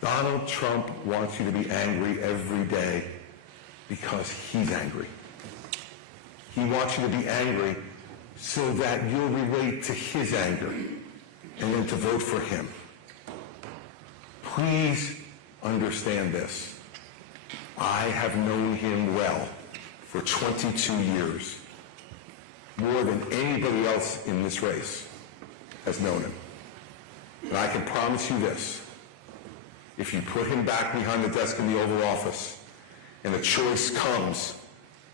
Donald Trump wants you to be angry every day because he's angry. He wants you to be angry so that you'll relate to his anger and then to vote for him. Please understand this. I have known him well for 22 years, more than anybody else in this race has known him. And I can promise you this, if you put him back behind the desk in the Oval Office and a choice comes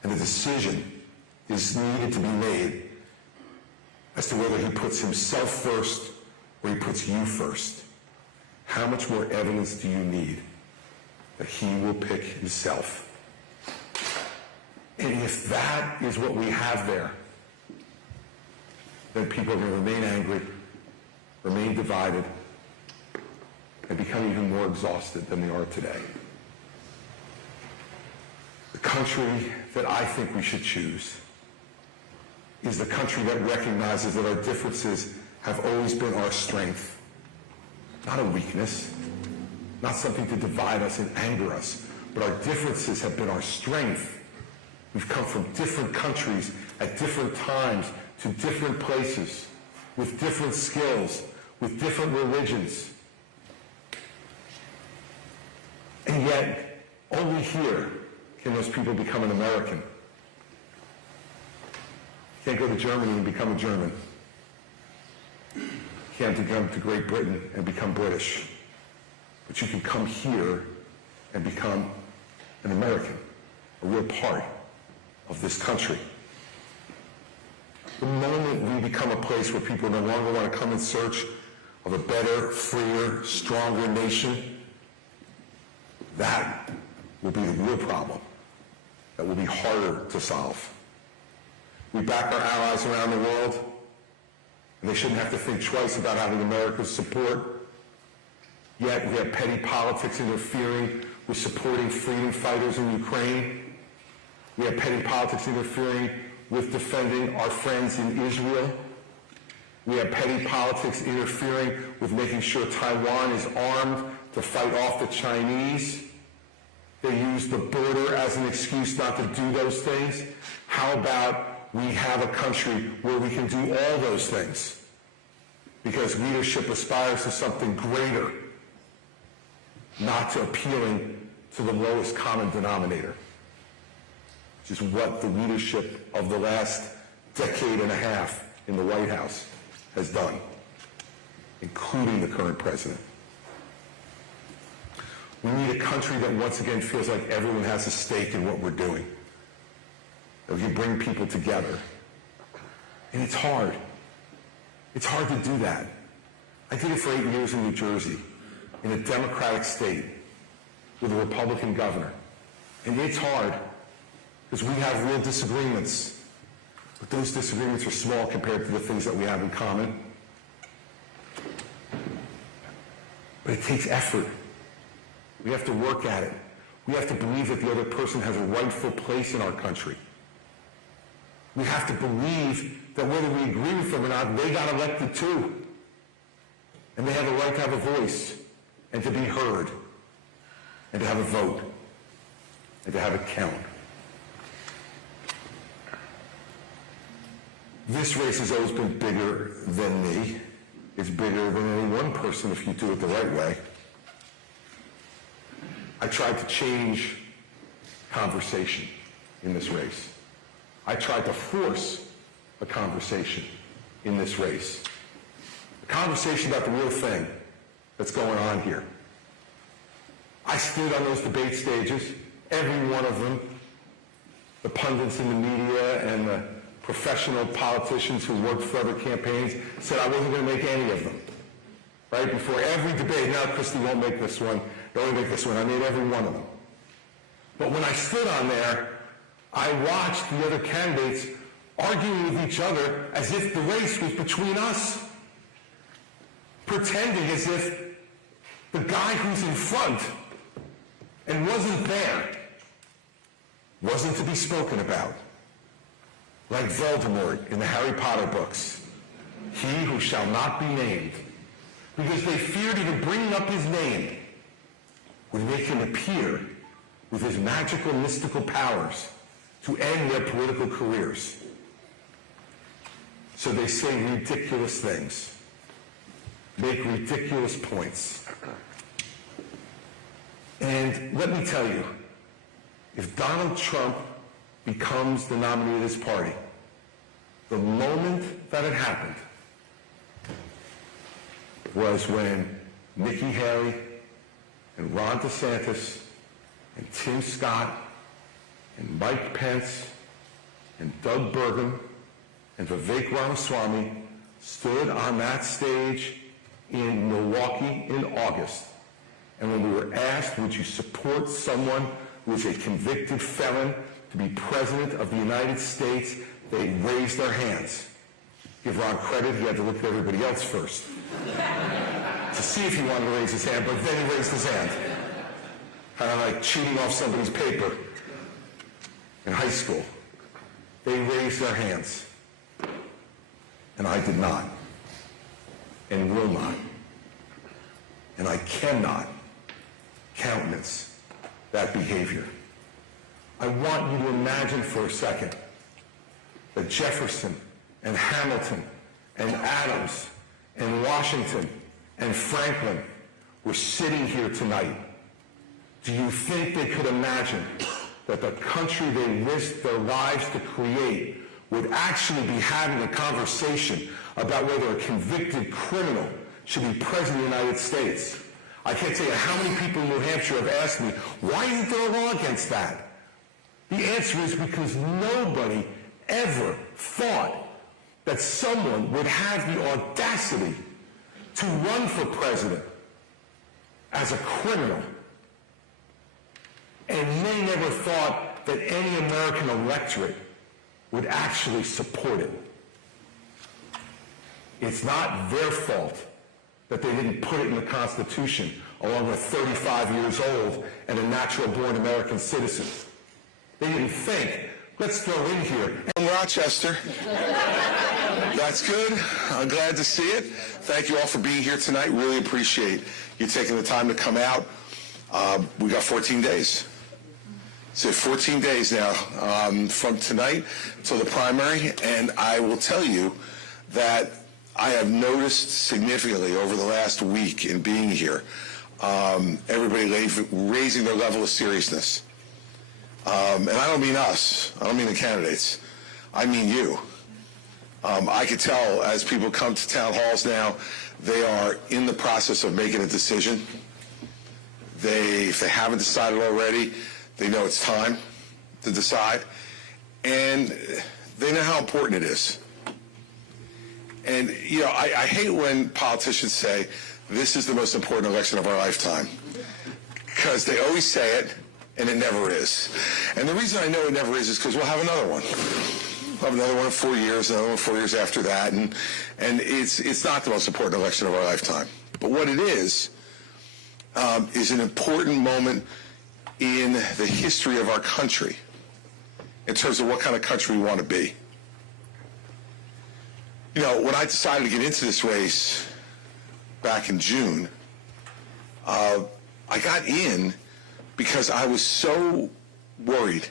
and a decision is needed to be made as to whether he puts himself first or he puts you first, how much more evidence do you need that he will pick himself? And if that is what we have there, then people are going to remain angry, remain divided, and become even more exhausted than they are today. The country that I think we should choose is the country that recognizes that our differences have always been our strength, not a weakness, not something to divide us and anger us, but our differences have been our strength. We've come from different countries at different times to different places, with different skills, with different religions. And yet, only here can those people become an American. You can't go to Germany and become a German. You can't come to Great Britain and become British. But you can come here and become an American, a real part of this country. The moment we become a place where people no longer want to come in search of a better, freer, stronger nation, that will be the real problem that will be harder to solve. We back our allies around the world, and they shouldn't have to think twice about having America's support. Yet we have petty politics interfering with supporting freedom fighters in Ukraine. We have petty politics interfering with defending our friends in Israel. We have petty politics interfering with making sure Taiwan is armed to fight off the Chinese. They use the border as an excuse not to do those things. How about we have a country where we can do all those things? Because leadership aspires to something greater, not to appealing to the lowest common denominator, which is what the leadership of the last decade and a half in the White House has done, including the current president. We need a country that once again feels like everyone has a stake in what we're doing, that we can bring people together. And it's hard. It's hard to do that. I did it for 8 years in New Jersey, in a Democratic state, with a Republican governor. And it's hard, because we have real disagreements. But those disagreements are small compared to the things that we have in common. But it takes effort. We have to work at it. We have to believe that the other person has a rightful place in our country. We have to believe that whether we agree with them or not, they got elected too. And they have a right to have a voice and to be heard and to have a vote and to have it count. This race has always been bigger than me. It's bigger than any one person if you do it the right way. I tried to change conversation in this race. I tried to force a conversation in this race. A conversation about the real thing that's going on here. I stood on those debate stages, every one of them. The pundits in the media and the professional politicians who worked for other campaigns said I wasn't going to make any of them. Right? Before every debate, now Christie won't make this one, they'll only make this one. I made every one of them. But when I stood on there, I watched the other candidates arguing with each other as if the race was between us, pretending as if the guy who's in front and wasn't there wasn't to be spoken about. Like Voldemort in the Harry Potter books, he who shall not be named, because they feared even bringing up his name would make him appear with his magical, mystical powers to end their political careers. So they say ridiculous things, make ridiculous points. And let me tell you, if Donald Trump becomes the nominee of this party, the moment that it happened was when Nikki Haley and Ron DeSantis and Tim Scott and Mike Pence and Doug Burgum and Vivek Ramaswamy stood on that stage in Milwaukee in August. And when we were asked, would you support someone who is a convicted felon to be president of the United States, they raised their hands. Give Ron credit, he had to look at everybody else first to see if he wanted to raise his hand, but then he raised his hand. Kind of like cheating off somebody's paper in high school. They raised their hands. And I did not. And will not. And I cannot countenance that behavior. I want you to imagine for a second that Jefferson and Hamilton and Adams and Washington and Franklin were sitting here tonight. Do you think they could imagine that the country they risked their lives to create would actually be having a conversation about whether a convicted criminal should be president of the United States? I can't tell you how many people in New Hampshire have asked me, why isn't there a law against that? The answer is because nobody ever thought that someone would have the audacity to run for president as a criminal. And they never thought that any American electorate would actually support it. It's not their fault that they didn't put it in the Constitution along with 35 years old and a natural-born American citizen. They didn't think, let's throw in here. From Rochester. That's good. I'm glad to see it. Thank you all for being here tonight. Really appreciate you taking the time to come out. We got 14 days. So 14 days now from tonight till the primary, and I will tell you that I have noticed significantly over the last week in being here, everybody raising their level of seriousness. And I don't mean us. I don't mean the candidates. I mean you. I could tell as people come to town halls now, they are in the process of making a decision. If they haven't decided already, they know it's time to decide. And they know how important it is. And, you know, I hate when politicians say, this is the most important election of our lifetime. Because they always say it, and it never is. And the reason I know it never is because we'll have another one. We'll have another one in 4 years, another one 4 years after that. And it's not the most important election of our lifetime. But what it is an important moment in the history of our country in terms of what kind of country we want to be. You know, when I decided to get into this race back in June, I got in because I was so worried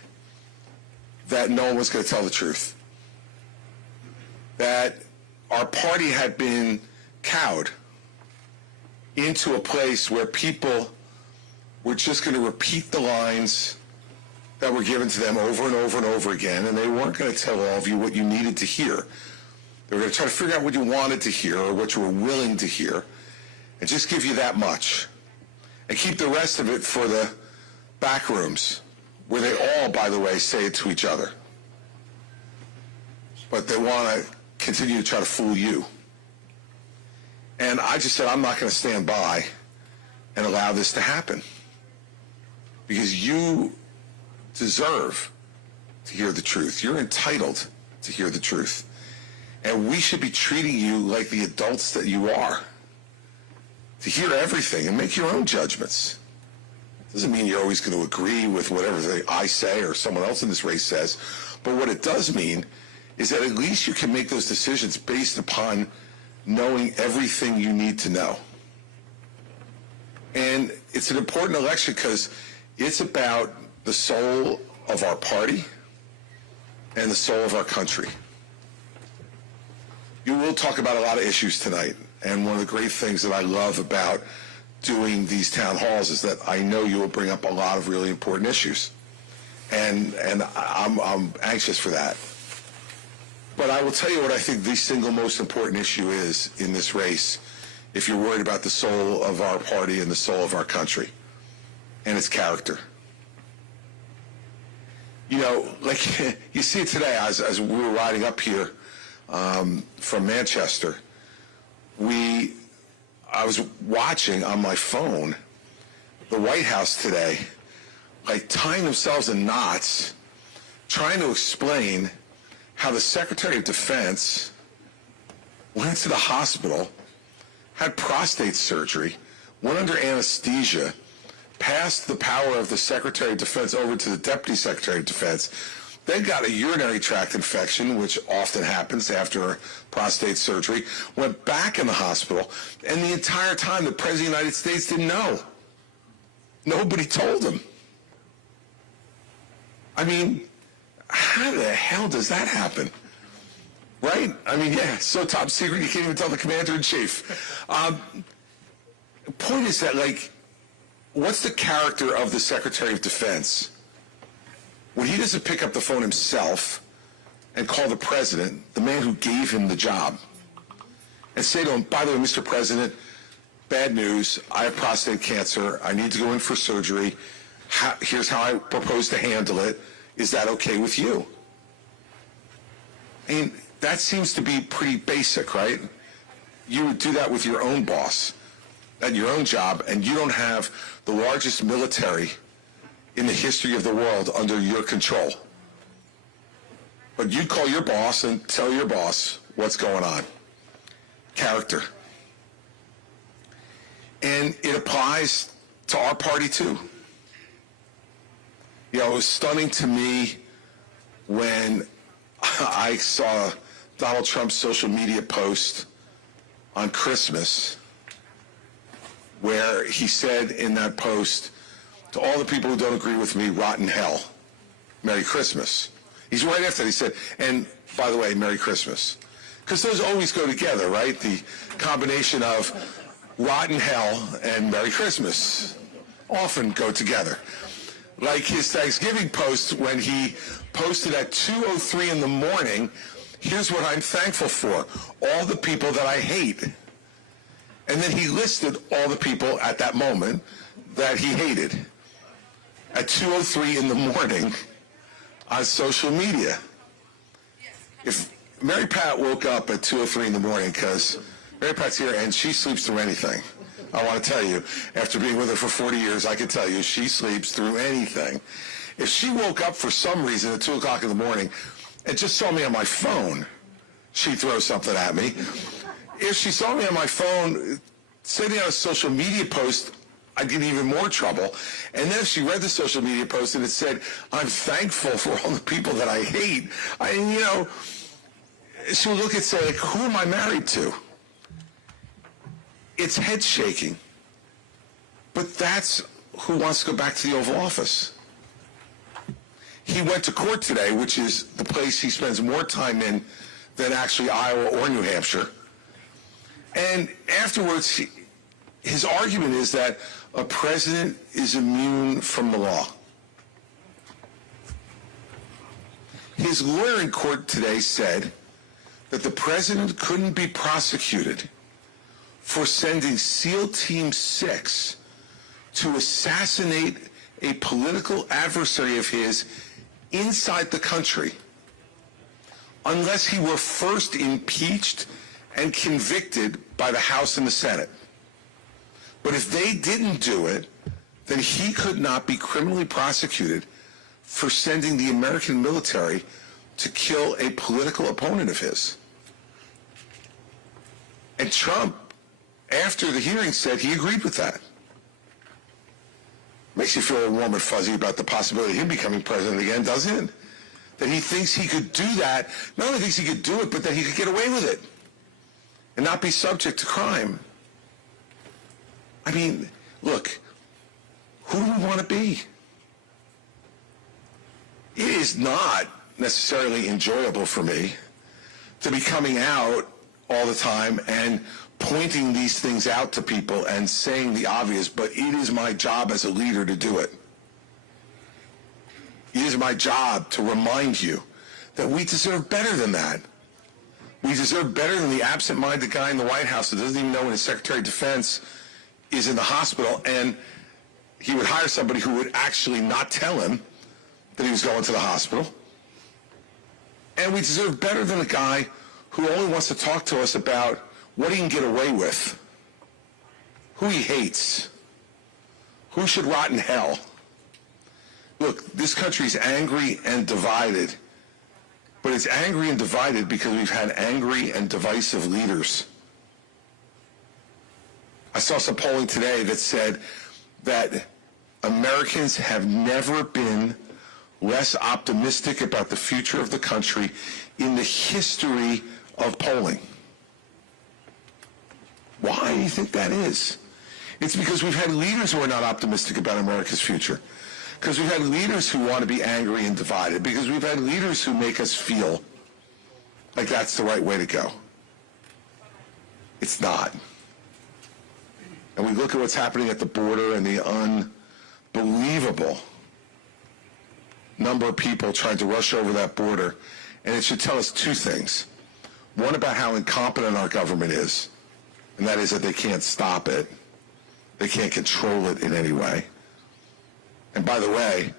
that no one was going to tell the truth. That our party had been cowed into a place where people were just going to repeat the lines that were given to them over and over and over again, and they weren't going to tell all of you what you needed to hear. They were going to try to figure out what you wanted to hear or what you were willing to hear and just give you that much and keep the rest of it for the back rooms where they all, by the way, say it to each other. But they want to continue to try to fool you. And I just said, I'm not going to stand by and allow this to happen. Because you deserve to hear the truth. You're entitled to hear the truth. And we should be treating you like the adults that you are. To hear everything and make your own judgments. Doesn't mean you're always going to agree with whatever I say or someone else in this race says. But what it does mean is that at least you can make those decisions based upon knowing everything you need to know. And it's an important election because it's about the soul of our party and the soul of our country. You will talk about a lot of issues tonight, and one of the great things that I love about doing these town halls is that I know you will bring up a lot of really important issues, and I'm anxious for that. But I will tell you what I think the single most important issue is in this race, if you're worried about the soul of our party and the soul of our country, and it's character. You know, like you see it today, as we were riding up here from Manchester, I was watching on my phone the White House today, like tying themselves in knots, trying to explain how the Secretary of Defense went to the hospital, had prostate surgery, went under anesthesia, passed the power of the Secretary of Defense over to the Deputy Secretary of Defense, then got a urinary tract infection, which often happens after prostate surgery, went back in the hospital, and the entire time the President of the United States didn't know. Nobody told him. I mean, how the hell does that happen? Right? I mean, yeah, so top secret you can't even tell the Commander-in-Chief. The point is that, like, what's the character of the Secretary of Defense when he doesn't pick up the phone himself and call the President, the man who gave him the job, and say to him, by the way, Mr. President, bad news, I have prostate cancer, I need to go in for surgery, here's how I propose to handle it, is that okay with you? I mean, that seems to be pretty basic, right? You would do that with your own boss at your own job, and you don't have the largest military in the history of the world under your control. But you call your boss and tell your boss what's going on. Character. And it applies to our party too. You know, it was stunning to me when I saw Donald Trump's social media post on Christmas, where he said in that post, to all the people who don't agree with me, rotten hell, Merry Christmas. He's right after that, he said, and by the way, Merry Christmas. Because those always go together, right? The combination of rotten hell and Merry Christmas often go together. Like his Thanksgiving post when he posted at 2:03 in the morning, here's what I'm thankful for, all the people that I hate. And then he listed all the people at that moment that he hated at 2:03 in the morning on social media. If Mary Pat woke up at 2:03 in the morning, because Mary Pat's here and she sleeps through anything. I want to tell you, after being with her for 40 years, I can tell you she sleeps through anything. If she woke up for some reason at 2 o'clock in the morning and just saw me on my phone, she'd throw something at me. If she saw me on my phone sending out a social media post, I'd get in even more trouble. And then if she read the social media post and it said, I'm thankful for all the people that I hate, she would look and say, like, who am I married to? It's head shaking. But that's who wants to go back to the Oval Office. He went to court today, which is the place he spends more time in than actually Iowa or New Hampshire. And afterwards, his argument is that a president is immune from the law. His lawyer in court today said that the president couldn't be prosecuted for sending SEAL Team 6 to assassinate a political adversary of his inside the country unless he were first impeached and convicted by the House and the Senate. But if they didn't do it, then he could not be criminally prosecuted for sending the American military to kill a political opponent of his. And Trump, after the hearing, said he agreed with that. Makes you feel warm and fuzzy about the possibility of him becoming president again, doesn't it? That he thinks he could do that, not only thinks he could do it, but that he could get away with it and not be subject to crime. I mean, Look, who do we want to be? It is not necessarily enjoyable for me to be coming out all the time and pointing these things out to people and saying the obvious, but it is my job as a leader to do it. It is my job to remind you that we deserve better than that. We deserve better than the absent-minded guy in the White House that doesn't even know when his Secretary of Defense is in the hospital, and he would hire somebody who would actually not tell him that he was going to the hospital. And we deserve better than a guy who only wants to talk to us about what he can get away with, who he hates, who should rot in hell. Look, this country's angry and divided, but it's angry and divided because we've had angry and divisive leaders. I saw some polling today that said that Americans have never been less optimistic about the future of the country in the history of polling. Why do you think that is? It's because we've had leaders who are not optimistic about America's future. Because we've had leaders who want to be angry and divided. Because we've had leaders who make us feel like that's the right way to go. It's not. And we look at what's happening at the border and the unbelievable number of people trying to rush over that border, and it should tell us two things. One, about how incompetent our government is, and that is that they can't stop it. They can't control it in any way. And by the way,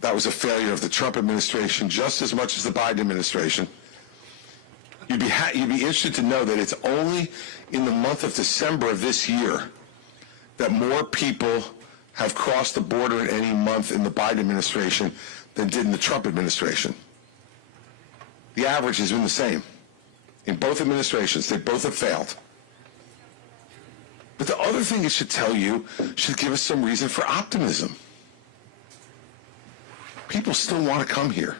that was a failure of the Trump administration just as much as the Biden administration. You'd be interested to know that it's only in the month of December of this year that more people have crossed the border in any month in the Biden administration than did in the Trump administration. The average has been the same. In both administrations, they both have failed. But the other thing it should tell you should give us some reason for optimism. People still want to come here.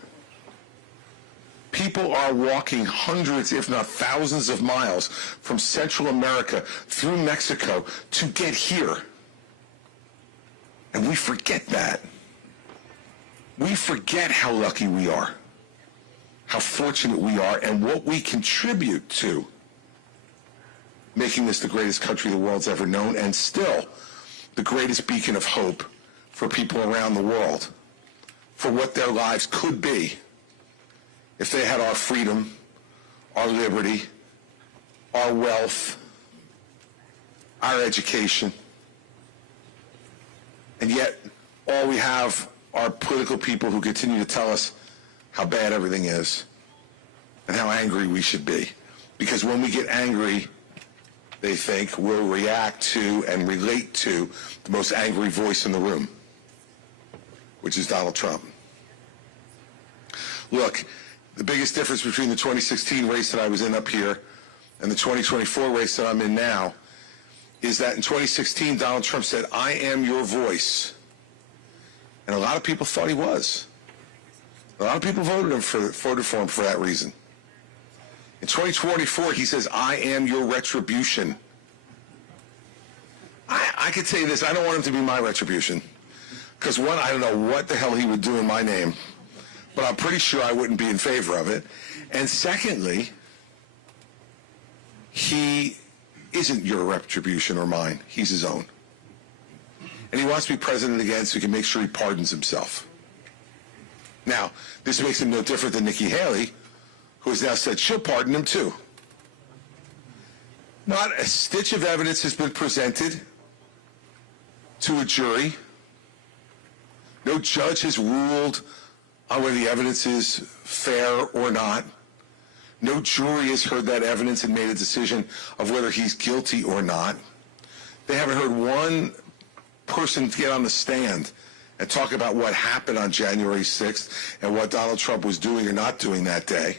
People are walking hundreds, if not thousands of miles from Central America through Mexico to get here. And we forget that. We forget how lucky we are, how fortunate we are, and what we contribute to making this the greatest country the world's ever known, and still the greatest beacon of hope for people around the world, for what their lives could be if they had our freedom, our liberty, our wealth, our education. And yet, all we have are political people who continue to tell us how bad everything is and how angry we should be. Because when we get angry, they think we'll react to and relate to the most angry voice in the room, which is Donald Trump. Look, the biggest difference between the 2016 race that I was in up here and the 2024 race that I'm in now is that in 2016, Donald Trump said, "I am your voice." And a lot of people thought he was. A lot of people voted for him for that reason. In 2024, he says, "I am your retribution." I could say this, I don't want him to be my retribution. Because one, I don't know what the hell he would do in my name, but I'm pretty sure I wouldn't be in favor of it. And secondly, he isn't your retribution or mine. He's his own. And he wants to be president again so he can make sure he pardons himself. Now, this makes him no different than Nikki Haley, who has now said she'll pardon him too. Not a stitch of evidence has been presented to a jury. No judge has ruled on whether the evidence is fair or not. No jury has heard that evidence and made a decision of whether he's guilty or not. They haven't heard one person get on the stand and talk about what happened on January 6th and what Donald Trump was doing or not doing that day.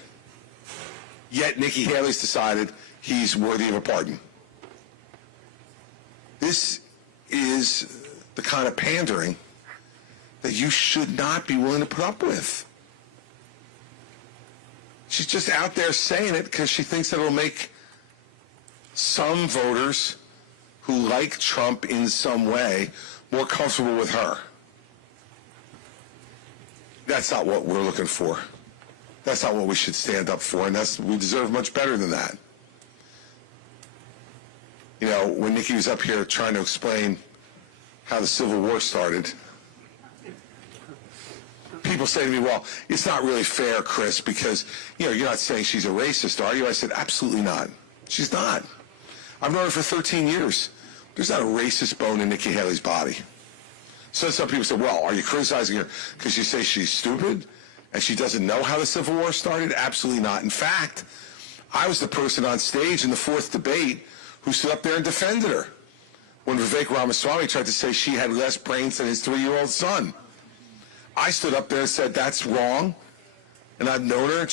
Yet Nikki Haley's decided he's worthy of a pardon. This is the kind of pandering that you should not be willing to put up with. She's just out there saying it because she thinks that it'll make some voters who like Trump in some way more comfortable with her. That's not what we're looking for. That's not what we should stand up for, and we deserve much better than that. You know, when Nikki was up here trying to explain how the Civil War started, people say to me, well, it's not really fair, Chris, because, you know, you're not saying she's a racist, are you? I said, absolutely not. She's not. I've known her for 13 years. There's not a racist bone in Nikki Haley's body. So some people say, well, are you criticizing her because you say she's stupid and she doesn't know how the Civil War started? Absolutely not. In fact, I was the person on stage in the fourth debate who stood up there and defended her when Vivek Ramaswamy tried to say she had less brains than his 3-year-old son. I stood up there and said, that's wrong. And I've known her.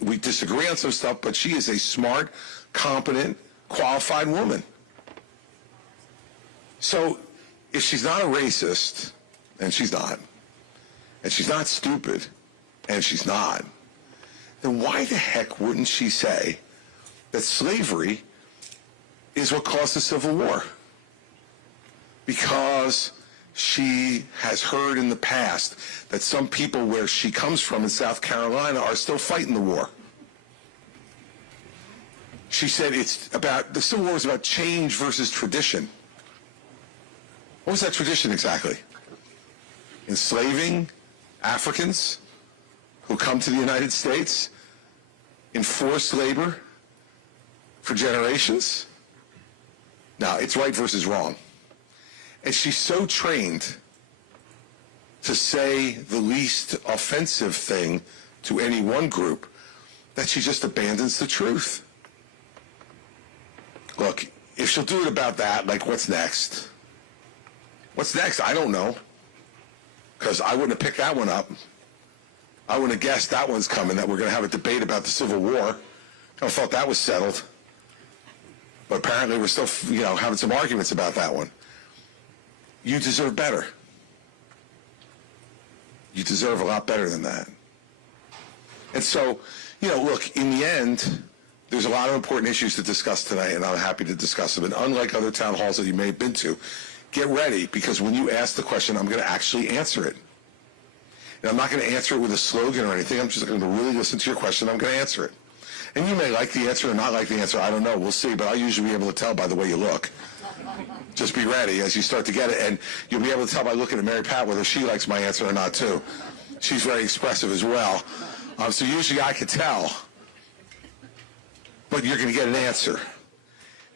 We disagree on some stuff, but she is a smart, competent, qualified woman. So if she's not a racist, and she's not stupid, and she's not, then why the heck wouldn't she say that slavery is what caused the Civil War? Because she has heard in the past that some people where she comes from in South Carolina are still fighting the war. She said the Civil War is about change versus tradition. What was that tradition exactly? Enslaving Africans who come to the United States in forced labor for generations? Now, it's right versus wrong. And she's so trained to say the least offensive thing to any one group that she just abandons the truth. Look, if she'll do it about that, like, what's next? What's next? I don't know. Because I wouldn't have picked that one up. I wouldn't have guessed that one's coming, that we're going to have a debate about the Civil War. I thought that was settled. But apparently we're still, having some arguments about that one. You deserve better. You deserve a lot better than that. And so, look, in the end, there's a lot of important issues to discuss tonight, and I'm happy to discuss them. And unlike other town halls that you may have been to, get ready, because when you ask the question, I'm going to actually answer it. And I'm not going to answer it with a slogan or anything. I'm just going to really listen to your question. I'm going to answer it. And you may like the answer or not like the answer. I don't know. We'll see. But I'll usually be able to tell by the way you look. Just be ready as you start to get it. And you'll be able to tell by looking at Mary Pat whether she likes my answer or not, too. She's very expressive as well. So usually I can tell. But you're going to get an answer.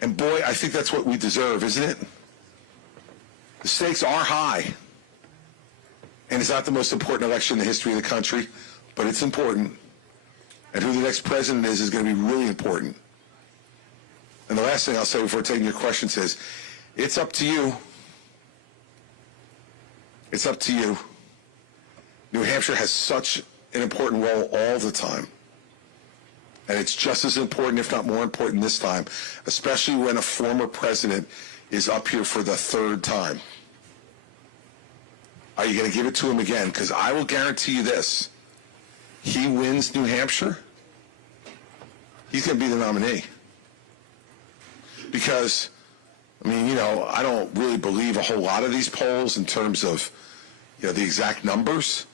And boy, I think that's what we deserve, isn't it? The stakes are high. And it's not the most important election in the history of the country, but it's important. And who the next president is going to be really important. And the last thing I'll say before taking your questions is, it's up to you. It's up to you. New Hampshire has such an important role all the time. And it's just as important, if not more important this time, especially when a former president is up here for the third time. Are you going to give it to him again? Because I will guarantee you this. He wins New Hampshire, he's going to be the nominee. Because, I don't really believe a whole lot of these polls in terms of, the exact numbers.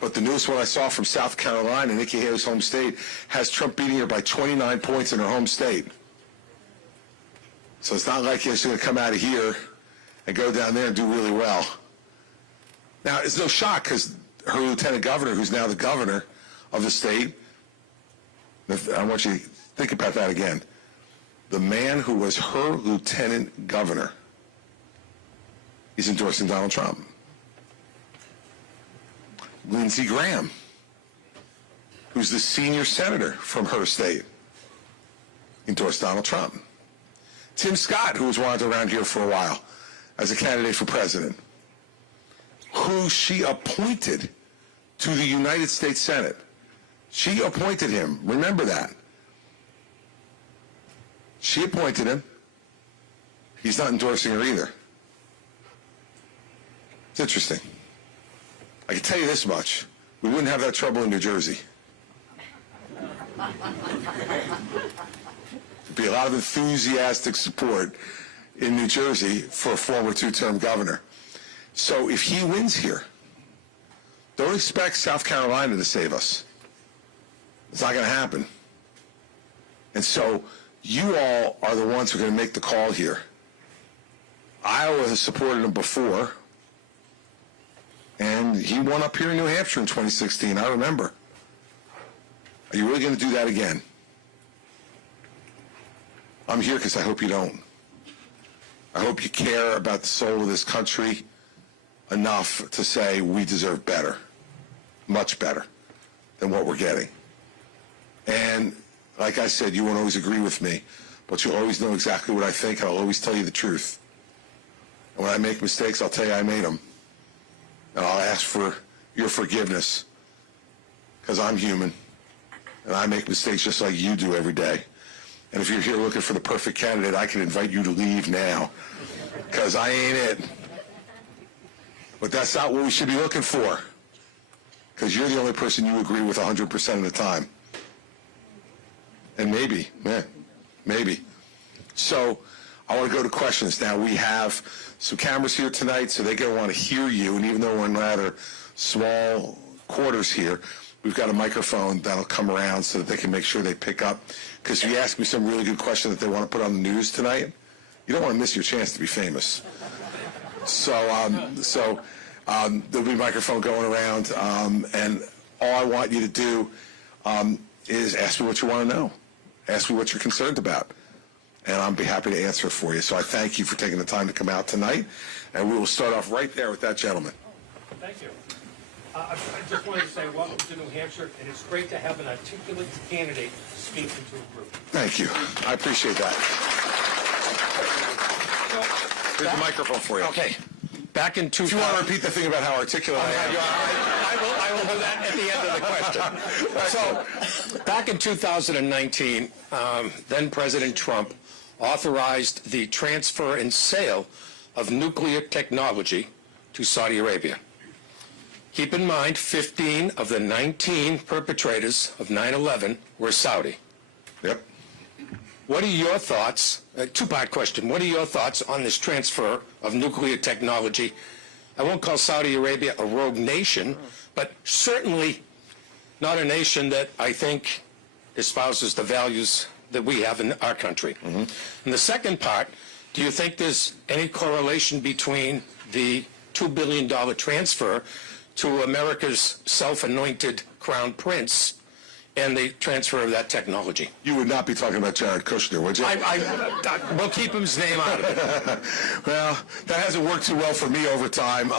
But the newest one I saw from South Carolina, Nikki Haley's home state, has Trump beating her by 29 points in her home state. So it's not like he's going to come out of here and go down there and do really well. Now, it's no shock because her lieutenant governor, who's now the governor of the state, I want you to think about that again. The man who was her lieutenant governor is endorsing Donald Trump. Lindsey Graham, who's the senior senator from her state, endorsed Donald Trump. Tim Scott, who was wanted around here for a while as a candidate for president, who she appointed to the United States Senate. She appointed him. Remember that. She appointed him. He's not endorsing her either. It's interesting. I can tell you this much. We wouldn't have that trouble in New Jersey. There'd be a lot of enthusiastic support in New Jersey for a former two-term governor. So if he wins here, don't expect South Carolina to save us. It's not going to happen. And so you all are the ones who are going to make the call here. Iowa has supported him before, and he won up here in New Hampshire in 2016. I remember. Are you really going to do that again? I'm here because I hope you don't. I hope you care about the soul of this country enough to say we deserve better, much better than what we're getting. And like I said, you won't always agree with me, but you'll always know exactly what I think, and I'll always tell you the truth. And when I make mistakes, I'll tell you I made them. And I'll ask for your forgiveness, because I'm human, and I make mistakes just like you do every day. And if you're here looking for the perfect candidate, I can invite you to leave now, because I ain't it. But that's not what we should be looking for, because you're the only person you agree with 100% of the time. And maybe. So I want to go to questions now. We have some cameras here tonight, so they're going to want to hear you. And even though we're in rather small quarters here, we've got a microphone that'll come around so that they can make sure they pick up. Because if you ask me some really good question that they want to put on the news tonight, you don't want to miss your chance to be famous. So there'll be a microphone going around, and all I want you to do is ask me what you want to know. Ask me what you're concerned about, and I'll be happy to answer it for you. So I thank you for taking the time to come out tonight, and we will start off right there with that gentleman. Thank you. I just wanted to say welcome to New Hampshire, and it's great to have an articulate candidate speaking to a group. Thank you. I appreciate that. Here's the microphone for you. Okay. Back in 2000. If you want to repeat the thing about how articulate I am. I will do that at the end of the question. So, back in 2019, then President Trump authorized the transfer and sale of nuclear technology to Saudi Arabia. Keep in mind, 15 of the 19 perpetrators of 9/11 were Saudi. Yep. What are your thoughts, two-part question, what are your thoughts on this transfer of nuclear technology? I won't call Saudi Arabia a rogue nation, but certainly not a nation that I think espouses the values that we have in our country. Mm-hmm. And the second part, do you think there's any correlation between the $2 billion transfer to America's self-anointed crown prince and the transfer of that technology? You would not be talking about Jared Kushner, would you? We'll keep his name out of it. Well, that hasn't worked too well for me over time,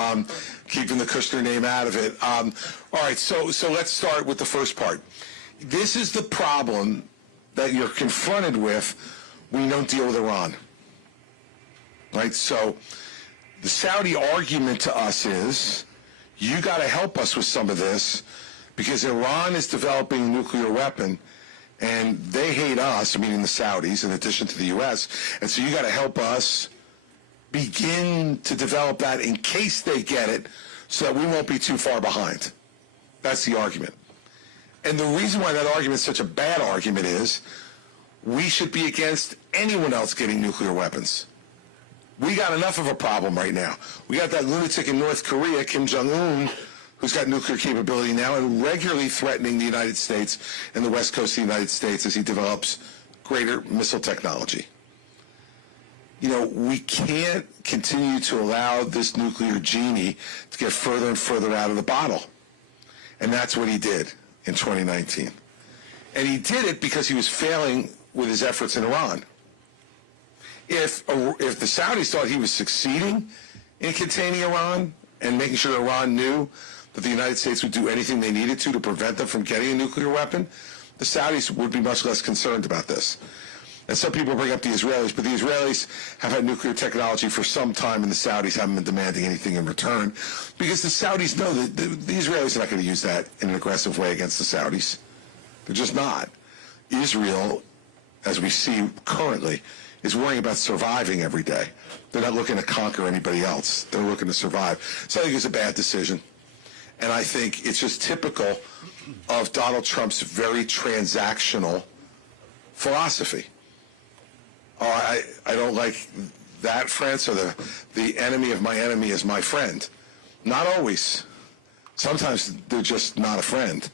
keeping the Kushner name out of it. All right, so let's start with the first part. This is the problem that you're confronted with when you don't deal with Iran. Right? So the Saudi argument to us is, you got to help us with some of this, because Iran is developing a nuclear weapon, and they hate us, meaning the Saudis, in addition to the U.S., and so you got to help us begin to develop that in case they get it, so that we won't be too far behind. That's the argument. And the reason why that argument is such a bad argument is, we should be against anyone else getting nuclear weapons. We got enough of a problem right now. We got that lunatic in North Korea, Kim Jong-un, who's got nuclear capability now and regularly threatening the United States and the west coast of the United States as he develops greater missile technology. You know, we can't continue to allow this nuclear genie to get further and further out of the bottle. And that's what he did in 2019. And he did it because he was failing with his efforts in Iran. If the Saudis thought he was succeeding in containing Iran and making sure Iran knew that the United States would do anything they needed to prevent them from getting a nuclear weapon, the Saudis would be much less concerned about this. And some people bring up the Israelis, but the Israelis have had nuclear technology for some time, and the Saudis haven't been demanding anything in return, because the Saudis know that the Israelis are not going to use that in an aggressive way against the Saudis. They're just not. Israel, as we see currently, is worrying about surviving every day. They're not looking to conquer anybody else. They're looking to survive. So I think it's a bad decision. And I think it's just typical of Donald Trump's very transactional philosophy. I don't like that friend, so the enemy of my enemy is my friend. Not always. Sometimes they're just not a friend.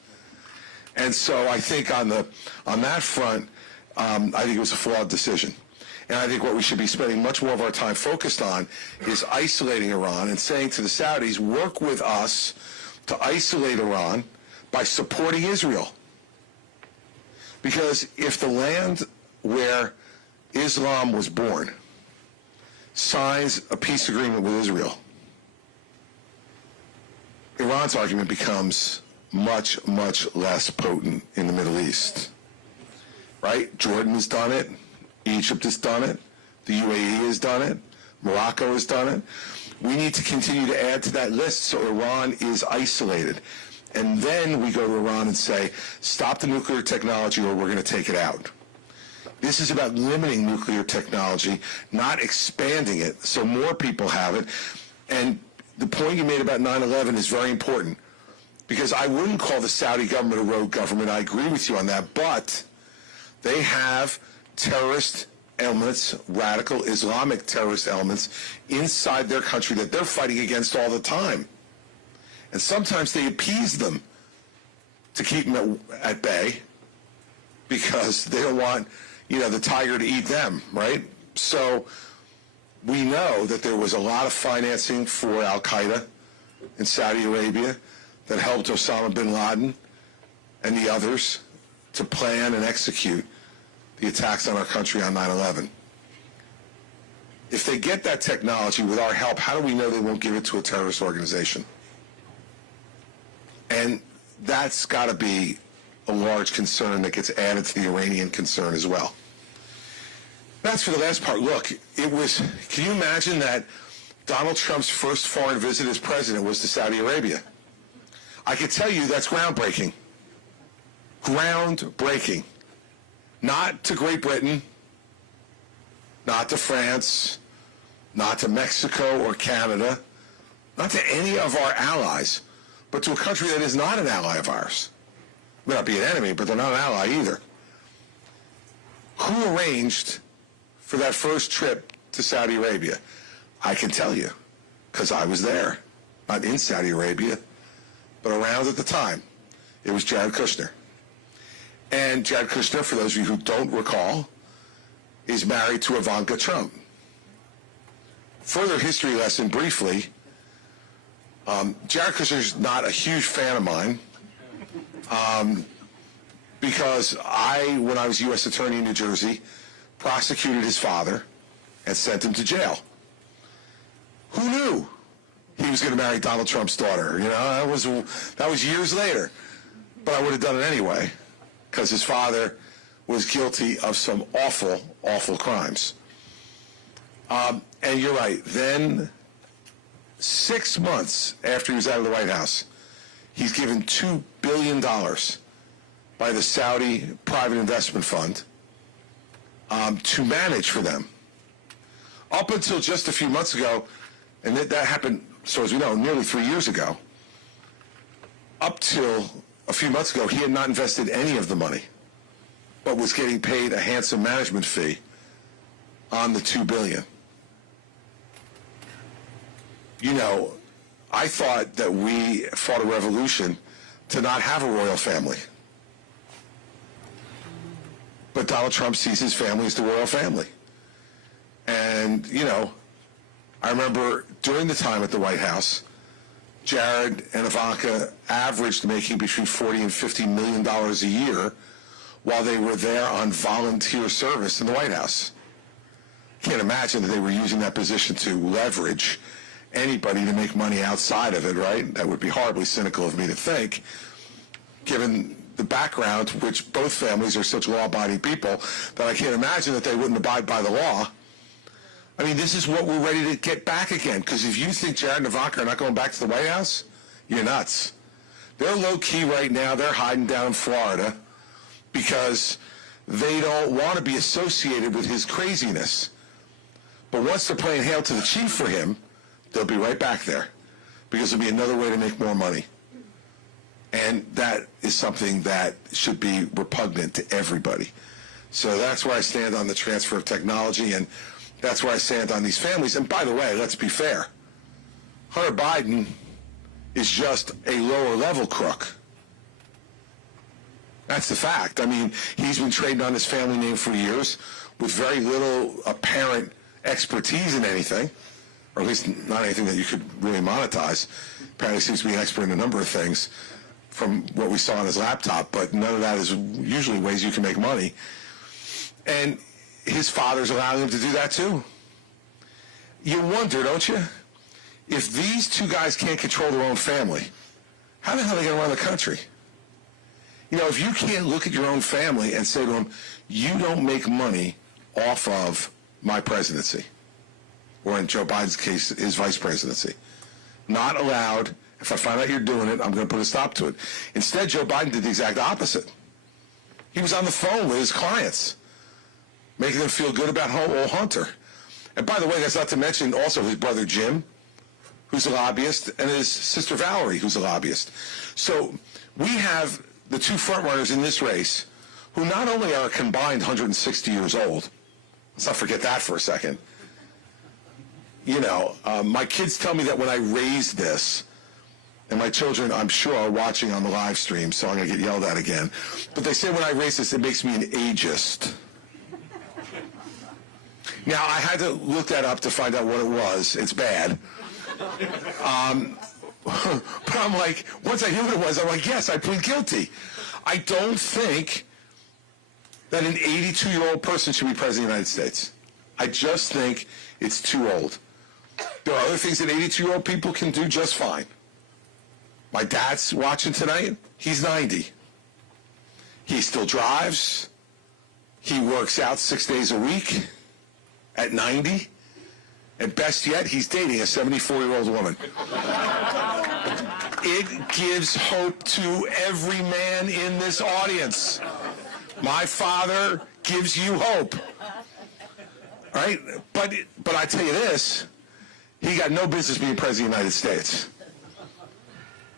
And so I think on that front, I think it was a flawed decision. And I think what we should be spending much more of our time focused on is isolating Iran and saying to the Saudis, work with us to isolate Iran by supporting Israel. Because if the land where Islam was born signs a peace agreement with Israel, Iran's argument becomes much, much less potent in the Middle East. Right? Jordan has done it. Egypt has done it. The UAE has done it. Morocco has done it. We need to continue to add to that list so Iran is isolated. And then we go to Iran and say, stop the nuclear technology or we're going to take it out. This is about limiting nuclear technology, not expanding it so more people have it. And the point you made about 9/11 is very important, because I wouldn't call the Saudi government a rogue government. I agree with you on that. But they have terrorist elements, radical Islamic terrorist elements inside their country that they're fighting against all the time. And sometimes they appease them to keep them at bay because they don't want, the tiger to eat them, right? So we know that there was a lot of financing for Al-Qaeda in Saudi Arabia that helped Osama bin Laden and the others to plan and execute the attacks on our country on 9/11. If they get that technology with our help, how do we know they won't give it to a terrorist organization? And that's got to be a large concern that gets added to the Iranian concern as well. That's for the last part. Look, can you imagine that Donald Trump's first foreign visit as president was to Saudi Arabia? I can tell you that's groundbreaking. Groundbreaking. Not to Great Britain, not to France, not to Mexico or Canada, not to any of our allies, but to a country that is not an ally of ours. May not be an enemy, but they're not an ally either. Who arranged for that first trip to Saudi Arabia? I can tell you, because I was there. Not in Saudi Arabia, but around at the time. It was Jared Kushner. And Jared Kushner, for those of you who don't recall, is married to Ivanka Trump. Further history lesson briefly, Jared Kushner is not a huge fan of mine because when I was U.S. Attorney in New Jersey, prosecuted his father and sent him to jail. Who knew he was going to marry Donald Trump's daughter? That was years later. But I would have done it anyway, because his father was guilty of some awful, awful crimes. And you're right. Then, 6 months after he was out of the White House, he's given $2 billion by the Saudi Private Investment Fund to manage for them. Up until just a few months ago, and that happened, so as we know, nearly 3 years ago, up till a few months ago, he had not invested any of the money, but was getting paid a handsome management fee on the $2 billion. I thought that we fought a revolution to not have a royal family. But Donald Trump sees his family as the royal family. And, I remember during the time at the White House, Jared and Ivanka averaged making between $40 and $50 million a year while they were there on volunteer service in the White House. Can't imagine that they were using that position to leverage anybody to make money outside of it, right? That would be horribly cynical of me to think, given the background, which both families are such law-abiding people, that I can't imagine that they wouldn't abide by the law. I mean, this is what we're ready to get back again, because if you think Jared and Ivanka are not going back to the White House, you're nuts. They're low-key right now. They're hiding down in Florida because they don't want to be associated with his craziness. But once they're playing Hail to the Chief for him, they'll be right back there, because it'll be another way to make more money. And that is something that should be repugnant to everybody. So that's where I stand on the transfer of technology. And That's where I stand on these families. And by the way, let's be fair. Hunter Biden is just a lower level crook. That's the fact. I mean, he's been trading on his family name for years with very little apparent expertise in anything, or at least not anything that you could really monetize. Apparently seems to be an expert in a number of things from what we saw on his laptop, but none of that is usually ways you can make money. And his father's allowing him to do that too. You wonder, don't you, if these two guys can't control their own family, how the hell are they going to run the country? You know, if you can't look at your own family and say to them, you don't make money off of my presidency, or in Joe Biden's case, his vice presidency. Not allowed. If I find out you're doing it, I'm going to put a stop to it. Instead, Joe Biden did the exact opposite. He was on the phone with his clients, making them feel good about old Hunter. And by the way, that's not to mention also his brother Jim, who's a lobbyist, and his sister Valerie, who's a lobbyist. So we have the two frontrunners in this race who not only are a combined 160 years old, let's not forget that for a second. You know, my kids tell me that when I raised this, and my children, I'm sure, are watching on the live stream, so I'm going to get yelled at again. But they say when I raised this, it makes me an ageist. Now, I had to look that up to find out what it was. It's bad. But I'm like, once I knew what it was, I'm like, yes, I plead guilty. I don't think that an 82-year-old person should be president of the United States. I just think it's too old. There are other things that 82-year-old people can do just fine. My dad's watching tonight. He's 90. He still drives. He works out 6 days a week at 90. And best yet, he's dating a 74-year-old woman. It gives hope to every man in this audience. My father gives you hope. Right? But I tell you this, he got no business being president of the United States.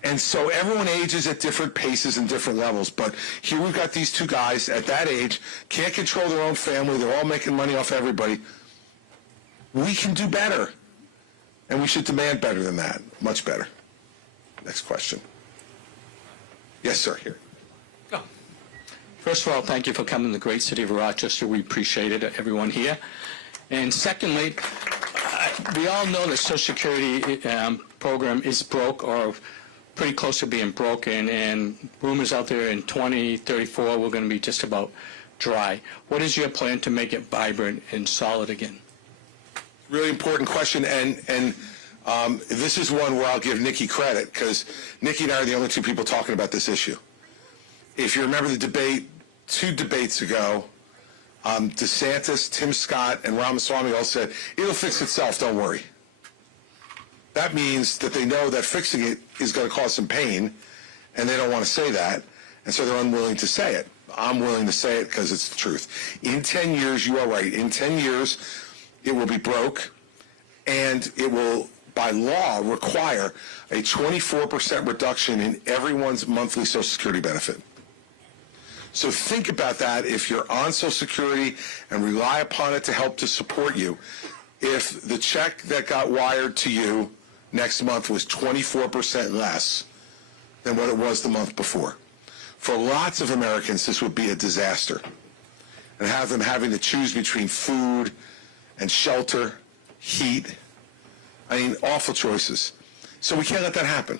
And so everyone ages at different paces and different levels. But here we've got these two guys at that age, can't control their own family. They're all making money off everybody. We can do better. And we should demand better than that. Much better. Next question. Yes, sir. Here. First of all, thank you for coming to the great city of Rochester. We appreciate it, everyone here. And secondly, we all know the Social Security program is broke or pretty close to being broken, and rumors out there in 2034 we're going to be just about dry. What is your plan to make it vibrant and solid again? Really important question, and this is one where I'll give Nikki credit, because Nikki and I are the only two people talking about this issue. If you remember the debate 2 debates ago, DeSantis, Tim Scott, and Ramaswamy all said, it'll fix itself, don't worry. That means that they know that fixing it is going to cause some pain, and they don't want to say that, and so they're unwilling to say it. I'm willing to say it because it's the truth. In 10 years, you are right. In 10 years, it will be broke, and it will, by law, require a 24% reduction in everyone's monthly Social Security benefit. So think about that if you're on Social Security and rely upon it to help to support you. If the check that got wired to you next month was 24% less than what it was the month before. For lots of Americans, this would be a disaster. And have them having to choose between food and shelter, heat. I mean, awful choices. So we can't let that happen.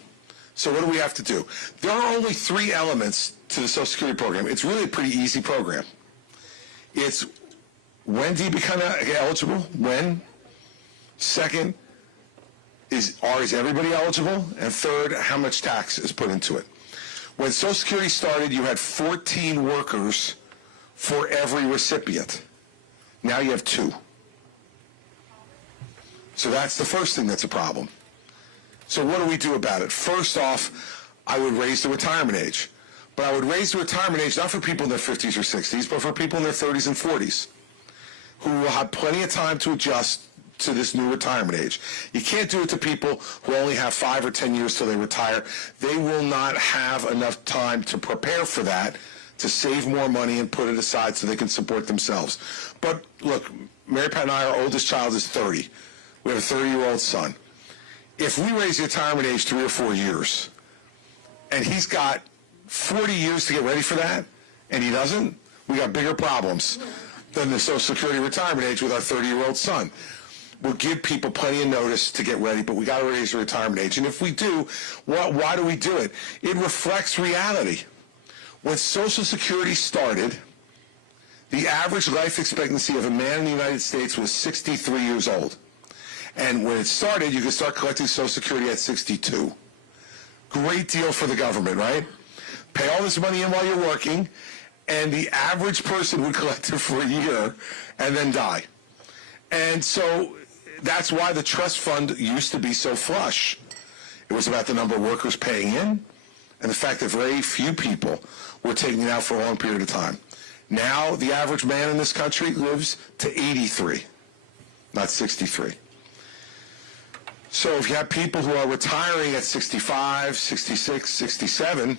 So what do we have to do? There are only 3 elements to the Social Security program. It's really a pretty easy program. It's when do you become eligible? When? Second, is everybody eligible? And third, how much tax is put into it? When Social Security started, you had 14 workers for every recipient. Now you have 2. So that's the first thing that's a problem. So what do we do about it? First off, I would raise the retirement age. But I would raise the retirement age not for people in their 50s or 60s, but for people in their 30s and 40s who will have plenty of time to adjust to this new retirement age. You can't do it to people who only have 5 or 10 years till they retire. They will not have enough time to prepare for that, to save more money and put it aside so they can support themselves. But look, Mary Pat and I, our oldest child is 30. We have a 30-year-old son. If we raise the retirement age 3 or 4 years, and he's got 40 years to get ready for that, and he doesn't, we got bigger problems than the Social Security retirement age with our 30-year-old son. We'll give people plenty of notice to get ready, but we got to raise the retirement age. And if we do, why do we do it? It reflects reality. When Social Security started, the average life expectancy of a man in the United States was 63 years old. And when it started, you could start collecting Social Security at 62. Great deal for the government, right? Pay all this money in while you're working, and the average person would collect it for a year and then die. And so that's why the trust fund used to be so flush. It was about the number of workers paying in and the fact that very few people were taking it out for a long period of time. Now the average man in this country lives to 83, not 63. So if you have people who are retiring at 65, 66, 67,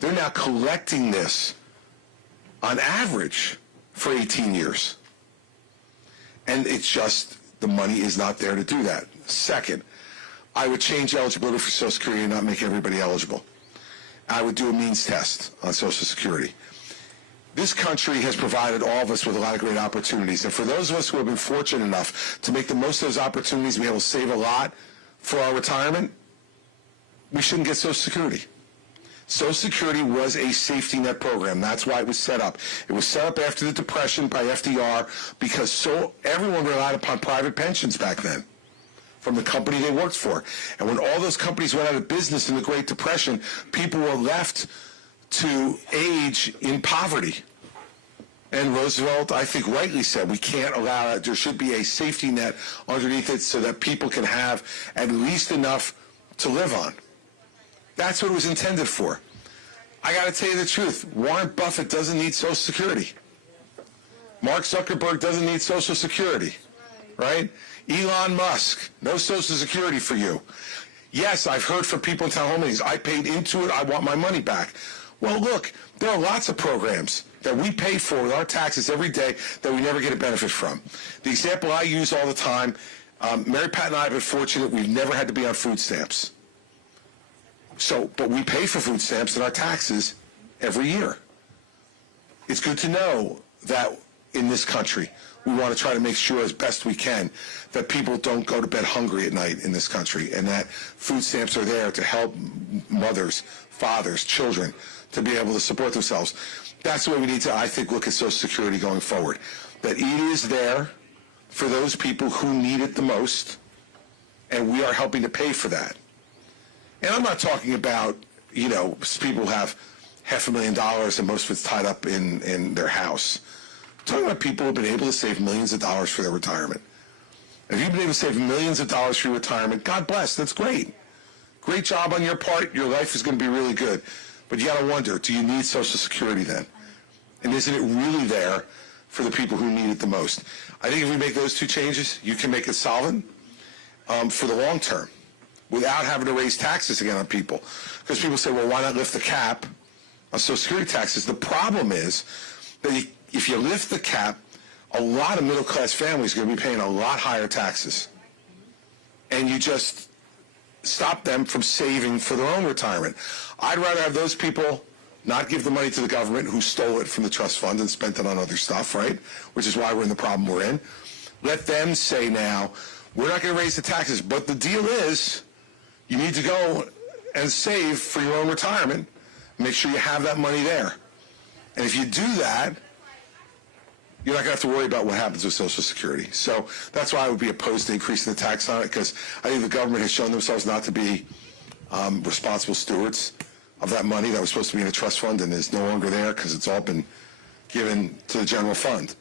they're now collecting this on average for 18 years. And it's just, the money is not there to do that. Second, I would change eligibility for Social Security and not make everybody eligible. I would do a means test on Social Security. This country has provided all of us with a lot of great opportunities. And for those of us who have been fortunate enough to make the most of those opportunities and be able to save a lot for our retirement, we shouldn't get Social Security. Social Security was a safety net program. That's why it was set up. It was set up after the Depression by FDR because everyone relied upon private pensions back then from the company they worked for. And when all those companies went out of business in the Great Depression, people were left to age in poverty. And Roosevelt, I think, rightly said, we can't allow that. There should be a safety net underneath it so that people can have at least enough to live on. That's what it was intended for. I got to tell you the truth. Warren Buffett doesn't need Social Security. Mark Zuckerberg doesn't need Social Security, right? Elon Musk, no Social Security for you. Yes, I've heard from people in town hall meetings, I paid into it, I want my money back. Well, look, there are lots of programs that we pay for with our taxes every day that we never get a benefit from. The example I use all the time, Mary Pat and I have been fortunate, we've never had to be on food stamps. But we pay for food stamps in our taxes every year. It's good to know that in this country, we want to try to make sure as best we can that people don't go to bed hungry at night in this country and that food stamps are there to help mothers, fathers, children to be able to support themselves. That's the way we need to, I think, look at Social Security going forward. That it is there for those people who need it the most, and we are helping to pay for that. And I'm not talking about, people who have $500,000 and most of it's tied up in their house. I'm talking about people who have been able to save millions of dollars for their retirement. If you've been able to save millions of dollars for your retirement, God bless, that's great. Great job on your part. Your life is going to be really good. But you got to wonder, do you need Social Security then? And isn't it really there for the people who need it the most? I think if we make those two changes, you can make it solid for the long term without having to raise taxes again on people. Because people say, well, why not lift the cap on Social Security taxes? The problem is that if you lift the cap, a lot of middle-class families are going to be paying a lot higher taxes. And you just stop them from saving for their own retirement. I'd rather have those people not give the money to the government who stole it from the trust fund and spent it on other stuff, right? Which is why we're in the problem we're in. Let them say now, we're not going to raise the taxes, but the deal is you need to go and save for your own retirement. Make sure you have that money there. And if you do that, you're not going to have to worry about what happens with Social Security. So that's why I would be opposed to increasing the tax on it, because I think the government has shown themselves not to be responsible stewards of that money that was supposed to be in a trust fund and is no longer there because it's all been given to the general fund.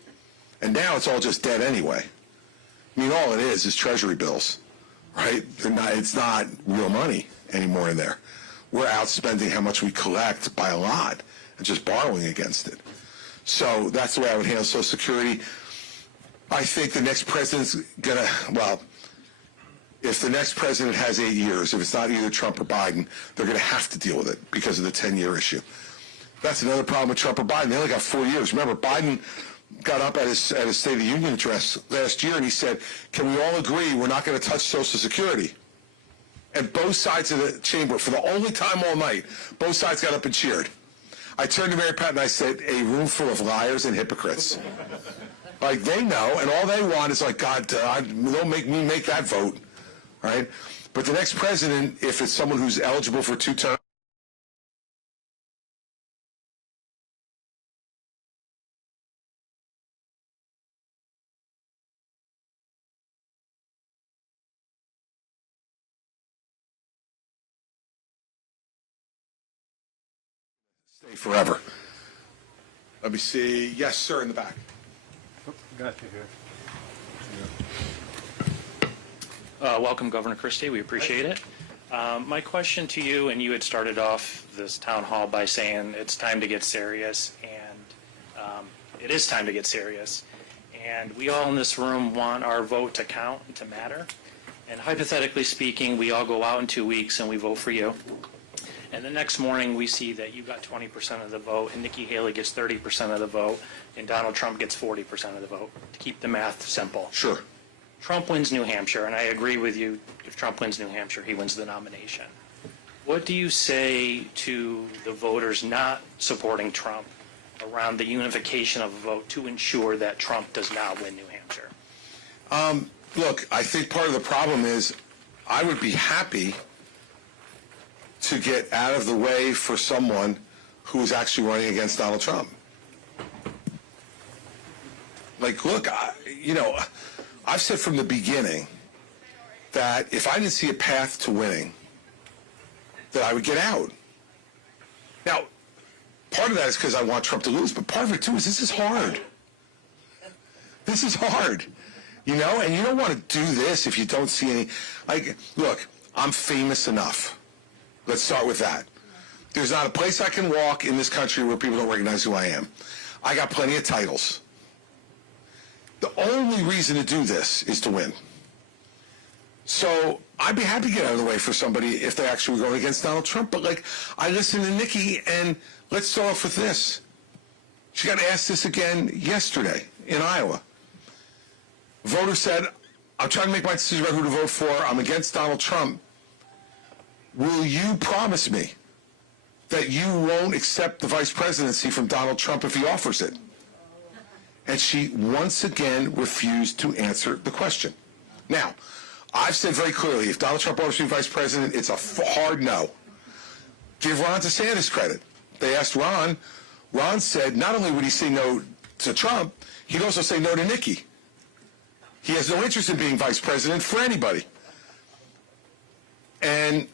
And now it's all just dead anyway. I mean, all it is Treasury bills, right? It's not real money anymore in there. We're outspending how much we collect by a lot and just borrowing against it. So that's the way I would handle Social Security. I think the next president's going to, if the next president has 8 years, if it's not either Trump or Biden, they're going to have to deal with it because of the 10-year issue. That's another problem with Trump or Biden. They only got 4 years. Remember, Biden got up at his State of the Union address last year, and he said, can we all agree we're not going to touch Social Security? And both sides of the chamber, for the only time all night, both sides got up and cheered. I turned to Mary Pat and I said, a room full of liars and hypocrites. Like, they know, and all they want is like, God, don't make me make that vote, right? But the next president, if it's someone who's eligible for 2 terms, stay forever. Let me see. Yes, sir, in the back. Got you here. Welcome, Governor Christie. We appreciate it. My question to you, and you had started off this town hall by saying it's time to get serious, and it is time to get serious. And we all in this room want our vote to count and to matter. And hypothetically speaking, we all go out in 2 weeks and we vote for you. And the next morning we see that you got 20% of the vote, and Nikki Haley gets 30% of the vote, and Donald Trump gets 40% of the vote, to keep the math simple. Sure. Trump wins New Hampshire, and I agree with you. If Trump wins New Hampshire, he wins the nomination. What do you say to the voters not supporting Trump around the unification of a vote to ensure that Trump does not win New Hampshire? Look, I think part of the problem is I would be happy to get out of the way for someone who is actually running against Donald Trump. Like, look, I've said from the beginning that if I didn't see a path to winning, that I would get out. Now, part of that is because I want Trump to lose, but part of it, too, is this is hard. This is hard, and you don't want to do this if you don't see any. Like, look, I'm famous enough. Let's start with that. There's not a place I can walk in this country where people don't recognize who I am. I got plenty of titles. The only reason to do this is to win. So I'd be happy to get out of the way for somebody if they actually were going against Donald Trump. But, I listened to Nikki, and let's start off with this. She got asked this again yesterday in Iowa. Voter said, I'm trying to make my decision about who to vote for. I'm against Donald Trump. Will you promise me that you won't accept the vice presidency from Donald Trump if he offers it? And she once again refused to answer the question. Now, I've said very clearly, if Donald Trump offers me vice president, it's a hard no. Give Ron DeSantis credit. They asked Ron. Ron said not only would he say no to Trump, he'd also say no to Nikki. He has no interest in being vice president for anybody. And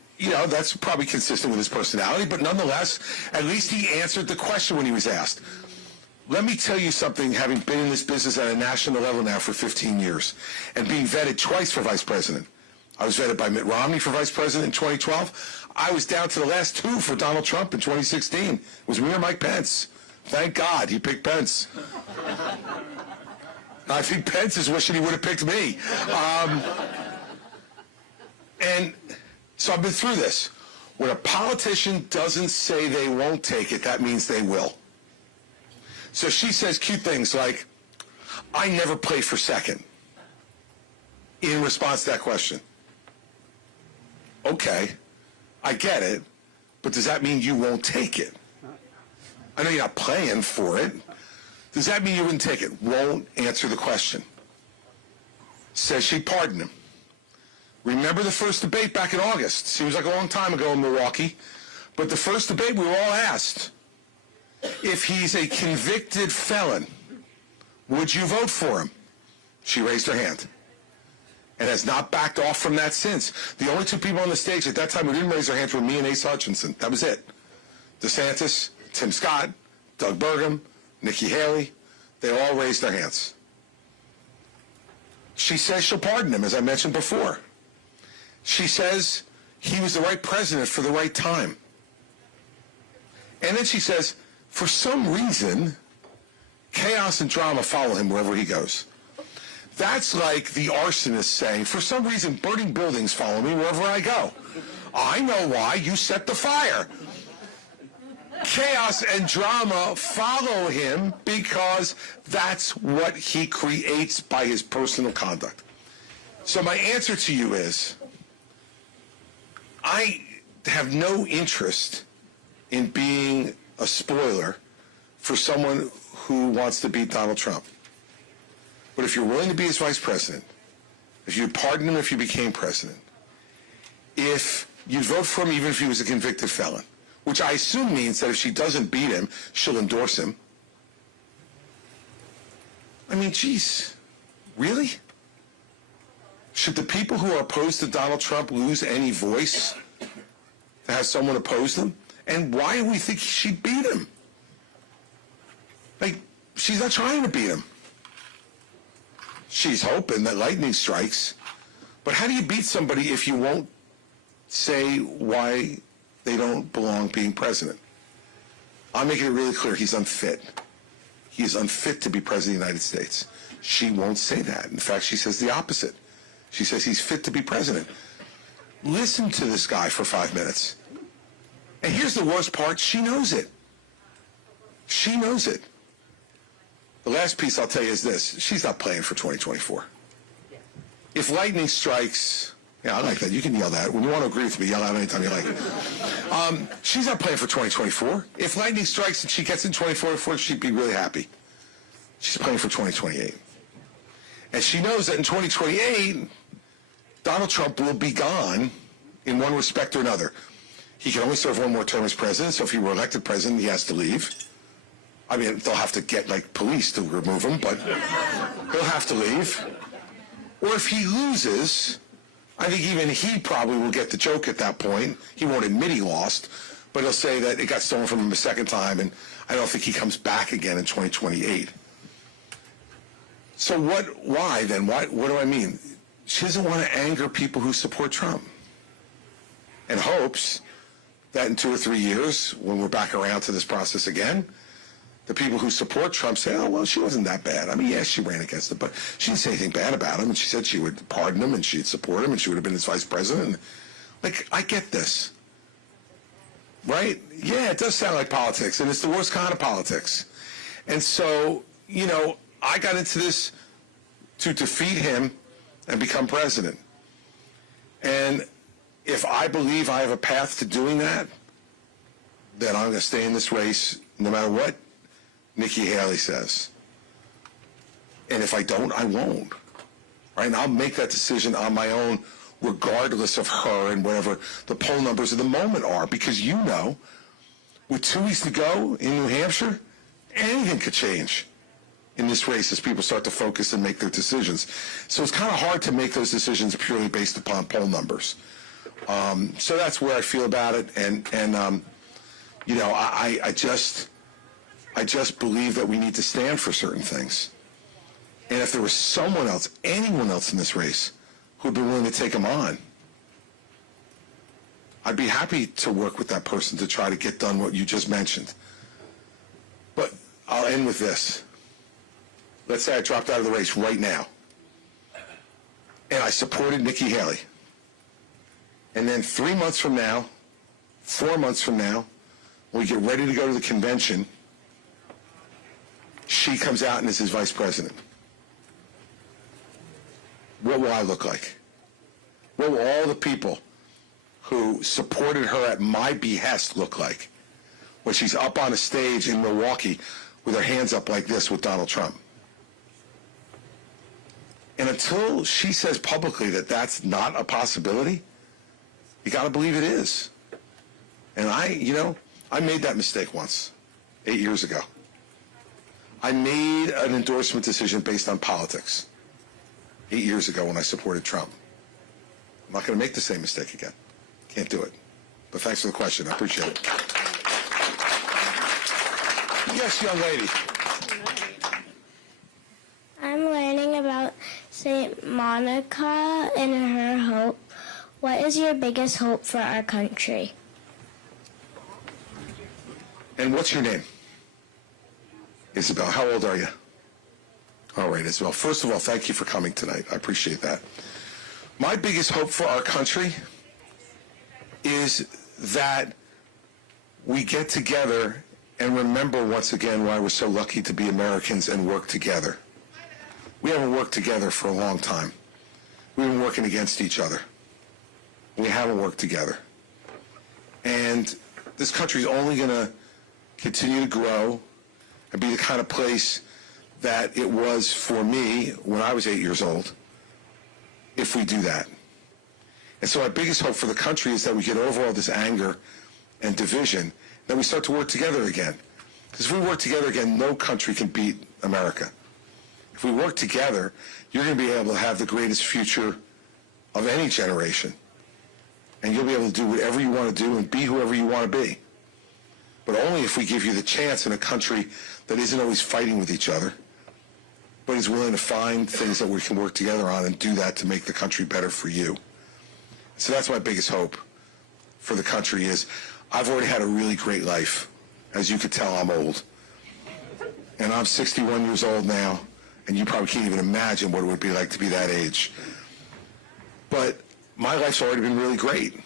that's probably consistent with his personality, but nonetheless, at least he answered the question when he was asked. Let me tell you something, having been in this business at a national level now for 15 years and being vetted twice for vice president. I was vetted by Mitt Romney for vice president in 2012. I was down to the last 2 for Donald Trump in 2016. It was me or Mike Pence. Thank God he picked Pence. I think Pence is wishing he would have picked me. And so I've been through this. When a politician doesn't say they won't take it, that means they will. So she says cute things like, I never play for second, in response to that question. Okay, I get it, but does that mean you won't take it? I know you're not playing for it. Does that mean you wouldn't take it? Won't answer the question. Says she pardoned him. Remember the first debate back in August? Seems like a long time ago in Milwaukee. But the first debate, we were all asked, if he's a convicted felon, would you vote for him? She raised her hand and has not backed off from that since. The only 2 people on the stage at that time who didn't raise their hands were me and Ace Hutchinson. That was it. DeSantis, Tim Scott, Doug Burgum, Nikki Haley, they all raised their hands. She says she'll pardon him, as I mentioned before. She says he was the right president for the right time. And then she says, for some reason, chaos and drama follow him wherever he goes. That's like the arsonist saying, for some reason, burning buildings follow me wherever I go. I know why. You set the fire. chaos and drama follow him because that's what he creates by his personal conduct. So my answer to you is, I have no interest in being a spoiler for someone who wants to beat Donald Trump. But if you're willing to be his vice president, if you'd pardon him if you became president, if you'd vote for him even if he was a convicted felon, which I assume means that if she doesn't beat him, she'll endorse him. I mean, geez, really? Should the people who are opposed to Donald Trump lose any voice to have someone oppose them? And why do we think she beat him? Like, she's not trying to beat him. She's hoping that lightning strikes. But how do you beat somebody if you won't say why they don't belong being president? I'm making it really clear he's unfit. He is unfit to be president of the United States. She won't say that. In fact, she says the opposite. She says he's fit to be president. Listen to this guy for 5 minutes. And here's the worst part. She knows it. She knows it. The last piece I'll tell you is this. She's not playing for 2024. If lightning strikes, yeah, I like that. You can yell that. When you want to agree with me, yell out anytime you like. She's not playing for 2024. If lightning strikes and she gets in 2024, she'd be really happy. She's playing for 2028. And she knows that in 2028, Donald Trump will be gone in one respect or another. He can only serve one more term as president, so if he were elected president, he has to leave. I mean, they'll have to get, like, police to remove him, but he'll have to leave. Or if he loses, I think even he probably will get the joke at that point. He won't admit he lost, but he'll say that it got stolen from him a second time, and I don't think he comes back again in 2028. So why then? What do I mean? She doesn't want to anger people who support Trump and hopes that in 2 or 3 years, when we're back around to this process again, the people who support Trump say, oh, well, she wasn't that bad. I mean, yes, she ran against him, but she didn't say anything bad about him, and she said she would pardon him, and she'd support him, and she would have been his vice president. Like, I get this. Right? Yeah, it does sound like politics, and it's the worst kind of politics. And so, you know, I got into this to defeat him and become president. And if I believe I have a path to doing that, then I'm going to stay in this race no matter what Nikki Haley says. And if I don't, I won't. Right? And I'll make that decision on my own regardless of her and whatever the poll numbers of the moment are. Because you know, with 2 weeks to go in New Hampshire, anything could change in this race as people start to focus and make their decisions. So it's kind of hard to make those decisions purely based upon poll numbers. So that's where I feel about it. And you know, I just believe that we need to stand for certain things. And if there was someone else, anyone else in this race who'd be willing to take them on, I'd be happy to work with that person to try to get done what you just mentioned. But I'll end with this. Let's say I dropped out of the race right now, and I supported Nikki Haley. And then 3 months from now, 4 months from now, when we get ready to go to the convention, she comes out and is his vice president. What will I look like? What will all the people who supported her at my behest look like when she's up on a stage in Milwaukee with her hands up like this with Donald Trump? And until she says publicly that that's not a possibility, you got to believe it is. And I made that mistake once, 8 years ago. I made an endorsement decision based on politics 8 years ago when I supported Trump. I'm not going to make the same mistake again. Can't do it. But thanks for the question. I appreciate it. Yes, young lady. I'm learning about St. Monica and her hope. What is your biggest hope for our country? And what's your name? Isabel. How old are you? All right, Isabel. First of all, thank you for coming tonight. I appreciate that. My biggest hope for our country is that we get together and remember once again why we're so lucky to be Americans and work together. We haven't worked together for a long time. We've been working against each other. We haven't worked together. And this country is only going to continue to grow and be the kind of place that it was for me when I was 8 years old if we do that. And so my biggest hope for the country is that we get over all this anger and division, that we start to work together again. Because if we work together again, no country can beat America. If we work together, you're going to be able to have the greatest future of any generation. And you'll be able to do whatever you want to do and be whoever you want to be. But only if we give you the chance in a country that isn't always fighting with each other, but is willing to find things that we can work together on and do that to make the country better for you. So that's my biggest hope for the country is I've already had a really great life. As you could tell, I'm old. And I'm 61 years old now, and you probably can't even imagine what it would be like to be that age. But my life's already been really great.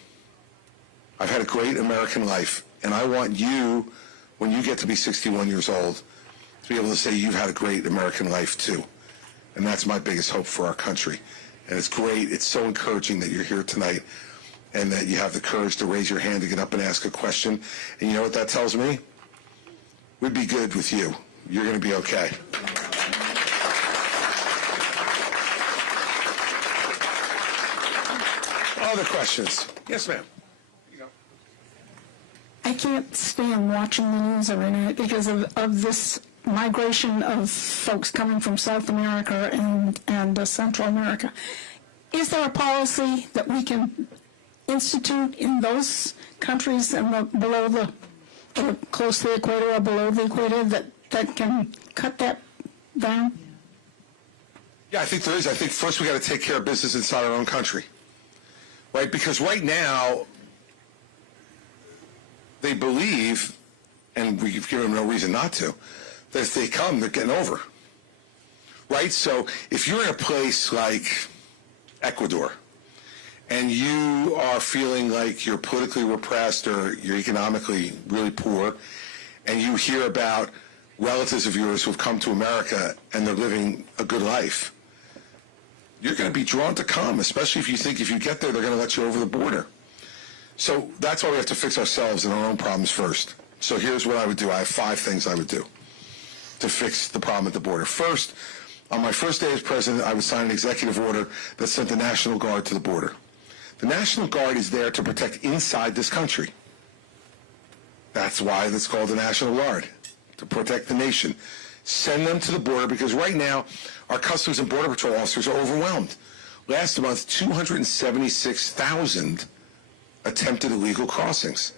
I've had a great American life, and I want you, when you get to be 61 years old, to be able to say you've had a great American life too. And that's my biggest hope for our country. And it's great, it's so encouraging that you're here tonight and that you have the courage to raise your hand to get up and ask a question. And you know what that tells me? We'd be good with you. You're going to be okay. Other questions? Yes, ma'am. I can't stand watching the news every night because of this migration of folks coming from South America and Central America. Is there a policy that we can institute in those countries and below the close to the equator or below the equator that can cut that down? Yeah, I think there is. I think first we got to take care of business inside our own country, right? Because right now they believe, and we've given them no reason not to, that if they come, they're getting over, right? So if you're in a place like Ecuador and you are feeling like you're politically repressed or you're economically really poor, and you hear about relatives of yours who've come to America and they're living a good life, you're going to be drawn to come, especially if you think if you get there, they're going to let you over the border. So that's why we have to fix ourselves and our own problems first. So here's what I would do. I have 5 things I would do to fix the problem at the border. First, on my first day as president, I would sign an executive order that sent the National Guard to the border. The National Guard is there to protect inside this country. That's why it's called the National Guard, to protect the nation. Send them to the border because right now our Customs and Border Patrol officers are overwhelmed. Last month, 276,000 attempted illegal crossings.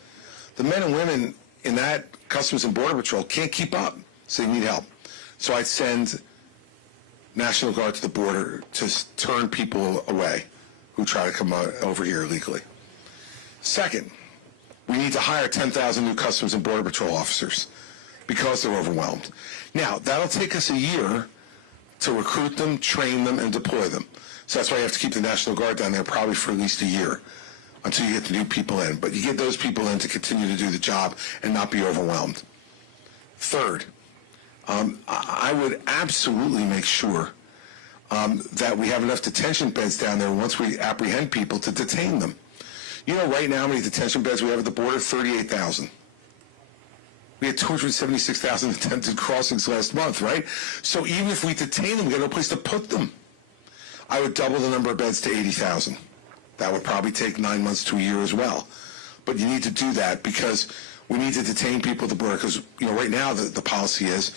The men and women in that Customs and Border Patrol can't keep up, so they need help. So I'd send National Guard to the border to turn people away who try to come over here illegally. Second, we need to hire 10,000 new Customs and Border Patrol officers because they're overwhelmed. Now, that'll take us a year to recruit them, train them, and deploy them. So that's why you have to keep the National Guard down there probably for at least a year until you get the new people in. But you get those people in to continue to do the job and not be overwhelmed. Third, I would absolutely make sure that we have enough detention beds down there once we apprehend people to detain them. You know right now how many detention beds we have at the border? 38,000. We had 276,000 attempted crossings last month, right? So even if we detain them, we got no place to put them. I would double the number of beds to 80,000. That would probably take 9 months to a year as well. But you need to do that because we need to detain people at the border because, you know, right now the policy is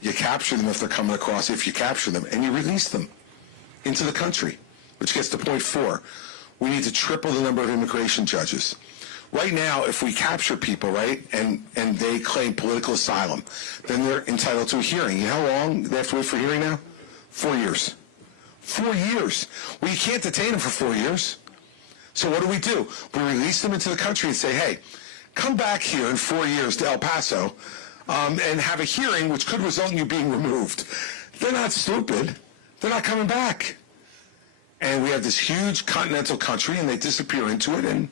you capture them if they're coming across, if you capture them, and you release them into the country, which gets to point 4. We need to triple the number of immigration judges. Right now, if we capture people, right, and they claim political asylum, then they're entitled to a hearing. You know how long they have to wait for a hearing now? 4 years. 4 years. Well, you can't detain them for 4 years. So what do? We release them into the country and say, hey, come back here in 4 years to El Paso and have a hearing which could result in you being removed. They're not stupid. They're not coming back. And we have this huge continental country and they disappear into it and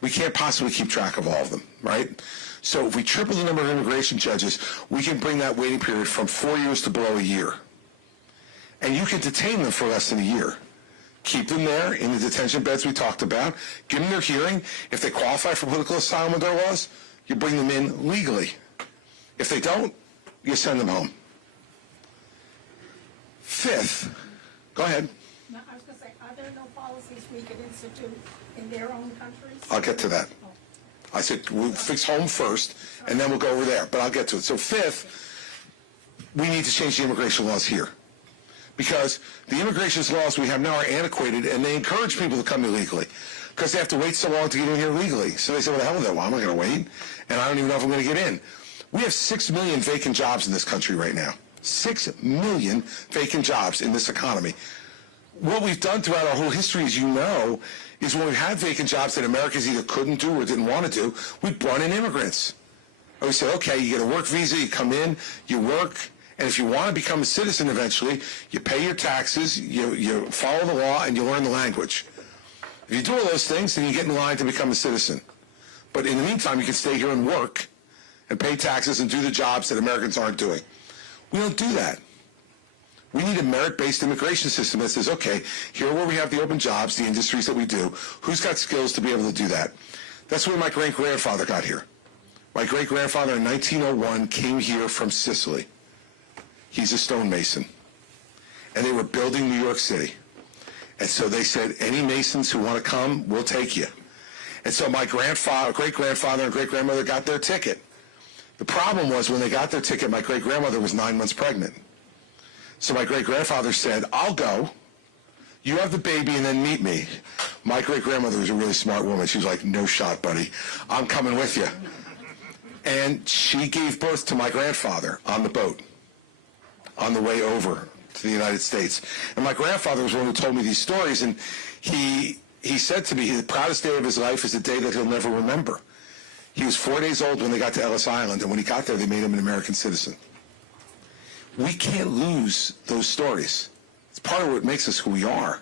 We can't possibly keep track of all of them, right? So if we triple the number of immigration judges, we can bring that waiting period from 4 years to below a year. And you can detain them for less than a year. Keep them there in the detention beds we talked about. Give them their hearing. If they qualify for political asylum under our laws, you bring them in legally. If they don't, you send them home. Fifth, go ahead. No, I was going to say, are there no policies we could institute in their own countries? I'll get to that. I said we'll fix home first, and then we'll go over there, but I'll get to it. So fifth, we need to change the immigration laws here. Because the immigration laws we have now are antiquated, and they encourage people to come illegally because they have to wait so long to get in here legally. So they say, well, the hell with that. Well, I'm not going to wait, and I don't even know if I'm going to get in. We have 6 million vacant jobs in this country right now. 6 million vacant jobs in this economy. What we've done throughout our whole history, as you know, is when we've had vacant jobs that Americans either couldn't do or didn't want to do, we brought in immigrants. And we said, okay, you get a work visa, you come in, you work, and if you want to become a citizen eventually, you pay your taxes, you follow the law, and you learn the language. If you do all those things, then you get in line to become a citizen. But in the meantime, you can stay here and work and pay taxes and do the jobs that Americans aren't doing. We don't do that. We need a merit-based immigration system that says, okay, here where we have the open jobs, the industries that we do, who's got skills to be able to do that? That's where my great-grandfather got here. My great-grandfather in 1901 came here from Sicily. He's a stonemason. And they were building New York City. And so they said, any Masons who want to come, we'll take you. And so my great-grandfather and great-grandmother got their ticket. The problem was when they got their ticket, my great-grandmother was 9 months pregnant. So my great-grandfather said, I'll go. You have the baby and then meet me. My great-grandmother was a really smart woman. She was like, no shot, buddy. I'm coming with you. And she gave birth to my grandfather on the boat on the way over to the United States. And my grandfather was the one who told me these stories, and he said to me the proudest day of his life is a day that he'll never remember. He was 4 days old when they got to Ellis Island, and when he got there, they made him an American citizen. We can't lose those stories. It's part of what makes us who we are.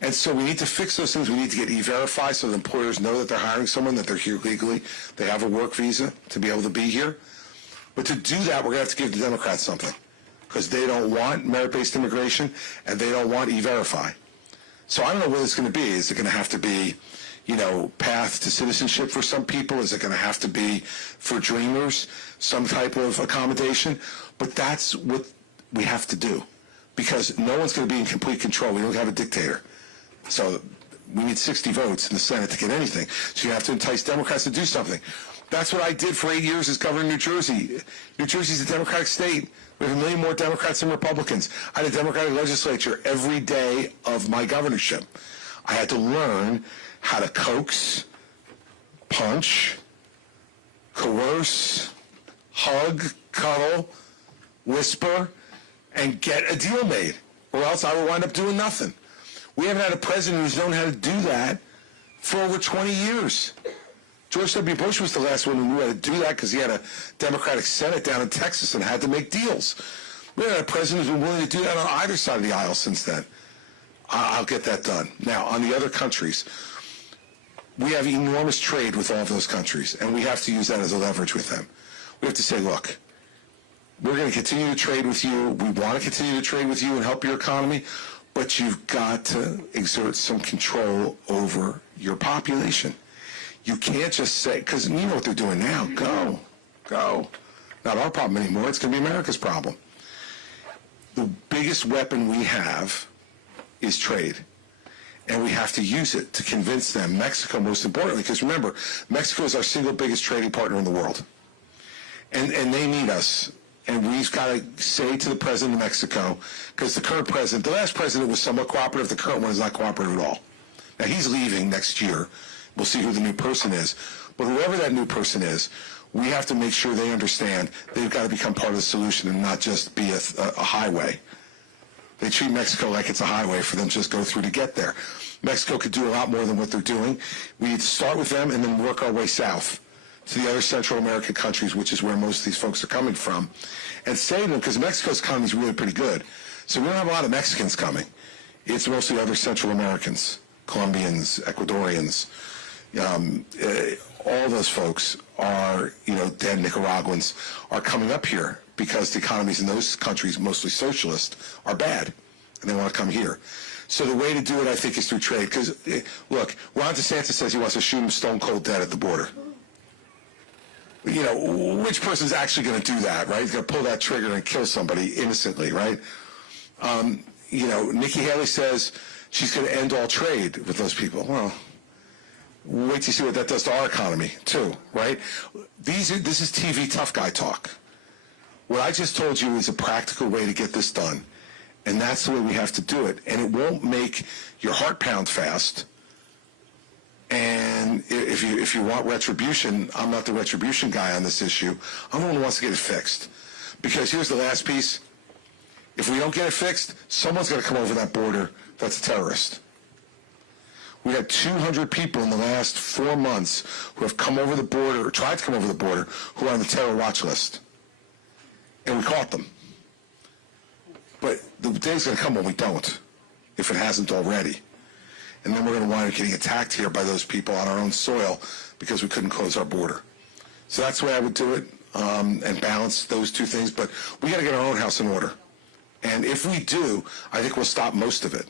And so we need to fix those things. We need to get E-Verify so that employers know that they're hiring someone, that they're here legally, they have a work visa to be able to be here. But to do that, we're going to have to give the Democrats something, because they don't want merit-based immigration and they don't want E-Verify. So I don't know what it's going to be. Is it going to have to be, path to citizenship for some people? Is it going to have to be for dreamers, some type of accommodation? But that's what we have to do, because no one's going to be in complete control. We don't have a dictator. So we need 60 votes in the Senate to get anything. So you have to entice Democrats to do something. That's what I did for 8 years as governor of New Jersey. New Jersey's a Democratic state. We have 1 million more Democrats than Republicans. I had a Democratic legislature every day of my governorship. I had to learn how to coax, punch, coerce, hug, cuddle, whisper, and get a deal made, or else I would wind up doing nothing. We haven't had a president who's known how to do that for over 20 years. George W. Bush was the last one who knew how to do that because he had a Democratic Senate down in Texas and had to make deals. We haven't had a president who's been willing to do that on either side of the aisle since then. I'll get that done. Now, on the other countries, we have enormous trade with all of those countries, and we have to use that as a leverage with them. We have to say, look, we're going to continue to trade with you. We want to continue to trade with you and help your economy, but you've got to exert some control over your population. You can't just say, because you know what they're doing now, go. Not our problem anymore. It's going to be America's problem. The biggest weapon we have is trade, and we have to use it to convince them, Mexico most importantly, because remember, Mexico is our single biggest trading partner in the world, and they need us. And we've got to say to the president of Mexico, because the current president, the last president was somewhat cooperative, the current one is not cooperative at all. Now, he's leaving next year. We'll see who the new person is. But whoever that new person is, we have to make sure they understand they've got to become part of the solution and not just be a highway. They treat Mexico like it's a highway for them to just go through to get there. Mexico could do a lot more than what they're doing. We need to start with them and then work our way south to the other Central American countries, which is where most of these folks are coming from, and say to them, because Mexico's economy is really pretty good, so we don't have a lot of Mexicans coming. It's mostly other Central Americans, Colombians, Ecuadorians, all those folks are, dead Nicaraguans, are coming up here because the economies in those countries, mostly socialist, are bad, and they want to come here. So the way to do it, I think, is through trade. Because, look, Ron DeSantis says he wants to shoot him stone cold dead at the border. Which person's actually going to do that, right? He's going to pull that trigger and kill somebody innocently, right? Nikki Haley says she's going to end all trade with those people. Well, wait to see what that does to our economy, too, right? This is TV tough guy talk. What I just told you is a practical way to get this done, and that's the way we have to do it. And it won't make your heart pound fast. And if you want retribution, I'm not the retribution guy on this issue. I'm the one who wants to get it fixed. Because here's the last piece. If we don't get it fixed, someone's going to come over that border that's a terrorist. We had 200 people in the last 4 months who have come over the border, or tried to come over the border, who are on the terror watch list. And we caught them. But the day's going to come when we don't, if it hasn't already. And then we're going to wind up getting attacked here by those people on our own soil because we couldn't close our border. So that's the way I would do it, and balance those two things. But we got to get our own house in order. And if we do, I think we'll stop most of it.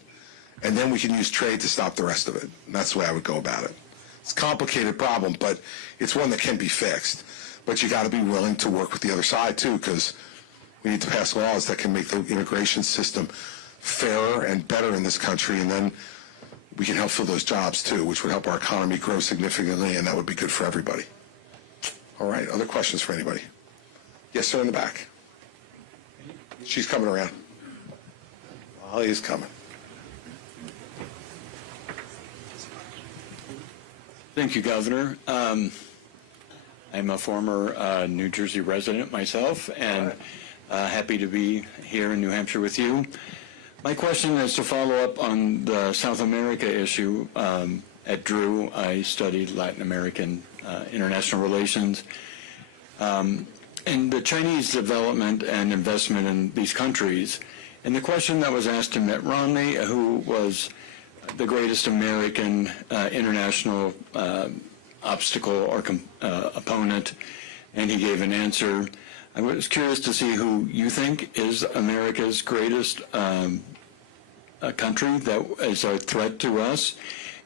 And then we can use trade to stop the rest of it. And that's the way I would go about it. It's a complicated problem, but it's one that can be fixed. But you got to be willing to work with the other side, too, because we need to pass laws that can make the immigration system fairer and better in this country. And then we can help fill those jobs, too, which would help our economy grow significantly, and that would be good for everybody. All right, other questions for anybody? Yes, sir, in the back. She's coming around. Well, he is coming. Thank you, Governor. I'm a former New Jersey resident myself, and happy to be here in New Hampshire with you. My question is to follow up on the South America issue. At Drew, I studied Latin American international relations. And the Chinese development and investment in these countries. And the question that was asked to Mitt Romney, who was the greatest American international obstacle or opponent, and he gave an answer. I was curious to see who you think is America's greatest country that is a threat to us.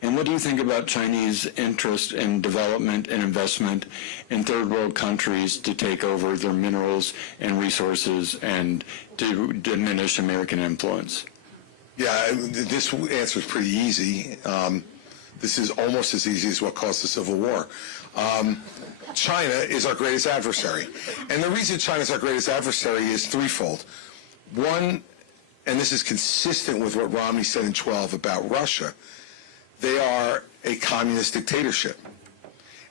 And what do you think about Chinese interest in development and investment in third world countries to take over their minerals and resources and to diminish American influence? Yeah, this answer is pretty easy. This is almost as easy as what caused the Civil War. China is our greatest adversary. And the reason China is our greatest adversary is threefold. One, and this is consistent with what Romney said in 12 about Russia, they are a communist dictatorship.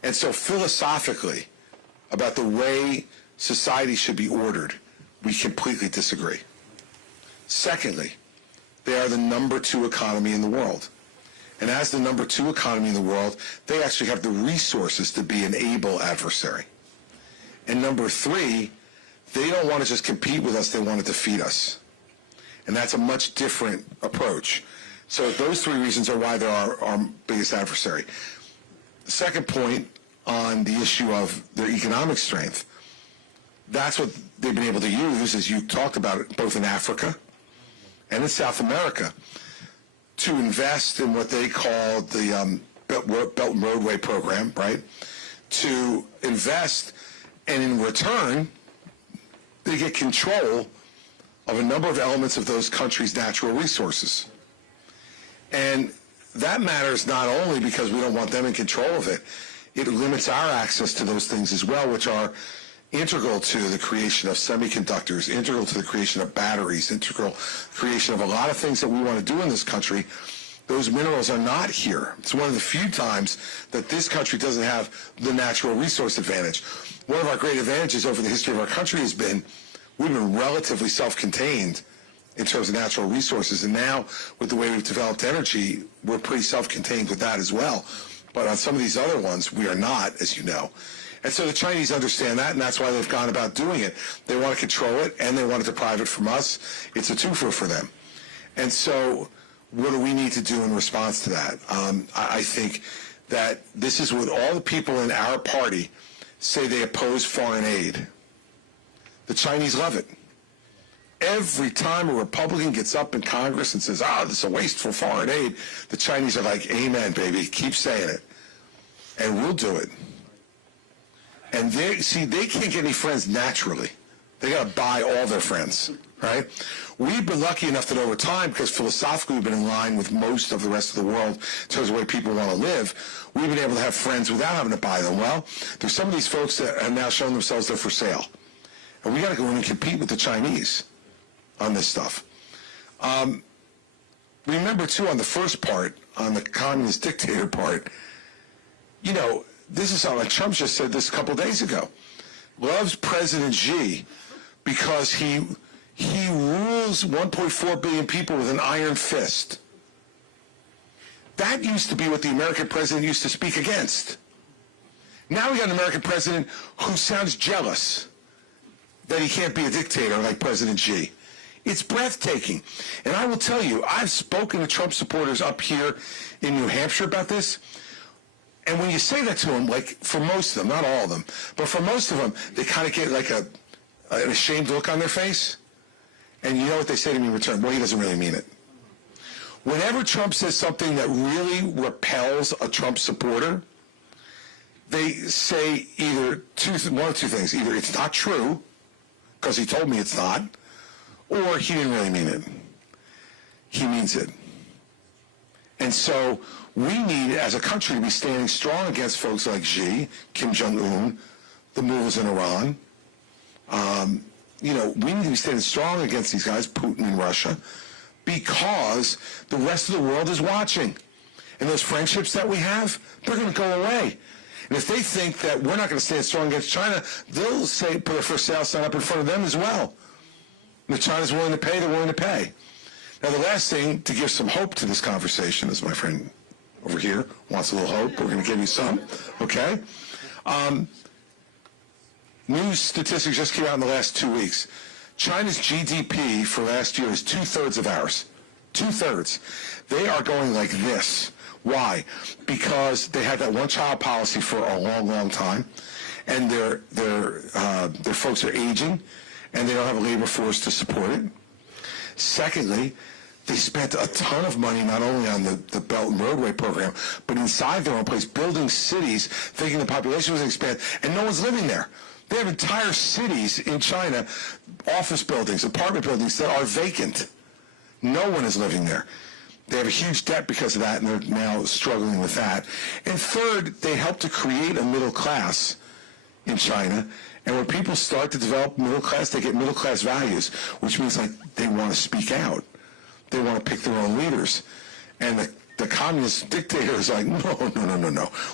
And so philosophically, about the way society should be ordered, we completely disagree. Secondly, they are the number 2 economy in the world. And as the number 2 economy in the world, they actually have the resources to be an able adversary. And number 3, they don't want to just compete with us, they want to defeat us. And that's a much different approach. So those 3 reasons are why they're our biggest adversary. The second point on the issue of their economic strength, that's what they've been able to use, as you talked about it, both in Africa and in South America, to invest in what they call the Belt and Roadway program, right? To invest, and in return, they get control of a number of elements of those countries' natural resources. And that matters not only because we don't want them in control of it, it limits our access to those things as well, which are integral to the creation of semiconductors, integral to the creation of batteries, integral creation of a lot of things that we want to do in this country. Those minerals are not here. It's one of the few times that this country doesn't have the natural resource advantage. One of our great advantages over the history of our country has been we've been relatively self-contained in terms of natural resources, and now with the way we've developed energy, we're pretty self-contained with that as well. But on some of these other ones, we are not, as you know. And so the Chinese understand that, and that's why they've gone about doing it. They want to control it, and they want to deprive it from us. It's a twofer for them. And so what do we need to do in response to that? I think that this is what all the people in our party say they oppose foreign aid. The Chinese love it. Every time a Republican gets up in Congress and says, this is a waste for foreign aid, the Chinese are like, amen, baby, keep saying it. And we'll do it. And they can't get any friends naturally. They got to buy all their friends, right? We've been lucky enough that over time, because philosophically we've been in line with most of the rest of the world in terms of the way people want to live, we've been able to have friends without having to buy them. Well, there's some of these folks that have now shown themselves they're for sale. And we got to go in and compete with the Chinese on this stuff. Remember, too, on the first part, on the communist dictator part, this is something Trump just said this a couple days ago. Loves President Xi because he rules 1.4 billion people with an iron fist. That used to be what the American president used to speak against. Now we got an American president who sounds jealous that he can't be a dictator like President Xi. It's breathtaking. And I will tell you, I've spoken to Trump supporters up here in New Hampshire about this. And when you say that to them, like for most of them, not all of them, but for most of them, they kind of get like an ashamed look on their face. And you know what they say to me in return? Well, he doesn't really mean it. Whenever Trump says something that really repels a Trump supporter, they say either one of two things. Either it's not true, because he told me it's not, or he didn't really mean it. He means it. And so we need, as a country, to be standing strong against folks like Xi, Kim Jong-un, the mullahs in Iran. We need to be standing strong against these guys, Putin in Russia, because the rest of the world is watching. And those friendships that we have, they're going to go away. And if they think that we're not going to stand strong against China, they'll put a for sale sign up in front of them as well. And if China's willing to pay, they're willing to pay. Now, the last thing to give some hope to this conversation, as my friend over here wants a little hope, we're going to give you some, okay? News statistics just came out in the last 2 weeks. China's GDP for last year is 2/3 of ours. 2/3. They are going like this. Why? Because they had that one-child policy for a long, long time, and their folks are aging, and they don't have a labor force to support it. Secondly, they spent a ton of money not only on the Belt and Roadway program, but inside their own place, building cities, thinking the population was going to expand, and no one's living there. They have entire cities in China, office buildings, apartment buildings that are vacant. No one is living there. They have a huge debt because of that, and they're now struggling with that. And third, they help to create a middle class in China. And when people start to develop middle class, they get middle class values, which means like they want to speak out. They want to pick their own leaders. And the communist dictator is like, no.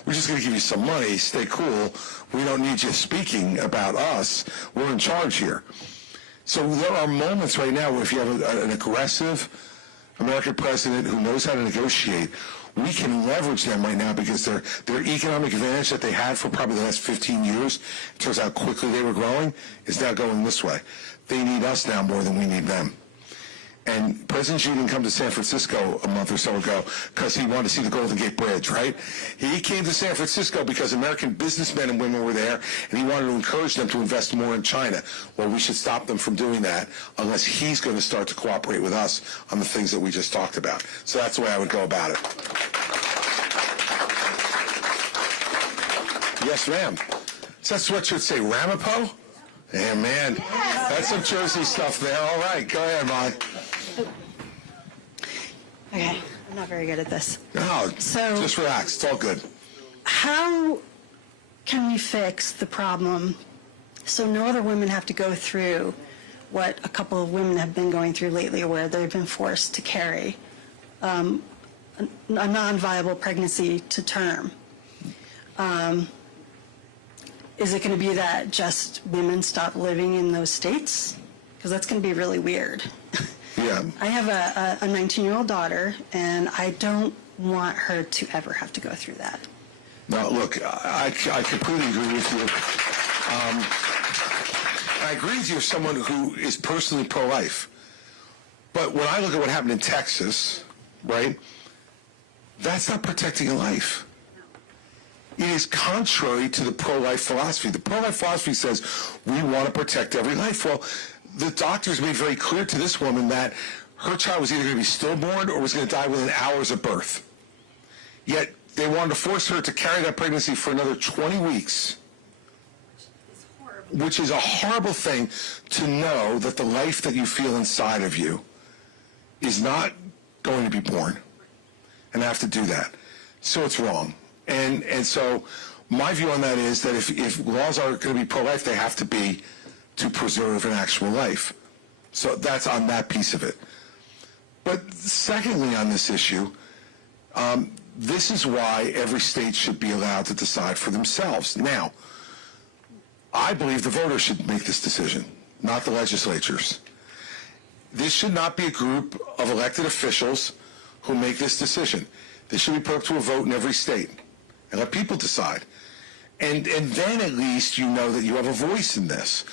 We're just going to give you some money. Stay cool. We don't need you speaking about us. We're in charge here. So there are moments right now where if you have an aggressive American president who knows how to negotiate, we can leverage them right now because their economic advantage that they had for probably the last 15 years, in terms of how quickly they were growing, is now going this way. They need us now more than we need them. And President Xi didn't come to San Francisco a month or so ago because he wanted to see the Golden Gate Bridge, right? He came to San Francisco because American businessmen and women were there, and he wanted to encourage them to invest more in China. Well, we should stop them from doing that unless he's going to start to cooperate with us on the things that we just talked about. So that's the way I would go about it. Yes, ma'am. Does that sweatshirt say Ramapo? Yeah, man. That's some Jersey stuff there. All right, go ahead, Molly. Okay, I'm not very good at this. No, So, just relax. It's all good. how can we fix the problem so no other women have to go through what a couple of women have been going through lately, where they've been forced to carry a non-viable pregnancy to term? Is it going to be that just women stop living in those states? Because that's going to be really weird. Yeah. I have a 19-year-old daughter, and I don't want her to ever have to go through that. No, look, I completely agree with you. I agree with you as someone who is personally pro-life. But when I look at what happened in Texas, right, that's not protecting a life. It is contrary to the pro-life philosophy. The pro-life philosophy says we want to protect every life. Well, the doctors made very clear to this woman that her child was either going to be stillborn or was going to die within hours of birth. Yet they wanted to force her to carry that pregnancy for another 20 weeks, which is a horrible thing, to know that the life that you feel inside of you is not going to be born and have to do that. So it's wrong. And so my view on that is that if laws are going to be pro-life, they have to be to preserve an actual life. So that's on that piece of it. But secondly, on this issue, this is why every state should be allowed to decide for themselves. Now, I believe the voters should make this decision, not the legislatures. This should not be a group of elected officials who make this decision. This should be put up to a vote in every state and let people decide. And then at least you know that you have a voice in this.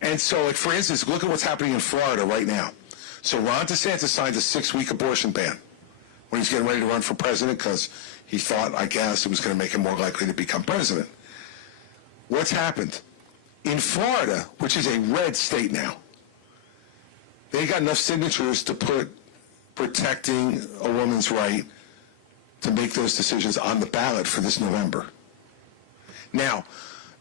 And so, like, for instance, look at what's happening in Florida right now. So Ron DeSantis signed a 6-week abortion ban when he's getting ready to run for president because he thought, I guess, it was going to make him more likely to become president. What's happened? In Florida, which is a red state now, they got enough signatures to put protecting a woman's right to make those decisions on the ballot for this November. Now,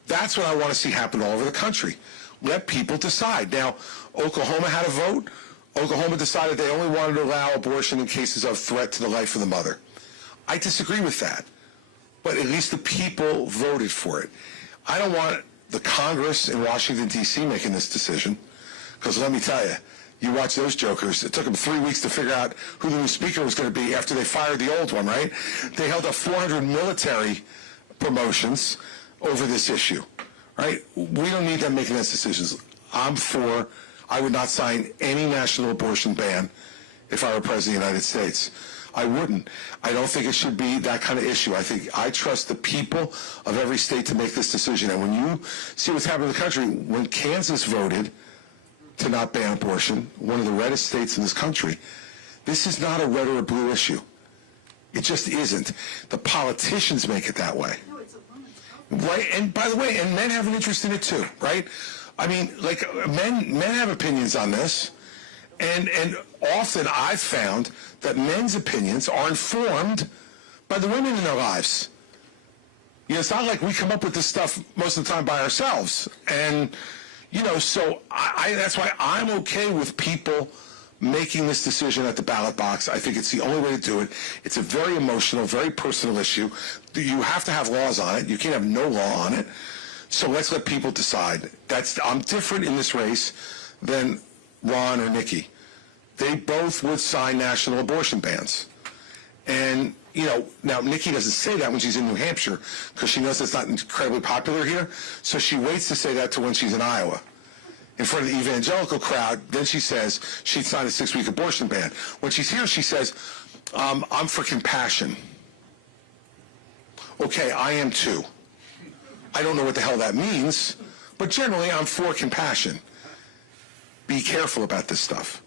that's what I want to see happen all over the country. Let people decide. Now, Oklahoma had a vote. Oklahoma decided they only wanted to allow abortion in cases of threat to the life of the mother. I disagree with that, but at least the people voted for it. I don't want the Congress in Washington, D.C. making this decision, because let me tell you, you watch those jokers. It took them 3 weeks to figure out who the new speaker was going to be after they fired the old one, right? They held up 400 military promotions over this issue, right? We don't need them making those decisions. I would not sign any national abortion ban if I were president of the United States. I wouldn't. I don't think it should be that kind of issue. I trust the people of every state to make this decision. And when you see what's happening in the country, when Kansas voted to not ban abortion, one of the reddest states in this country, this is not a red or a blue issue. It just isn't. The politicians make it that way. No, it's a woman's health. Right? And by the way, and men have an interest in it too, right? I mean, like, men have opinions on this, and often I've found that men's opinions are informed by the women in their lives. You know, it's not like we come up with this stuff most of the time by ourselves. And, you know, so that's why I'm okay with people making this decision at the ballot box. I think it's the only way to do it. It's a very emotional, very personal issue. You have to have laws on it. You can't have no law on it. So let's let people decide. I'm different in this race than Ron or Nikki. They both would sign national abortion bans. And, you know, now Nikki doesn't say that when she's in New Hampshire because she knows it's not incredibly popular here. So she waits to say that to when she's in Iowa in front of the evangelical crowd. Then she says she'd sign a 6-week abortion ban. When she's here, she says, I'm for compassion. Okay, I am too. I don't know what the hell that means, but generally I'm for compassion. Be careful about this stuff.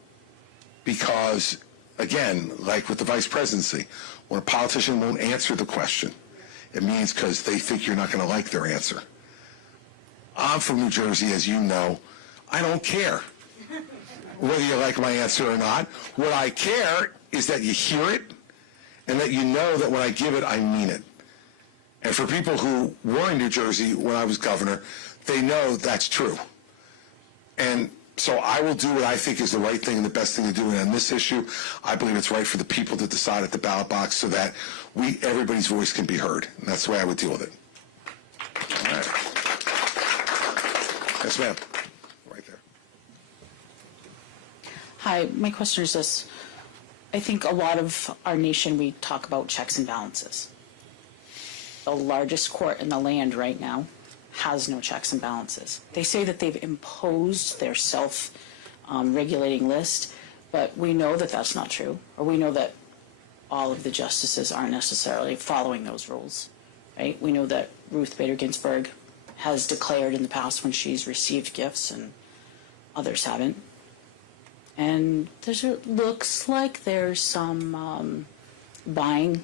Because, again, like with the vice presidency, when a politician won't answer the question, it means because they think you're not going to like their answer. I'm from New Jersey, as you know. I don't care whether you like my answer or not. What I care is that you hear it and that you know that when I give it, I mean it. And for people who were in New Jersey when I was governor, they know that's true. And so I will do what I think is the right thing and the best thing to do. And on this issue, I believe it's right for the people to decide at the ballot box so that everybody's voice can be heard. And that's the way I would deal with it. All right. Yes, ma'am. Right there. Hi, my question is this. I think a lot of our nation, we talk about checks and balances. The largest court in the land right now has no checks and balances. They say that they've imposed their self-regulating list, but we know that that's not true, or we know that all of the justices aren't necessarily following those rules, right? We know that Ruth Bader Ginsburg has declared in the past when she's received gifts and others haven't. And it looks like there's some buying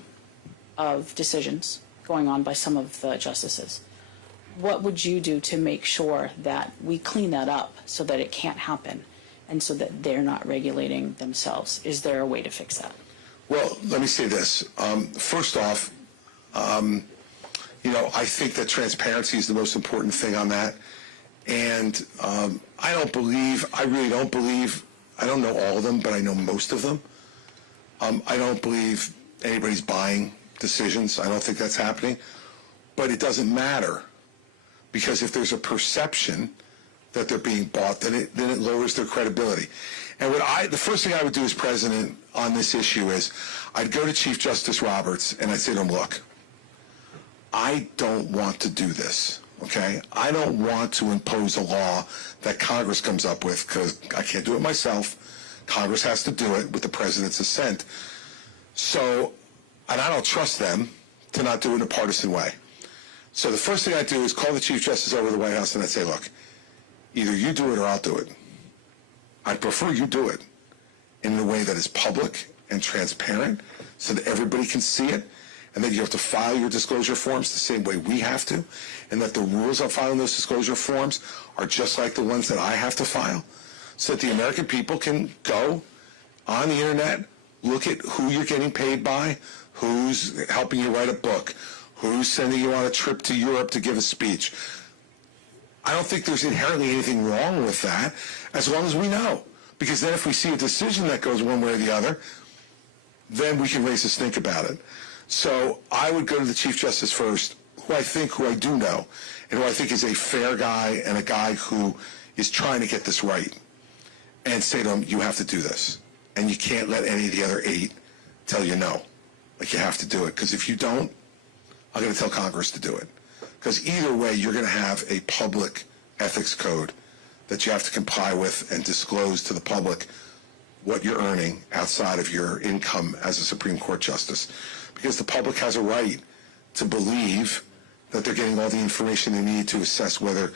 of decisions going on by some of the justices. What would you do to make sure that we clean that up so that it can't happen and so that they're not regulating themselves? Is there a way to fix that? Well, let me say this. First off, I think that transparency is the most important thing on that. And I really don't believe, I don't know all of them, but I know most of them. I don't believe anybody's buying decisions. I don't think that's happening. But it doesn't matter, because if there's a perception that they're being bought, then it lowers their credibility. And the first thing I would do as president on this issue is I'd go to Chief Justice Roberts and I'd say to him, look, I don't want to do this, okay? I don't want to impose a law that Congress comes up with, because I can't do it myself. Congress has to do it with the president's assent. So, and I don't trust them to not do it in a partisan way. So the first thing I do is call the Chief Justice over to the White House and I'd say, look, either you do it or I'll do it. I prefer you do it in a way that is public and transparent so that everybody can see it, and that you have to file your disclosure forms the same way we have to, and that the rules on filing those disclosure forms are just like the ones that I have to file, so that the American people can go on the internet, look at who you're getting paid by, who's helping you write a book, who's sending you on a trip to Europe to give a speech. I don't think there's inherently anything wrong with that, as long as we know. Because then if we see a decision that goes one way or the other, then we can raise a stink about it. So I would go to the Chief Justice first, who I do know, and who I think is a fair guy and a guy who is trying to get this right, and say to him, you have to do this. And you can't let any of the other 8 tell you no. Like, you have to do it. Because if you don't, I'm going to tell Congress to do it. Because either way, you're going to have a public ethics code that you have to comply with and disclose to the public what you're earning outside of your income as a Supreme Court justice. Because the public has a right to believe that they're getting all the information they need to assess whether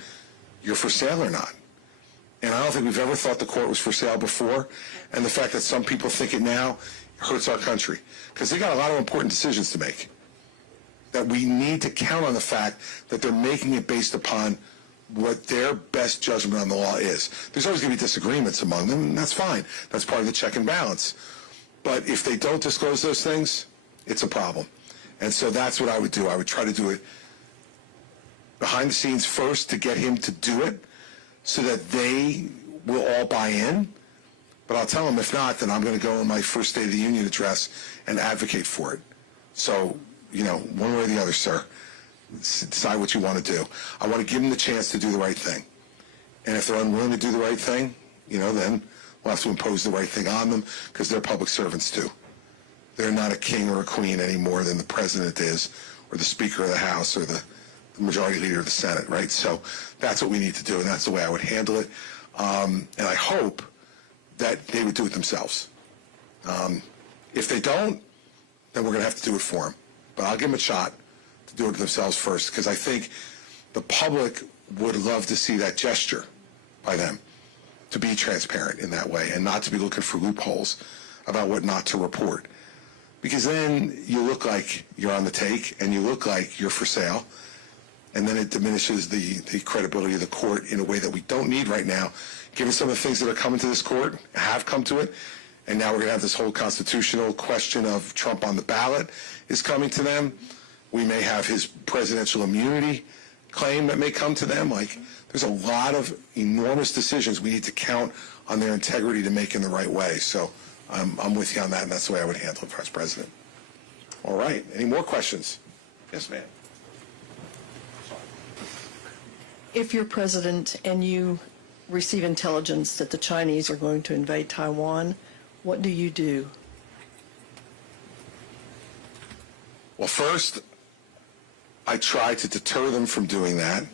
you're for sale or not. And I don't think we've ever thought the court was for sale before. And the fact that some people think it now hurts our country. Because they got a lot of important decisions to make. That we need to count on the fact that they're making it based upon what their best judgment on the law is. There's always going to be disagreements among them, and that's fine. That's part of the check and balance. But if they don't disclose those things, it's a problem. And so that's what I would do. I would try to do it behind the scenes first to get him to do it so that they will all buy in. But I'll tell them, if not, then I'm going to go in my first State of the Union address and advocate for it. So, one way or the other, sir, decide what you want to do. I want to give them the chance to do the right thing. And if they're unwilling to do the right thing, then we'll have to impose the right thing on them, because they're public servants too. They're not a king or a queen any more than the president is, or the Speaker of the House, or the majority leader of the Senate, right? So that's what we need to do, and that's the way I would handle it. And I hope that they would do it themselves. If they don't, then we're going to have to do it for them. But I'll give them a shot to do it themselves first, because I think the public would love to see that gesture by them, to be transparent in that way and not to be looking for loopholes about what not to report. Because then you look like you're on the take and you look like you're for sale, and then it diminishes the credibility of the court in a way that we don't need right now, given some of the things that are coming to this court, have come to it, and now we're going to have this whole constitutional question of Trump on the ballot is coming to them. We may have his presidential immunity claim that may come to them. Like, there's a lot of enormous decisions we need to count on their integrity to make in the right way. So I'm with you on that, and that's the way I would handle it, Vice President. All right. Any more questions? Yes, ma'am. If you're president and you receive intelligence that the Chinese are going to invade Taiwan, what do you do? Well, first, I try to deter them from doing that.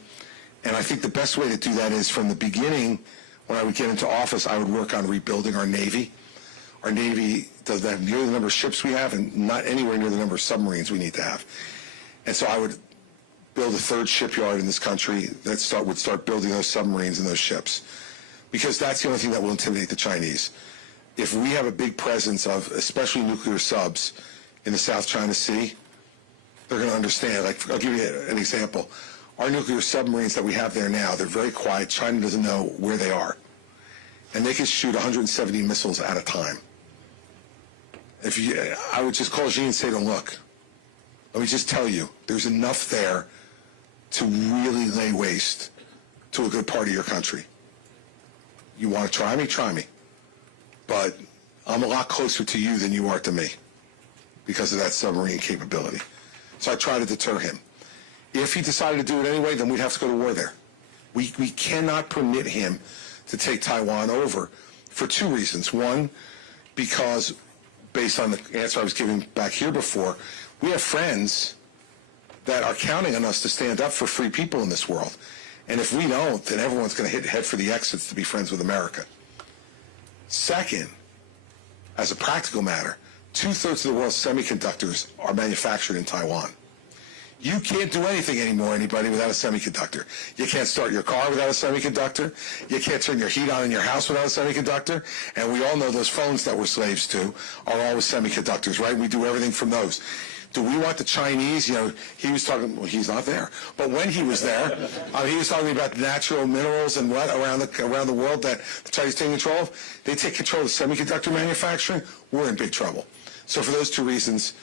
And I think the best way to do that is, from the beginning, when I would get into office, I would work on rebuilding our Navy. Our Navy doesn't have nearly the number of ships we have, and not anywhere near the number of submarines we need to have. And so I would build a 3rd shipyard in this country that would start building those submarines and those ships, because that's the only thing that will intimidate the Chinese. If we have a big presence of especially nuclear subs in the South China Sea, they're going to understand. Like, I'll give you an example. Our nuclear submarines that we have there now, they're very quiet. China doesn't know where they are. And they can shoot 170 missiles at a time. I would just call Xi and say, don't look. Let me just tell you, there's enough there to really lay waste to a good part of your country. You want to try me? Try me. But I'm a lot closer to you than you are to me because of that submarine capability. So I try to deter him. If he decided to do it anyway, then we'd have to go to war there. We cannot permit him to take Taiwan over for two reasons. One, because based on the answer I was giving back here before, we have friends that are counting on us to stand up for free people in this world. And if we don't, then everyone's going to head for the exits to be friends with America. Second, as a practical matter, 2/3 of the world's semiconductors are manufactured in Taiwan. You can't do anything anymore, anybody, without a semiconductor. You can't start your car without a semiconductor. You can't turn your heat on in your house without a semiconductor. And we all know those phones that we're slaves to are always semiconductors, right? We do everything from those. Do we want the Chinese? He was talking, well, he's not there. But when he was there, he was talking about natural minerals and what around the world that the Chinese take control of. They take control of semiconductor manufacturing. We're in big trouble. So for those two reasons,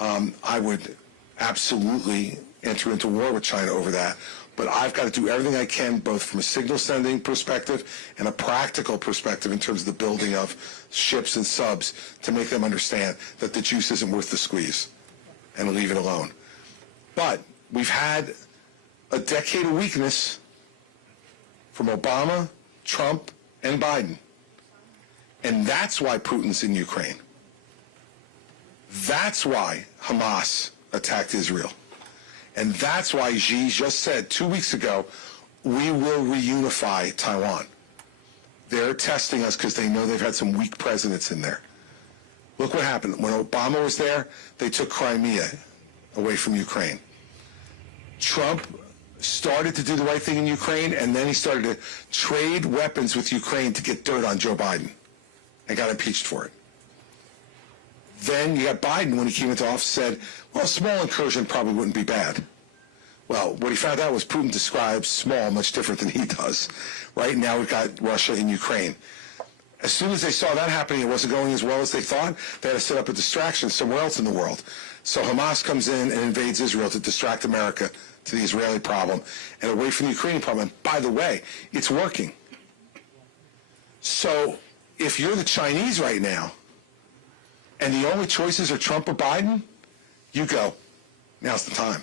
I would absolutely enter into war with China over that. But I've got to do everything I can, both from a signal sending perspective and a practical perspective in terms of the building of ships and subs to make them understand that the juice isn't worth the squeeze and leave it alone. But we've had a decade of weakness from Obama, Trump, and Biden. And that's why Putin's in Ukraine. That's why Hamas attacked Israel. And that's why Xi just said 2 weeks ago, we will reunify Taiwan. They're testing us because they know they've had some weak presidents in there. Look what happened. When Obama was there, they took Crimea away from Ukraine. Trump started to do the right thing in Ukraine, and then he started to trade weapons with Ukraine to get dirt on Joe Biden and got impeached for it. Then you got Biden, when he came into office, said, well, a small incursion probably wouldn't be bad. Well, what he found out was Putin describes small much different than he does. Right now we've got Russia and Ukraine. As soon as they saw that happening, it wasn't going as well as they thought, they had to set up a distraction somewhere else in the world. So Hamas comes in and invades Israel to distract America to the Israeli problem and away from the Ukrainian problem. And by the way, it's working. So if you're the Chinese right now, and the only choices are Trump or Biden, you go, now's the time.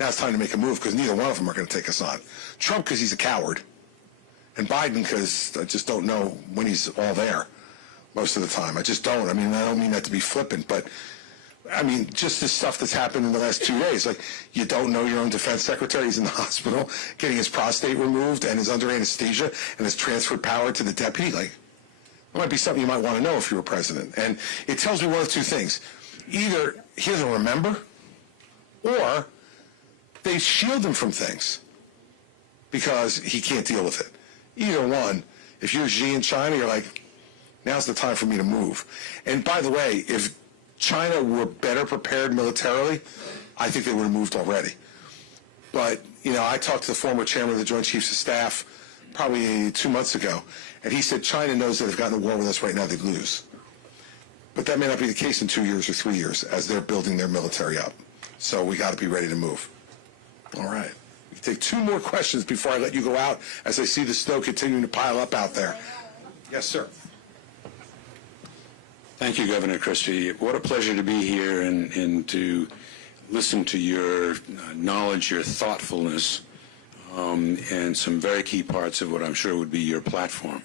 Now it's time to make a move because neither one of them are going to take us on. Trump because he's a coward, and Biden because I just don't know when he's all there most of the time. I just don't. I mean, I don't mean that to be flippant, but I mean, just the stuff that's happened in the last 2 days. Like, you don't know your own defense secretary. He's in the hospital getting his prostate removed and is under anesthesia and has transferred power to the deputy. Like, it might be something you might want to know if you were president. And it tells me one of two things. Either he doesn't remember, or they shield him from things because he can't deal with it. Either one. If you're Xi in China, you're like, now's the time for me to move. And by the way, if China were better prepared militarily, I think they would have moved already. But, I talked to the former chairman of the Joint Chiefs of Staff probably 2 months ago, and he said China knows that if they've gotten a war with us right now, they'd lose. But that may not be the case in 2 years or 3 years as they're building their military up. So we got to be ready to move. All right. We can take 2 more questions before I let you go out as I see the snow continuing to pile up out there. Yes, sir. Thank you, Governor Christie. What a pleasure to be here and to listen to your knowledge, your thoughtfulness, and some very key parts of what I'm sure would be your platform.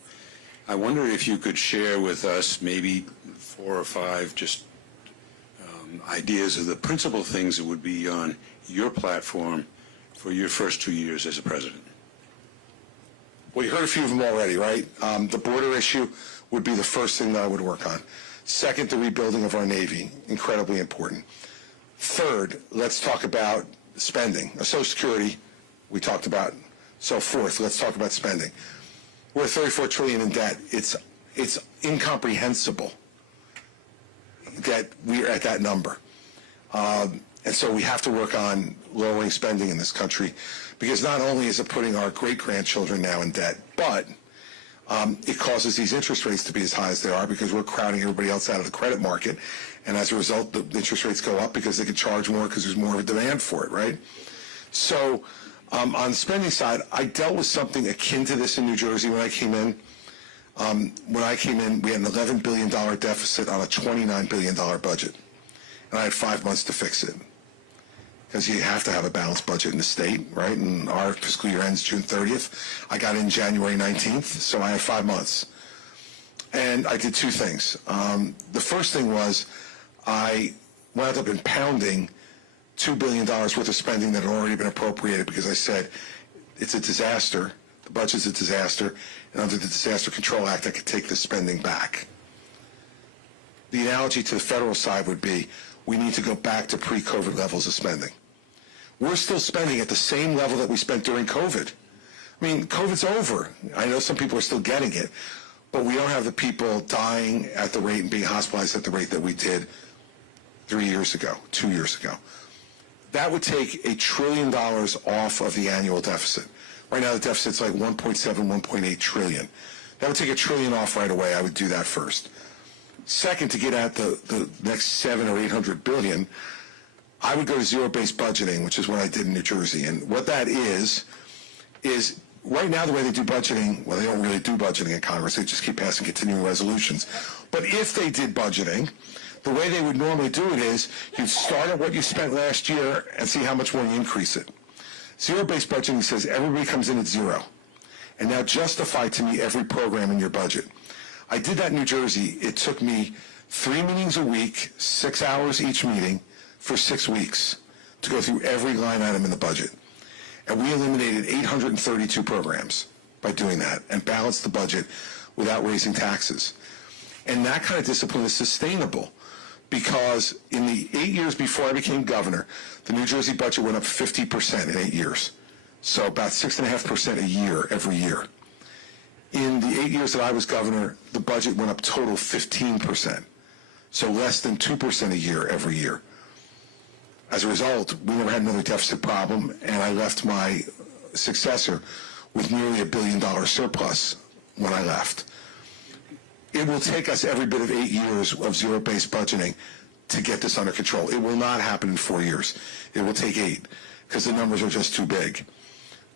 I wonder if you could share with us maybe 4 or 5 just ideas of the principal things that would be on your platform for your first 2 years as a president. Well, you heard a few of them already, right? The border issue would be the first thing that I would work on. Second, the rebuilding of our Navy, incredibly important. Third, let's talk about spending. Social Security, we talked about. So fourth, let's talk about spending. We're $34 trillion in debt. It's incomprehensible that we're at that number. And so we have to work on lowering spending in this country, because not only is it putting our great-grandchildren now in debt, but it causes these interest rates to be as high as they are because we're crowding everybody else out of the credit market. And as a result, the interest rates go up because they can charge more because there's more of a demand for it, right? So on the spending side, I dealt with something akin to this in New Jersey when I came in. When I came in, we had an $11 billion deficit on a $29 billion budget. And I had 5 months to fix it, because you have to have a balanced budget in the state, right? And our fiscal year ends June 30th. I got in January 19th, so I had 5 months. And I did two things. The first thing was I wound up impounding $2 billion worth of spending that had already been appropriated, because I said, it's a disaster, the budget's a disaster, and under the Disaster Control Act, I could take this spending back. The analogy to the federal side would be, we need to go back to pre-COVID levels of spending. We're still spending at the same level that we spent during COVID. I mean, COVID's over. I know some people are still getting it, but we don't have the people dying at the rate and being hospitalized at the rate that we did 3 years ago, 2 years ago. That would take $1 trillion off of the annual deficit. Right now, the deficit's like 1.7, 1.8 trillion. That would take $1 trillion off right away. I would do that first. Second, to get at the next 700 or 800 billion, I would go to zero-based budgeting, which is what I did in New Jersey. And what that is right now the way they do budgeting, well, they don't really do budgeting in Congress. They just keep passing continuing resolutions. But if they did budgeting, the way they would normally do it is you'd start at what you spent last year and see how much more you increase it. Zero-based budgeting says everybody comes in at zero. And now justify to me every program in your budget. I did that in New Jersey. It took me 3 meetings a week, 6 hours each meeting for 6 weeks to go through every line item in the budget. And we eliminated 832 programs by doing that and balanced the budget without raising taxes. And that kind of discipline is sustainable, because in the 8 years before I became governor, the New Jersey budget went up 50% in 8 years. So about 6.5% a year every year. In the 8 years that I was governor, the budget went up total 15%. So less than 2% a year every year. As a result, we never had another deficit problem, and I left my successor with nearly $1 billion surplus when I left. It will take us every bit of 8 years of zero-based budgeting to get this under control. It will not happen in 4 years. It will take 8, because the numbers are just too big.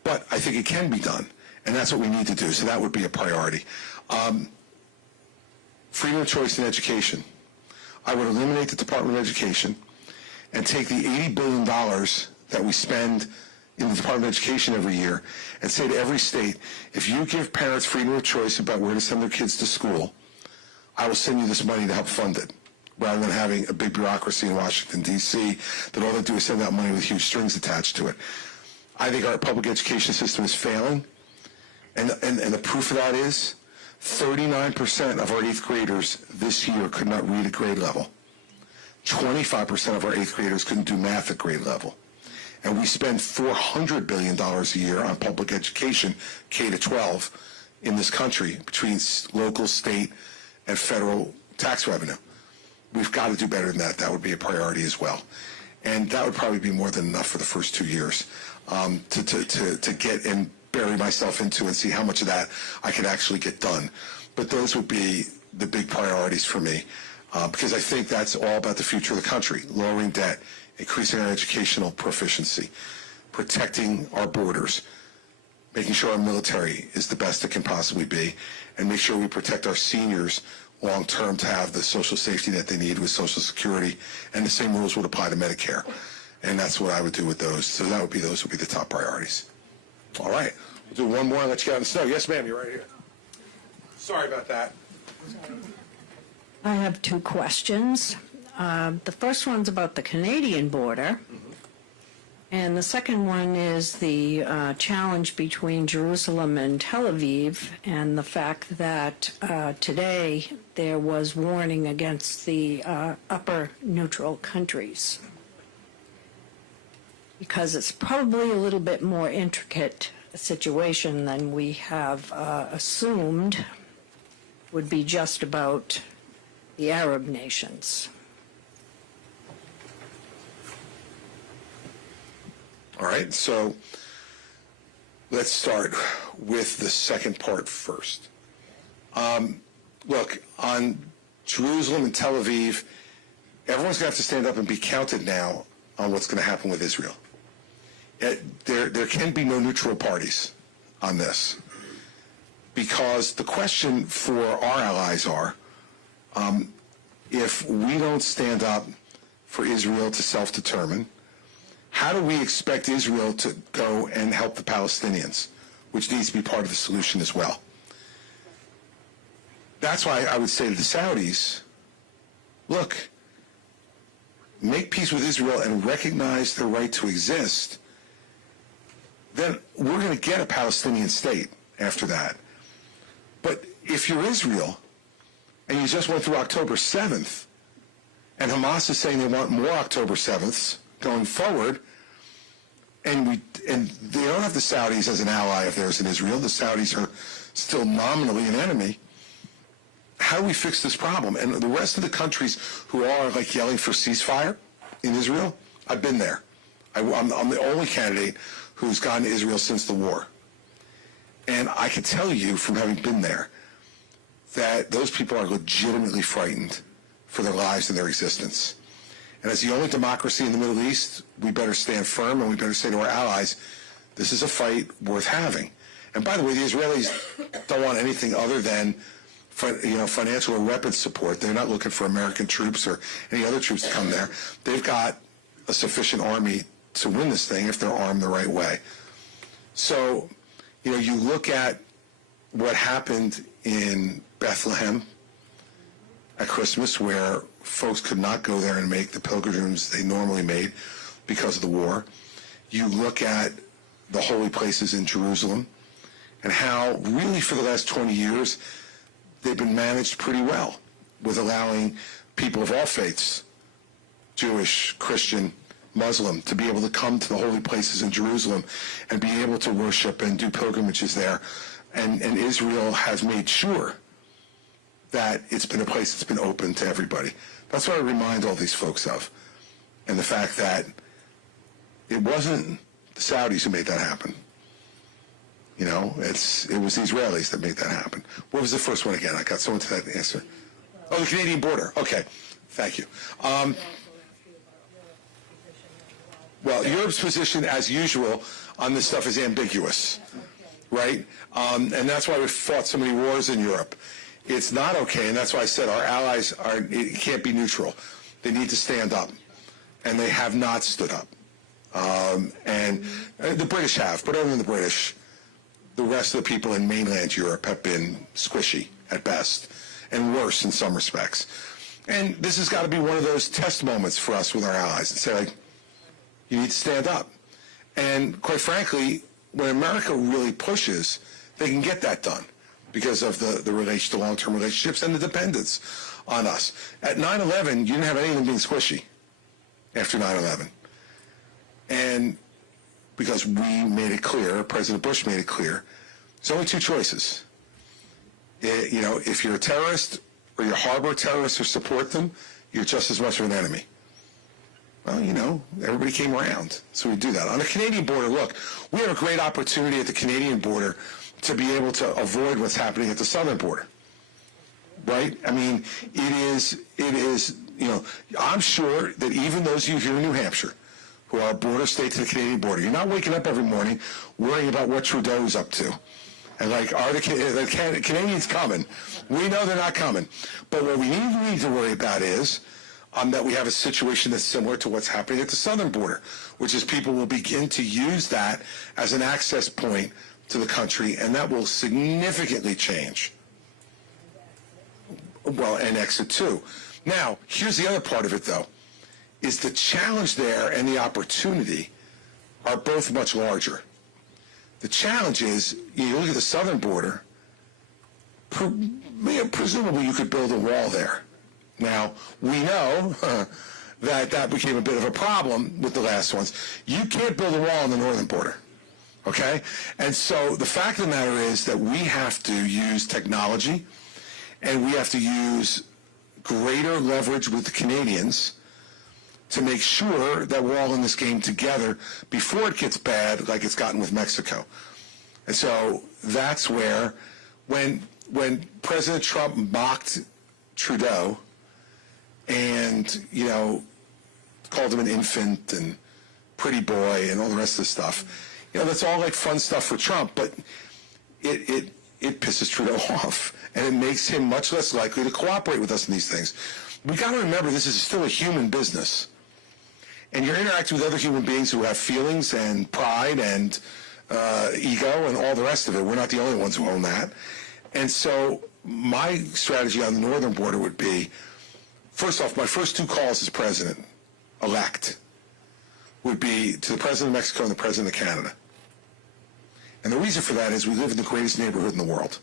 But I think it can be done, and that's what we need to do, so that would be a priority. Freedom of choice in education. I would eliminate the Department of Education and take the $80 billion that we spend in the Department of Education every year and say to every state, if you give parents freedom of choice about where to send their kids to school, I will send you this money to help fund it, rather than having a big bureaucracy in Washington, D.C., that all they do is send out money with huge strings attached to it. I think our public education system is failing, and the proof of that is 39% of our 8th graders this year could not read at grade level. 25% of our 8th graders couldn't do math at grade level. And we spend $400 billion a year on public education, K to 12, in this country, between local, state, and federal tax revenue. We've got to do better than that. That would be a priority as well. And that would probably be more than enough for the first 2 years to get and bury myself into and see how much of that I could actually get done. But those would be the big priorities for me, because I think that's all about the future of the country: lowering debt, increasing our educational proficiency, protecting our borders, making sure our military is the best it can possibly be, and make sure we protect our seniors long term to have the social safety net they need with Social Security, and the same rules would apply to Medicare. And that's what I would do with those. So those would be the top priorities. All right, we'll do one more and let you get out in the snow. Yes, ma'am, you're right here. Sorry about that. I have 2 questions. The first one's about the Canadian border, and the second one is the challenge between Jerusalem and Tel Aviv, and the fact that today there was warning against the upper neutral countries, because it's probably a little bit more intricate a situation than we have assumed would be just about the Arab nations. All right, so let's start with the second part first. Look, on Jerusalem and Tel Aviv, everyone's going to have to stand up and be counted now on what's going to happen with Israel. There can be no neutral parties on this, because the question for our allies are, if we don't stand up for Israel to self-determine, how do we expect Israel to go and help the Palestinians, which needs to be part of the solution as well? That's why I would say to the Saudis, look, make peace with Israel and recognize their right to exist, then we're going to get a Palestinian state after that. But if you're Israel, and you just went through October 7th, and Hamas is saying they want more October 7ths going forward, and they don't have the Saudis as an ally of theirs in Israel. The Saudis are still nominally an enemy. How do we fix this problem? And the rest of the countries who are like yelling for ceasefire in Israel, I've been there. I'm the only candidate who's gone to Israel since the war. And I can tell you from having been there that those people are legitimately frightened for their lives and their existence. And as the only democracy in the Middle East, we better stand firm, and we better say to our allies, this is a fight worth having. And by the way, the Israelis don't want anything other than financial or weapons support. They're not looking for American troops or any other troops to come there. They've got a sufficient army to win this thing if they're armed the right way. So, you look at what happened in Bethlehem at Christmas, where folks could not go there and make the pilgrims they normally made because of the war. You look at the holy places in Jerusalem and how really for the last 20 years they've been managed pretty well with allowing people of all faiths, Jewish, Christian, Muslim, to be able to come to the holy places in Jerusalem and be able to worship and do pilgrimages there. And Israel has made sure that it's been a place that's been open to everybody. That's what I remind all these folks of. And the fact that it wasn't the Saudis who made that happen. It was the Israelis that made that happen. What was the first one again? I got so into that answer. Oh, the Canadian border. Okay. Thank you. Well, Europe's position, as usual, on this stuff is ambiguous, right? And that's why we've fought so many wars in Europe. It's not okay, and that's why I said our allies can't be neutral. They need to stand up, and they have not stood up. And the British have, but other than the British, the rest of the people in mainland Europe have been squishy at best, and worse in some respects. And this has got to be one of those test moments for us with our allies and say, like, you need to stand up. And quite frankly, when America really pushes, they can get that done because of the long-term relationships and the dependence on us. At 9/11, you didn't have anything being squishy after 9/11. And because we made it clear, President Bush made it clear, there's only two choices. If you're a terrorist or you harbor terrorists or support them, you're just as much of an enemy. Well, everybody came around, so we do that. On the Canadian border, look, we have a great opportunity at the Canadian border to be able to avoid what's happening at the southern border, right? I mean, it is, I'm sure that even those of you here in New Hampshire who are a border state to the Canadian border, you're not waking up every morning worrying about what Trudeau's up to. And are the Canadians coming? We know they're not coming. But what we need to worry about is that we have a situation that's similar to what's happening at the southern border, which is people will begin to use that as an access point to the country, and that will significantly change. Well, and exit too. Now, here's the other part of it, though, is the challenge there and the opportunity are both much larger. The challenge is, you look at the southern border, presumably you could build a wall there. Now, we know that became a bit of a problem with the last ones. You can't build a wall on the northern border, okay? And so the fact of the matter is that we have to use technology, and we have to use greater leverage with the Canadians to make sure that we're all in this game together before it gets bad like it's gotten with Mexico. And so that's where, when President Trump mocked Trudeau and, you know, called him an infant and pretty boy and all the rest of the stuff, you know, that's all like fun stuff for Trump, but it pisses Trudeau off, and it makes him much less likely to cooperate with us in these things. We got to remember this is still a human business, and you're interacting with other human beings who have feelings and pride and ego and all the rest of it. We're not the only ones who own that. And so my strategy on the northern border would be, first off, my first 2 calls as president-elect would be to the president of Mexico and the president of Canada. And the reason for that is we live in the greatest neighborhood in the world.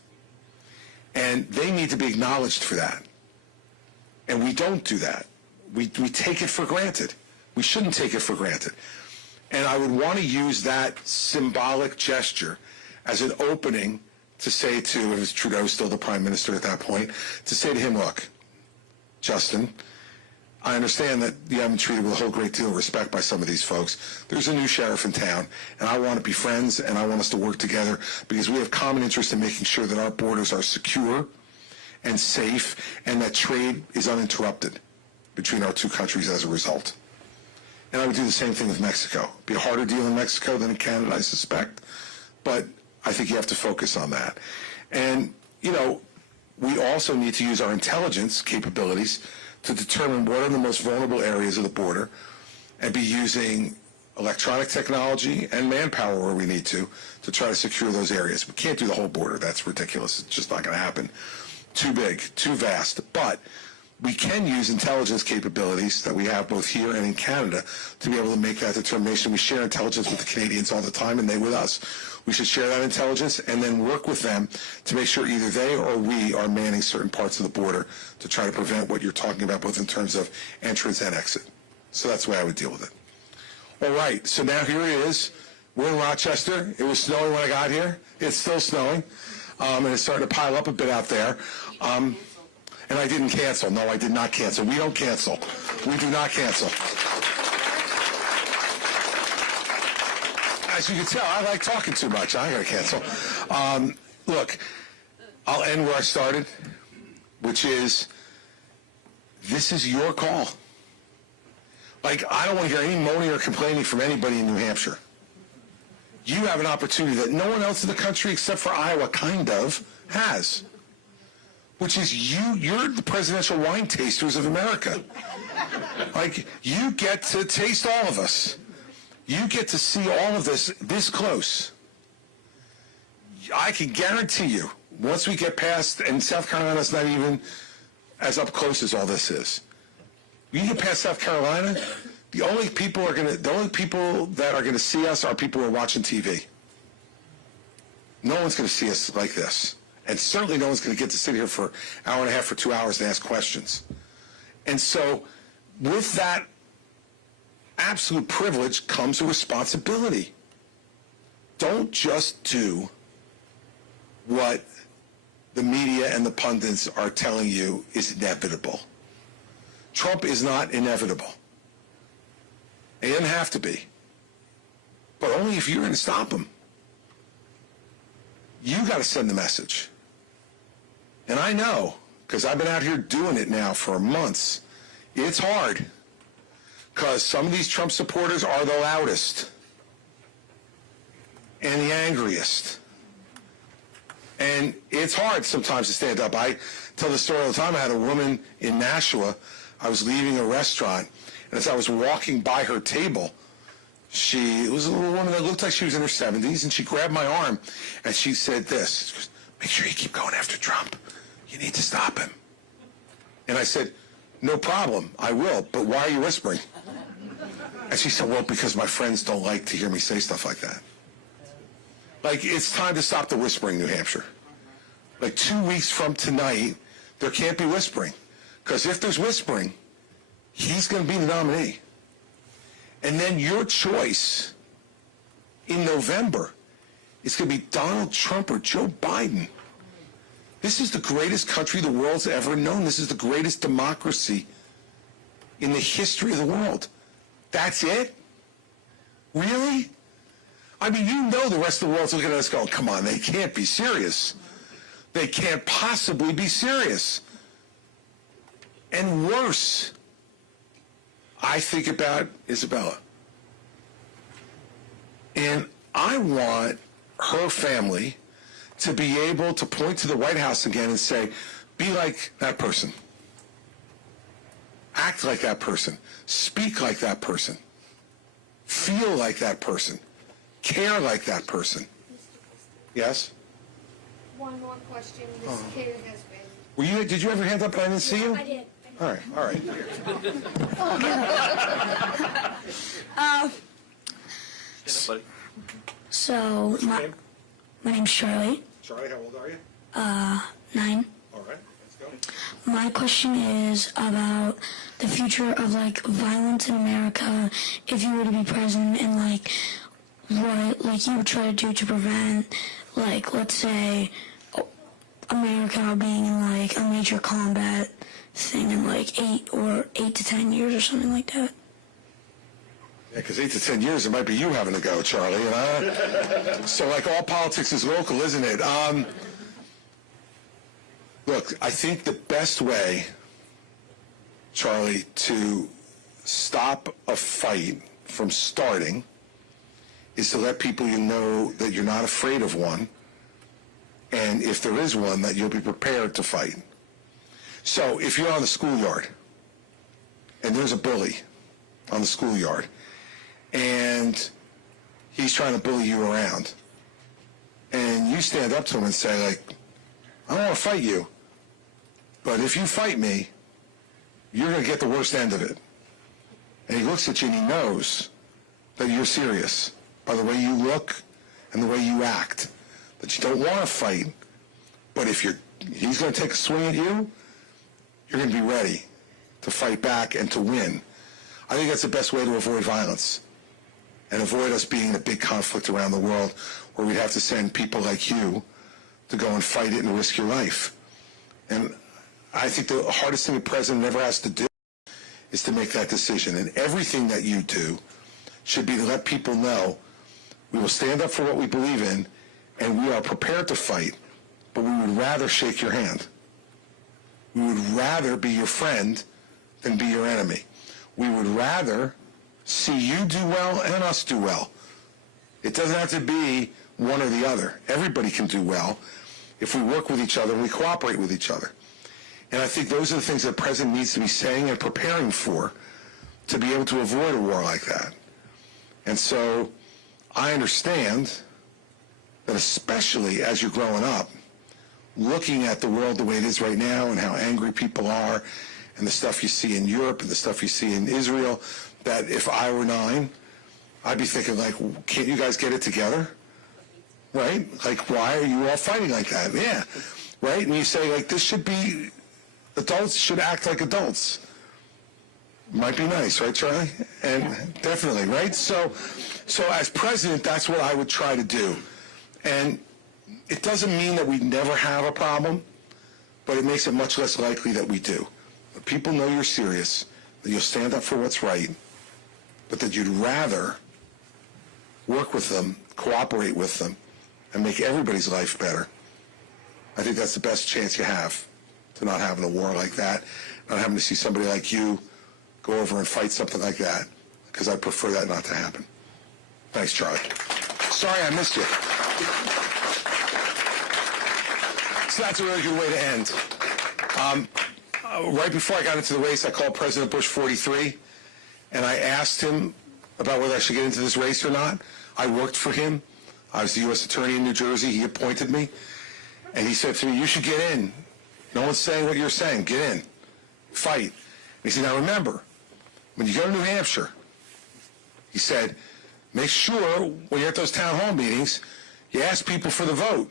And they need to be acknowledged for that. And we don't do that. We take it for granted. We shouldn't take it for granted. And I would want to use that symbolic gesture as an opening to say to, if Trudeau still the prime minister at that point, to say to him, look, Justin, I understand that you haven't treated with a whole great deal of respect by some of these folks. There's a new sheriff in town, and I want to be friends, and I want us to work together because we have common interest in making sure that our borders are secure and safe and that trade is uninterrupted between our 2 countries as a result. And I would do the same thing with Mexico. It'd be a harder deal in Mexico than in Canada, I suspect, but I think you have to focus on that. And, you know, we also need to use our intelligence capabilities to determine what are the most vulnerable areas of the border and be using electronic technology and manpower where we need to try to secure those areas. We can't do the whole border. That's ridiculous. It's just not going to happen. Too big, too vast. But we can use intelligence capabilities that we have both here and in Canada to be able to make that determination. We share intelligence with the Canadians all the time, and they with us. We should share that intelligence and then work with them to make sure either they or we are manning certain parts of the border to try to prevent what you're talking about, both in terms of entrance and exit. So that's the way I would deal with it. All right, so now here it is. We're in Rochester. It was snowing when I got here. It's still snowing, and it's starting to pile up a bit out there. And I didn't cancel. No, I did not cancel. We don't cancel. We do not cancel. As you can tell, I like talking too much. I gotta cancel. Look, I'll end where I started, which is, this is your call. Like, I don't want to hear any moaning or complaining from anybody in New Hampshire. You have an opportunity that no one else in the country, except for Iowa, kind of, has. Which is you're the presidential wine tasters of America. Like, you get to taste all of us. You get to see all of this close. I can guarantee you, once we get past, and South Carolina's not even as up close as all this is. You get past South Carolina, the only people that are gonna see us are people who are watching TV. No one's gonna see us like this. And certainly no one's going to get to sit here for an hour and a half or 2 hours to ask questions. And so with that absolute privilege comes a responsibility. Don't just do what the media and the pundits are telling you is inevitable. Trump is not inevitable. He doesn't have to be. But only if you're going to stop him. You got to send the message. And I know, because I've been out here doing it now for months, it's hard. Because some of these Trump supporters are the loudest and the angriest. And it's hard sometimes to stand up. I tell the story all the time. I had a woman in Nashua. I was leaving a restaurant, and as I was walking by her table, it was a little woman that looked like she was in her 70s, and she grabbed my arm, and she said this, she goes, "Make sure you keep going after Trump. You need to stop him." And I said, "No problem, I will, but why are you whispering?" And she said, "Well, because my friends don't like to hear me say stuff like that." Like, it's time to stop the whispering, New Hampshire. Like, 2 weeks from tonight, there can't be whispering. Because if there's whispering, he's going to be the nominee. And then your choice in November is going to be Donald Trump or Joe Biden. This is the greatest country the world's ever known. This is the greatest democracy in the history of the world. That's it? Really? I mean, you know the rest of the world's looking at us going, come on, they can't be serious. They can't possibly be serious. And worse, I think about Isabella. And I want her family to be able to point to the White House again and say, be like that person. Act like that person. Speak like that person. Feel like that person. Care like that person. Yes? One more question. This kid has been... Were you? Did you ever hand up and I didn't see you? I did. All right, all right. So, my name's Charlie. Charlie, how old are you? 9. All right, let's go. My question is about the future of, like, violence in America if you were to be president, and, like, what, like, you would try to do to prevent, like, let's say, America being in, like, a major combat thing in, like, 8 to 10 years or something like that. Yeah, because 8 to 10 years, it might be you having to go, Charlie. So, like, all politics is local, isn't it? Look, I think the best way, Charlie, to stop a fight from starting is to let people you know that you're not afraid of one, and if there is one, that you'll be prepared to fight. So, if you're on the schoolyard, and there's a bully on the schoolyard, and he's trying to bully you around, and you stand up to him and say, like, I don't want to fight you, but if you fight me, you're going to get the worst end of it. And he looks at you and he knows that you're serious by the way you look and the way you act, that you don't want to fight, but if he's going to take a swing at you, you're going to be ready to fight back and to win. I think that's the best way to avoid violence and avoid us being in a big conflict around the world where we'd have to send people like you to go and fight it and risk your life. And I think the hardest thing the president ever has to do is to make that decision. And everything that you do should be to let people know we will stand up for what we believe in and we are prepared to fight, but we would rather shake your hand. We would rather be your friend than be your enemy. We would rather see you do well and us do well. It doesn't have to be one or the other. Everybody can do well if we work with each other and we cooperate with each other. And I think those are the things that the president needs to be saying and preparing for to be able to avoid a war like that. And so I understand that especially as you're growing up, looking at the world the way it is right now and how angry people are and the stuff you see in Europe and the stuff you see in Israel, that if I were 9, I'd be thinking, like, can't you guys get it together? Right? Like, why are you all fighting like that? Yeah. Right? And you say, like, this should be, adults should act like adults. Might be nice, right, Charlie? And definitely, right? So as president, that's what I would try to do. And it doesn't mean that we never have a problem, but it makes it much less likely that we do. But people know you're serious, that you'll stand up for what's right, but that you'd rather work with them, cooperate with them, and make everybody's life better. I think that's the best chance you have to not having a war like that, not having to see somebody like you go over and fight something like that, because I prefer that not to happen. Thanks, Charlie. Sorry I missed you. So that's a really good way to end. Right before I got into the race, I called President Bush 43, and I asked him about whether I should get into this race or not. I worked for him. I was the U.S. Attorney in New Jersey. He appointed me. And he said to me, you should get in. No one's saying what you're saying. Get in. Fight. And he said, now remember, when you go to New Hampshire, he said, make sure when you're at those town hall meetings, you ask people for the vote.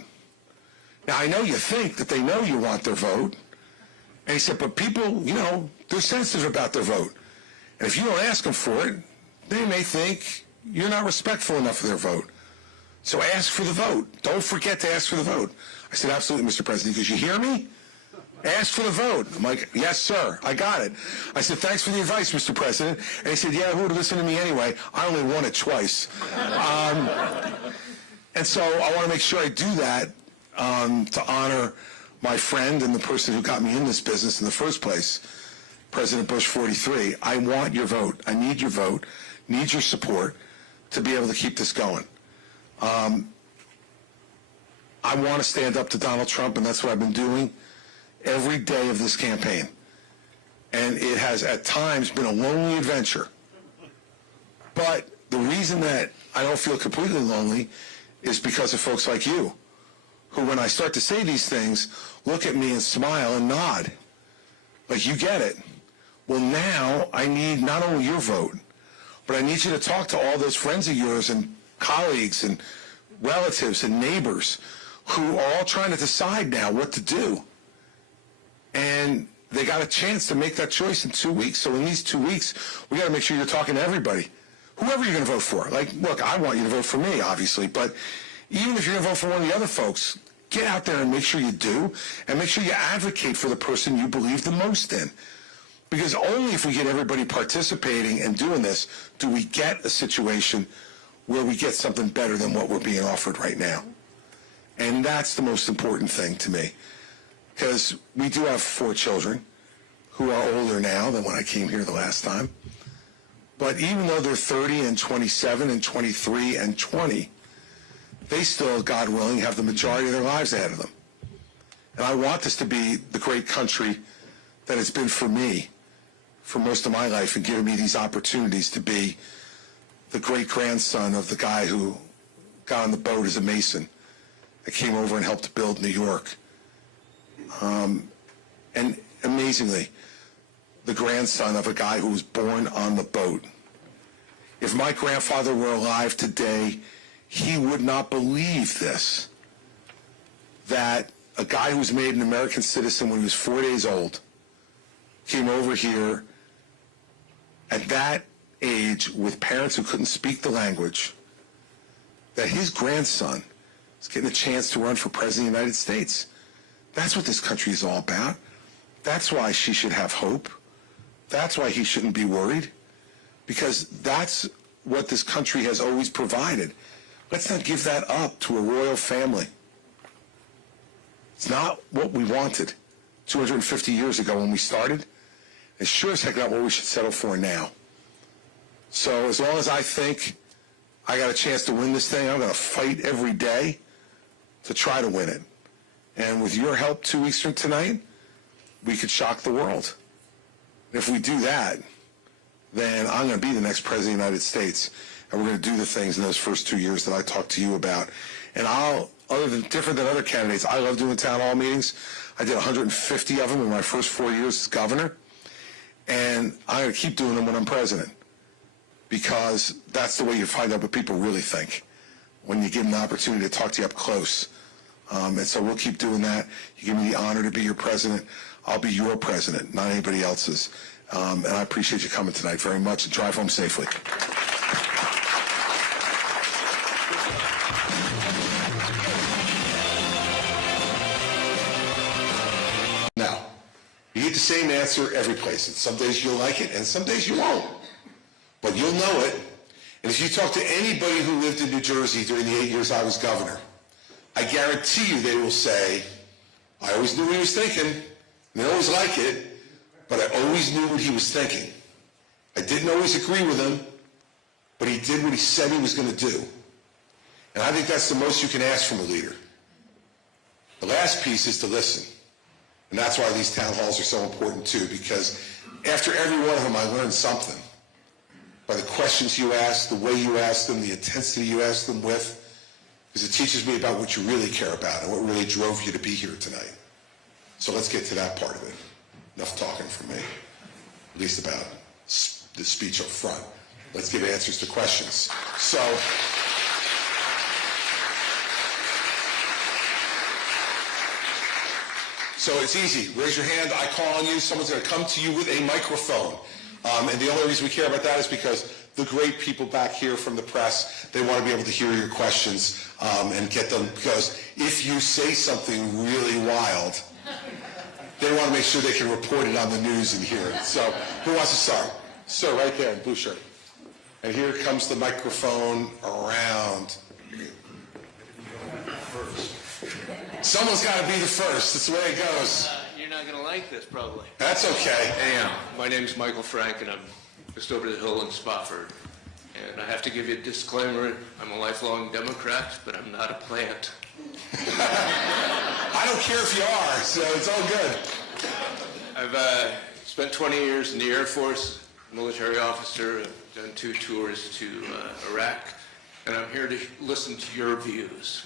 Now, I know you think that they know you want their vote. And he said, but people, you know, they're sensitive about their vote. And if you don't ask them for it, they may think you're not respectful enough of their vote. So ask for the vote. Don't forget to ask for the vote. I said, absolutely, Mr. President, because you hear me? Ask for the vote. I'm like, yes, sir, I got it. I said, thanks for the advice, Mr. President. And he said, yeah, who would listen to me anyway? I only won it twice. And so I want to make sure I do that to honor my friend and the person who got me in this business in the first place, President Bush 43. I want your vote. I need your vote, need your support to be able to keep this going. I want to stand up to Donald Trump, and that's what I've been doing every day of this campaign. And it has at times been a lonely adventure. But the reason that I don't feel completely lonely is because of folks like you, who when I start to say these things, look at me and smile and nod. Like, you get it. Well, now I need not only your vote, but I need you to talk to all those friends of yours and colleagues and relatives and neighbors who are all trying to decide now what to do. And they got a chance to make that choice in 2 weeks. So in these 2 weeks, we got to make sure you're talking to everybody. Whoever you're going to vote for. Like, look, I want you to vote for me, obviously, but even if you're going to vote for one of the other folks, get out there and make sure you do, and make sure you advocate for the person you believe the most in. Because only if we get everybody participating and doing this do we get a situation where we get something better than what we're being offered right now. And that's the most important thing to me. Because we do have 4 children who are older now than when I came here the last time. But even though they're 30 and 27 and 23 and 20, they still, God willing, have the majority of their lives ahead of them. And I want this to be the great country that it's been for me for most of my life, and giving me these opportunities to be the great-grandson of the guy who got on the boat as a mason that came over and helped build New York. And amazingly, the grandson of a guy who was born on the boat. If my grandfather were alive today, he would not believe this, that a guy who was made an American citizen when he was 4 days old came over here at that age with parents who couldn't speak the language, that his grandson is getting a chance to run for president of the United States. That's what this country is all about. That's why she should have hope. That's why he shouldn't be worried, because that's what this country has always provided. Let's not give that up to a royal family. It's not what we wanted 250 years ago when we started. It's sure as heck not what we should settle for now. So as long as I think I got a chance to win this thing, I'm going to fight every day to try to win it. And with your help 2 weeks from tonight, we could shock the world. If we do that, then I'm going to be the next president of the United States, and we're going to do the things in those first 2 years that I talked to you about. And different than other candidates, I love doing town hall meetings. I did 150 of them in my first 4 years as governor, and I'm going to keep doing them when I'm president, because that's the way you find out what people really think, when you give them the opportunity to talk to you up close. And so we'll keep doing that. You give me the honor to be your president. I'll be your president, not anybody else's. And I appreciate you coming tonight very much, and drive home safely. Now, you get the same answer every place. And some days you'll like it, and some days you won't. But you'll know it. And if you talk to anybody who lived in New Jersey during the 8 years I was governor, I guarantee you they will say, I always knew what he was thinking. And they always like it, but I always knew what he was thinking. I didn't always agree with him, but he did what he said he was going to do. And I think that's the most you can ask from a leader. The last piece is to listen. And that's why these town halls are so important too, because after every one of them I learned something. By the questions you ask, the way you ask them, the intensity you ask them with, because it teaches me about what you really care about and what really drove you to be here tonight. So let's get to that part of it. Enough talking from me, at least about the speech up front. Let's give answers to questions. So it's easy. Raise your hand. I call on you. Someone's going to come to you with a microphone. And the only reason we care about that is because the great people back here from the press, they want to be able to hear your questions and get them. Because if you say something really wild, they want to make sure they can report it on the news and hear it. So who wants to start? Sir, right there in blue shirt. And here comes the microphone around. Someone's got to be the first. That's the way it goes. You're not going to like this, probably. That's okay. Hey, my name's Michael Frank, and I'm just over the hill in Spofford. And I have to give you a disclaimer. I'm a lifelong Democrat, but I'm not a plant. I don't care if you are, so it's all good. I've spent 20 years in the Air Force, military officer. I've done 2 tours to Iraq, and I'm here to listen to your views.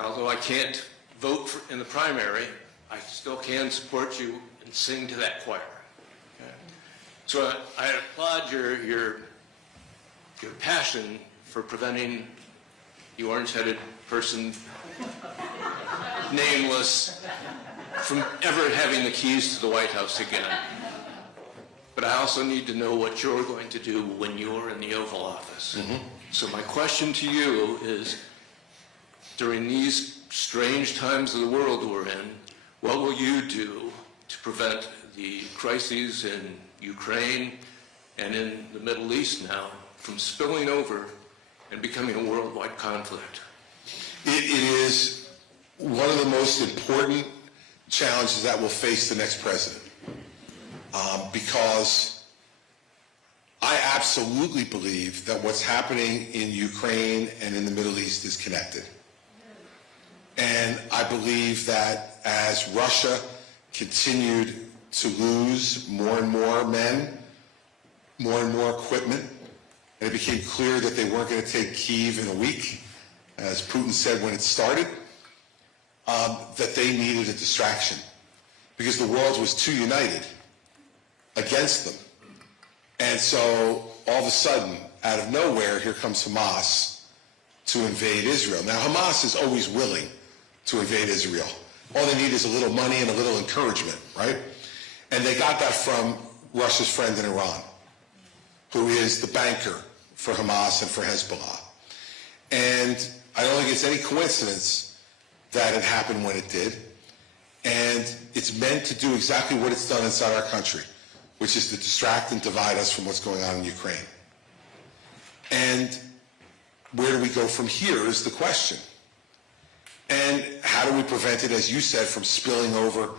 Although I can't vote in the primary, I still can support you and sing to that choir. Okay? So I applaud your passion for preventing the orange-headed person, nameless, from ever having the keys to the White House again. But I also need to know what you're going to do when you're in the Oval Office. Mm-hmm. So my question to you is, during these strange times of the world we're in, what will you do to prevent the crises in Ukraine and in the Middle East now from spilling over and becoming a worldwide conflict? It is one of the most important challenges that will face the next president, because I absolutely believe that what's happening in Ukraine and in the Middle East is connected. And I believe that as Russia continued to lose more and more men, more and more equipment, and it became clear that they weren't going to take Kyiv in a week, as Putin said when it started, that they needed a distraction because the world was too united against them. And so all of a sudden, out of nowhere, here comes Hamas to invade Israel. Now, Hamas is always willing to invade Israel. All they need is a little money and a little encouragement, right? And they got that from Russia's friend in Iran, who is the banker for Hamas and for Hezbollah. And I don't think it's any coincidence that it happened when it did. And it's meant to do exactly what it's done inside our country, which is to distract and divide us from what's going on in Ukraine. And where do we go from here is the question. And how do we prevent it, as you said, from spilling over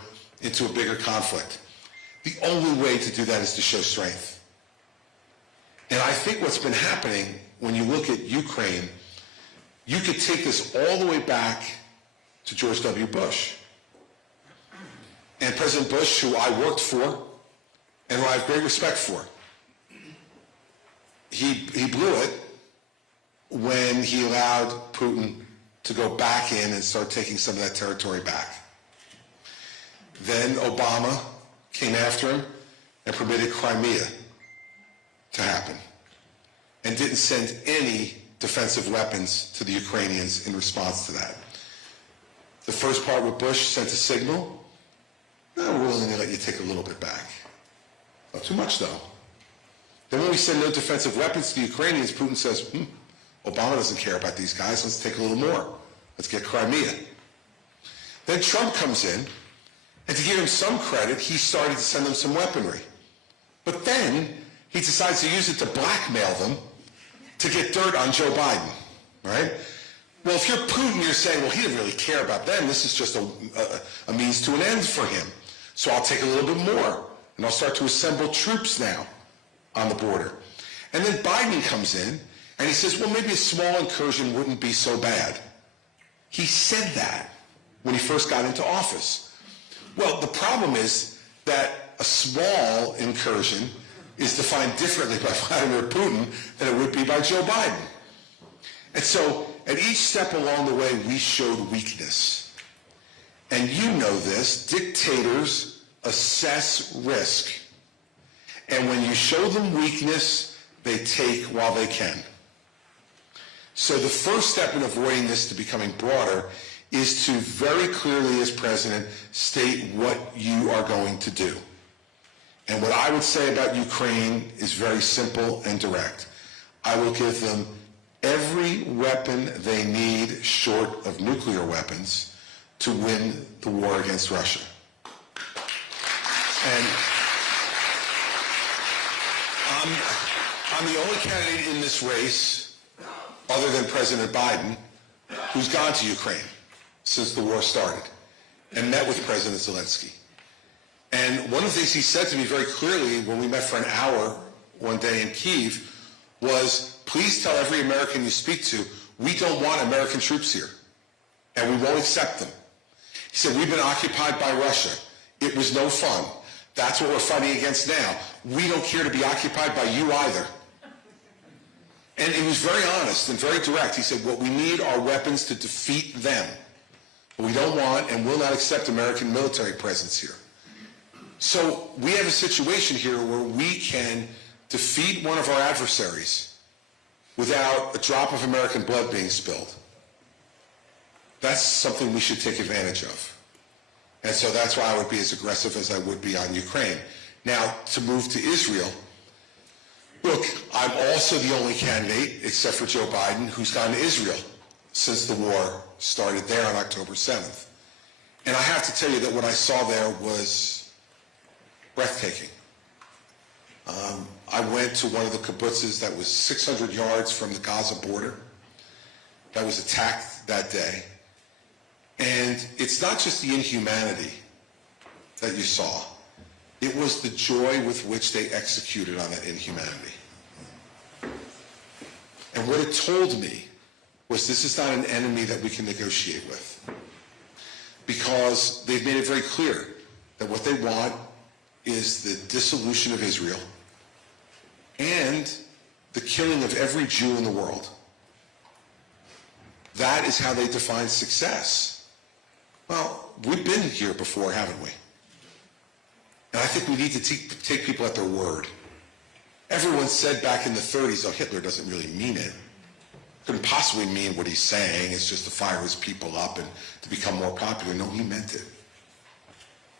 into a bigger conflict? The only way to do that is to show strength. And I think what's been happening when you look at Ukraine, you could take this all the way back to George W. Bush. And President Bush, who I worked for and who I have great respect for, he blew it when he allowed Putin to go back in and start taking some of that territory back. Then Obama came after him and permitted Crimea to happen and didn't send any defensive weapons to the Ukrainians in response to that. The first part with Bush sent a signal, no, we're willing to let you take a little bit back. Not too much, though. Then when we send no defensive weapons to the Ukrainians, Putin says, Obama doesn't care about these guys, let's take a little more. Let's get Crimea. Then Trump comes in, and to give him some credit, he started to send them some weaponry. But then he decides to use it to blackmail them to get dirt on Joe Biden, right? Well, if you're Putin, you're saying, well, he didn't really care about them. This is just a means to an end for him. So I'll take a little bit more, and I'll start to assemble troops now on the border. And then Biden comes in, and he says, well, maybe a small incursion wouldn't be so bad. He said that when he first got into office. Well, the problem is that a small incursion is defined differently by Vladimir Putin than it would be by Joe Biden. And so at each step along the way, we showed weakness. And you know this, dictators assess risk. And when you show them weakness, they take while they can. So the first step in avoiding this to becoming broader is to very clearly, as president, state what you are going to do. And what I would say about Ukraine is very simple and direct. I will give them every weapon they need short of nuclear weapons to win the war against Russia. And I'm the only candidate in this race, other than President Biden, who's gone to Ukraine since the war started and met with President Zelensky. And one of the things he said to me very clearly when we met for an hour one day in Kyiv was, please tell every American you speak to, we don't want American troops here, and we won't accept them. He said, we've been occupied by Russia. It was no fun. That's what we're fighting against now. We don't care to be occupied by you either. And he was very honest and very direct. He said, what we need are weapons to defeat them. We don't want and will not accept American military presence here. So we have a situation here where we can defeat one of our adversaries without a drop of American blood being spilled. That's something we should take advantage of. And so that's why I would be as aggressive as I would be on Ukraine. Now, to move to Israel, look, I'm also the only candidate, except for Joe Biden, who's gone to Israel since the war started there on October 7th. And I have to tell you that what I saw there was breathtaking. I went to one of the kibbutzes that was 600 yards from the Gaza border that was attacked that day. And it's not just the inhumanity that you saw. It was the joy with which they executed on that inhumanity. And what it told me was this is not an enemy that we can negotiate with. Because they've made it very clear that what they want is the dissolution of Israel and the killing of every Jew in the world. That is how they define success. Well, we've been here before, haven't we? And I think we need to take people at their word. Everyone said back in the 30s, oh, Hitler doesn't really mean it. Couldn't possibly mean what he's saying. It's just to fire his people up and to become more popular. No, he meant it.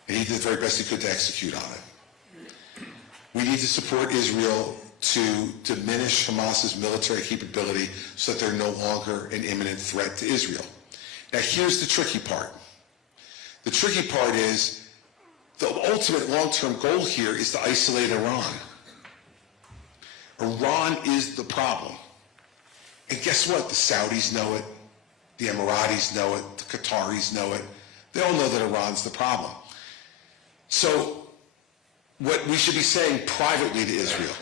And he did the very best he could to execute on it. We need to support Israel to diminish Hamas's military capability so that they're no longer an imminent threat to Israel. Now, here's the tricky part. The tricky part is the ultimate long-term goal here is to isolate Iran. Iran is the problem. And guess what? The Saudis know it. The Emiratis know it. The Qataris know it. They all know that Iran's the problem. So what we should be saying privately to Israel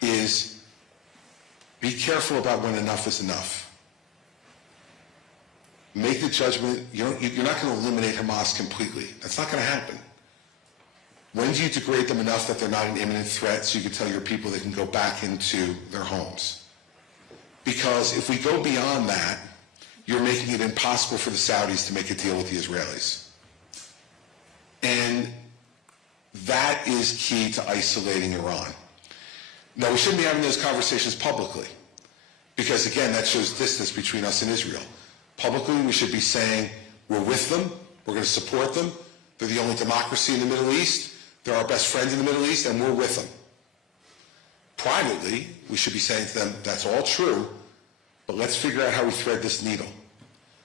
is be careful about when enough is enough. Make the judgment. You're not going to eliminate Hamas completely. That's not going to happen. When do you degrade them enough that they're not an imminent threat so you can tell your people they can go back into their homes? Because if we go beyond that, you're making it impossible for the Saudis to make a deal with the Israelis. And that is key to isolating Iran. Now, we shouldn't be having those conversations publicly because, again, that shows distance between us and Israel. Publicly, we should be saying we're with them, we're going to support them, they're the only democracy in the Middle East, they're our best friends in the Middle East, and we're with them. Privately, we should be saying to them, that's all true, but let's figure out how we thread this needle.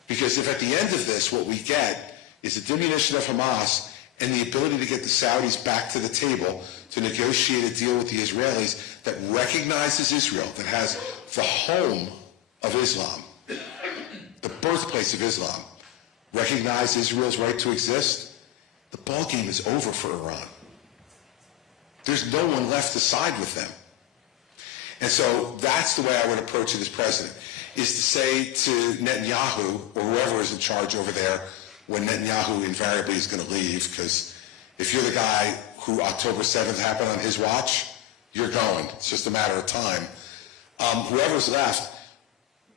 Because if at the end of this what we get is a diminution of Hamas and the ability to get the Saudis back to the table to negotiate a deal with the Israelis that recognizes Israel, that has the home of Islam, the birthplace of Islam, recognize Israel's right to exist, the ballgame is over for Iran. There's no one left to side with them. And so that's the way I would approach it as president, is to say to Netanyahu, or whoever is in charge over there, when Netanyahu invariably is going to leave, because if you're the guy who October 7th happened on his watch, you're going. It's just a matter of time. Whoever's left,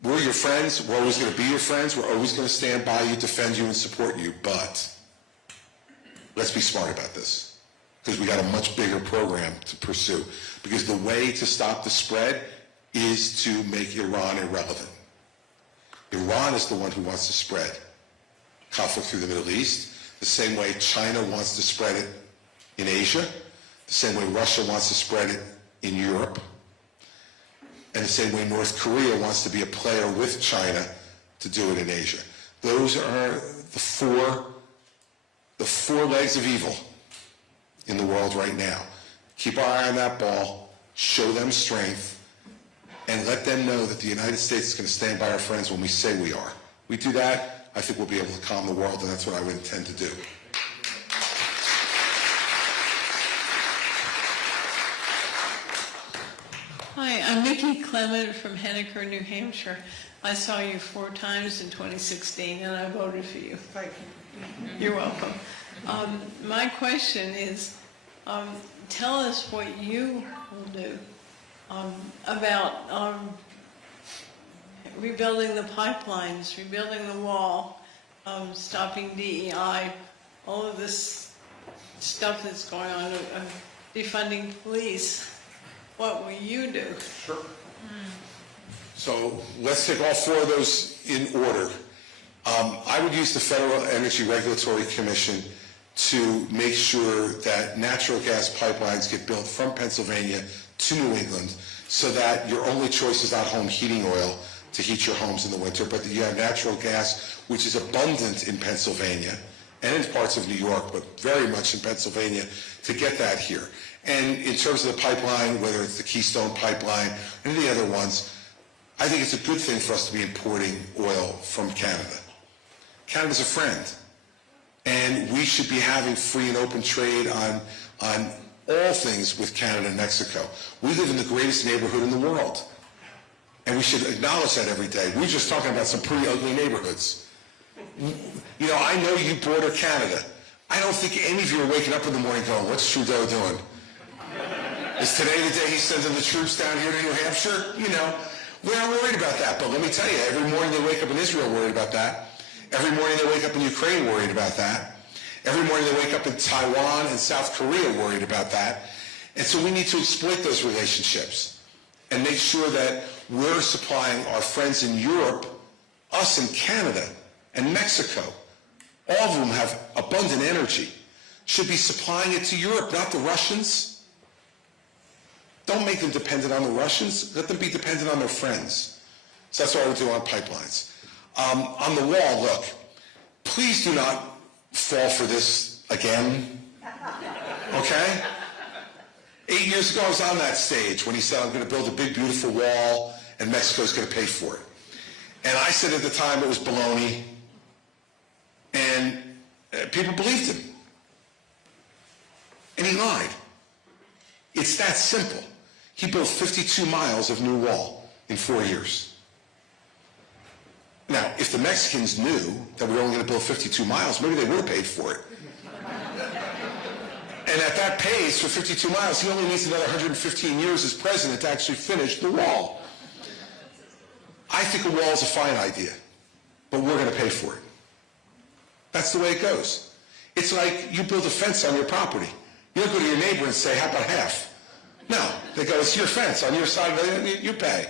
we're your friends. We're always going to be your friends. We're always going to stand by you, defend you, and support you. But let's be smart about this, because we got a much bigger program to pursue. Because the way to stop the spread is to make Iran irrelevant. Iran is the one who wants to spread conflict through the Middle East, the same way China wants to spread it in Asia, the same way Russia wants to spread it in Europe, and the same way North Korea wants to be a player with China to do it in Asia. Those are the four legs of evil. in the world right now. Keep our eye on that ball, show them strength, and let them know that the United States is going to stand by our friends when we say we are. We do that, I think we'll be able to calm the world, and that's what I would intend to do. Hi, I'm Nikki Clement from Henniker, New Hampshire. I saw you 4 times in 2016, and I voted for you. Thank you. You're welcome. My question is, tell us what you will do about rebuilding the pipelines, rebuilding the wall, stopping DEI, all of this stuff that's going on, defunding police. What will you do? Sure. So let's take all 4 of those in order. I would use the Federal Energy Regulatory Commission to make sure that natural gas pipelines get built from Pennsylvania to New England so that your only choice is not home heating oil to heat your homes in the winter, but that you have natural gas, which is abundant in Pennsylvania and in parts of New York, but very much in Pennsylvania, to get that here. And in terms of the pipeline, whether it's the Keystone Pipeline or any of the other ones, I think it's a good thing for us to be importing oil from Canada. Canada's a friend, and we should be having free and open trade on all things with Canada and Mexico. We live in the greatest neighborhood in the world, and we should acknowledge that every day. We're just talking about some pretty ugly neighborhoods. You know, I know you border Canada. I don't think any of you are waking up in the morning going, what's Trudeau doing? Is today the day he's sending the troops down here to New Hampshire? You know, we're not worried about that. But let me tell you, every morning they wake up in Israel worried about that. Every morning they wake up in Ukraine worried about that. Every morning they wake up in Taiwan and South Korea worried about that. And so we need to exploit those relationships and make sure that we're supplying our friends in Europe, us in Canada and Mexico, all of whom have abundant energy, should be supplying it to Europe, not the Russians. Don't make them dependent on the Russians. Let them be dependent on their friends. So that's what I would do on pipelines. On the wall, look, please do not fall for this again, okay? 8 years ago, I was on that stage when he said, I'm going to build a big, beautiful wall, and Mexico's going to pay for it. And I said at the time it was baloney, and people believed him. And he lied. It's that simple. He built 52 miles of new wall in 4 years. Now, if the Mexicans knew that we were only going to build 52 miles, maybe they would have paid for it. And at that pace, for 52 miles, he only needs another 115 years as president to actually finish the wall. I think a wall is a fine idea, but we're going to pay for it. That's the way it goes. It's like you build a fence on your property. You don't go to your neighbor and say, how about half? No, they go, it's your fence. On your side, you pay.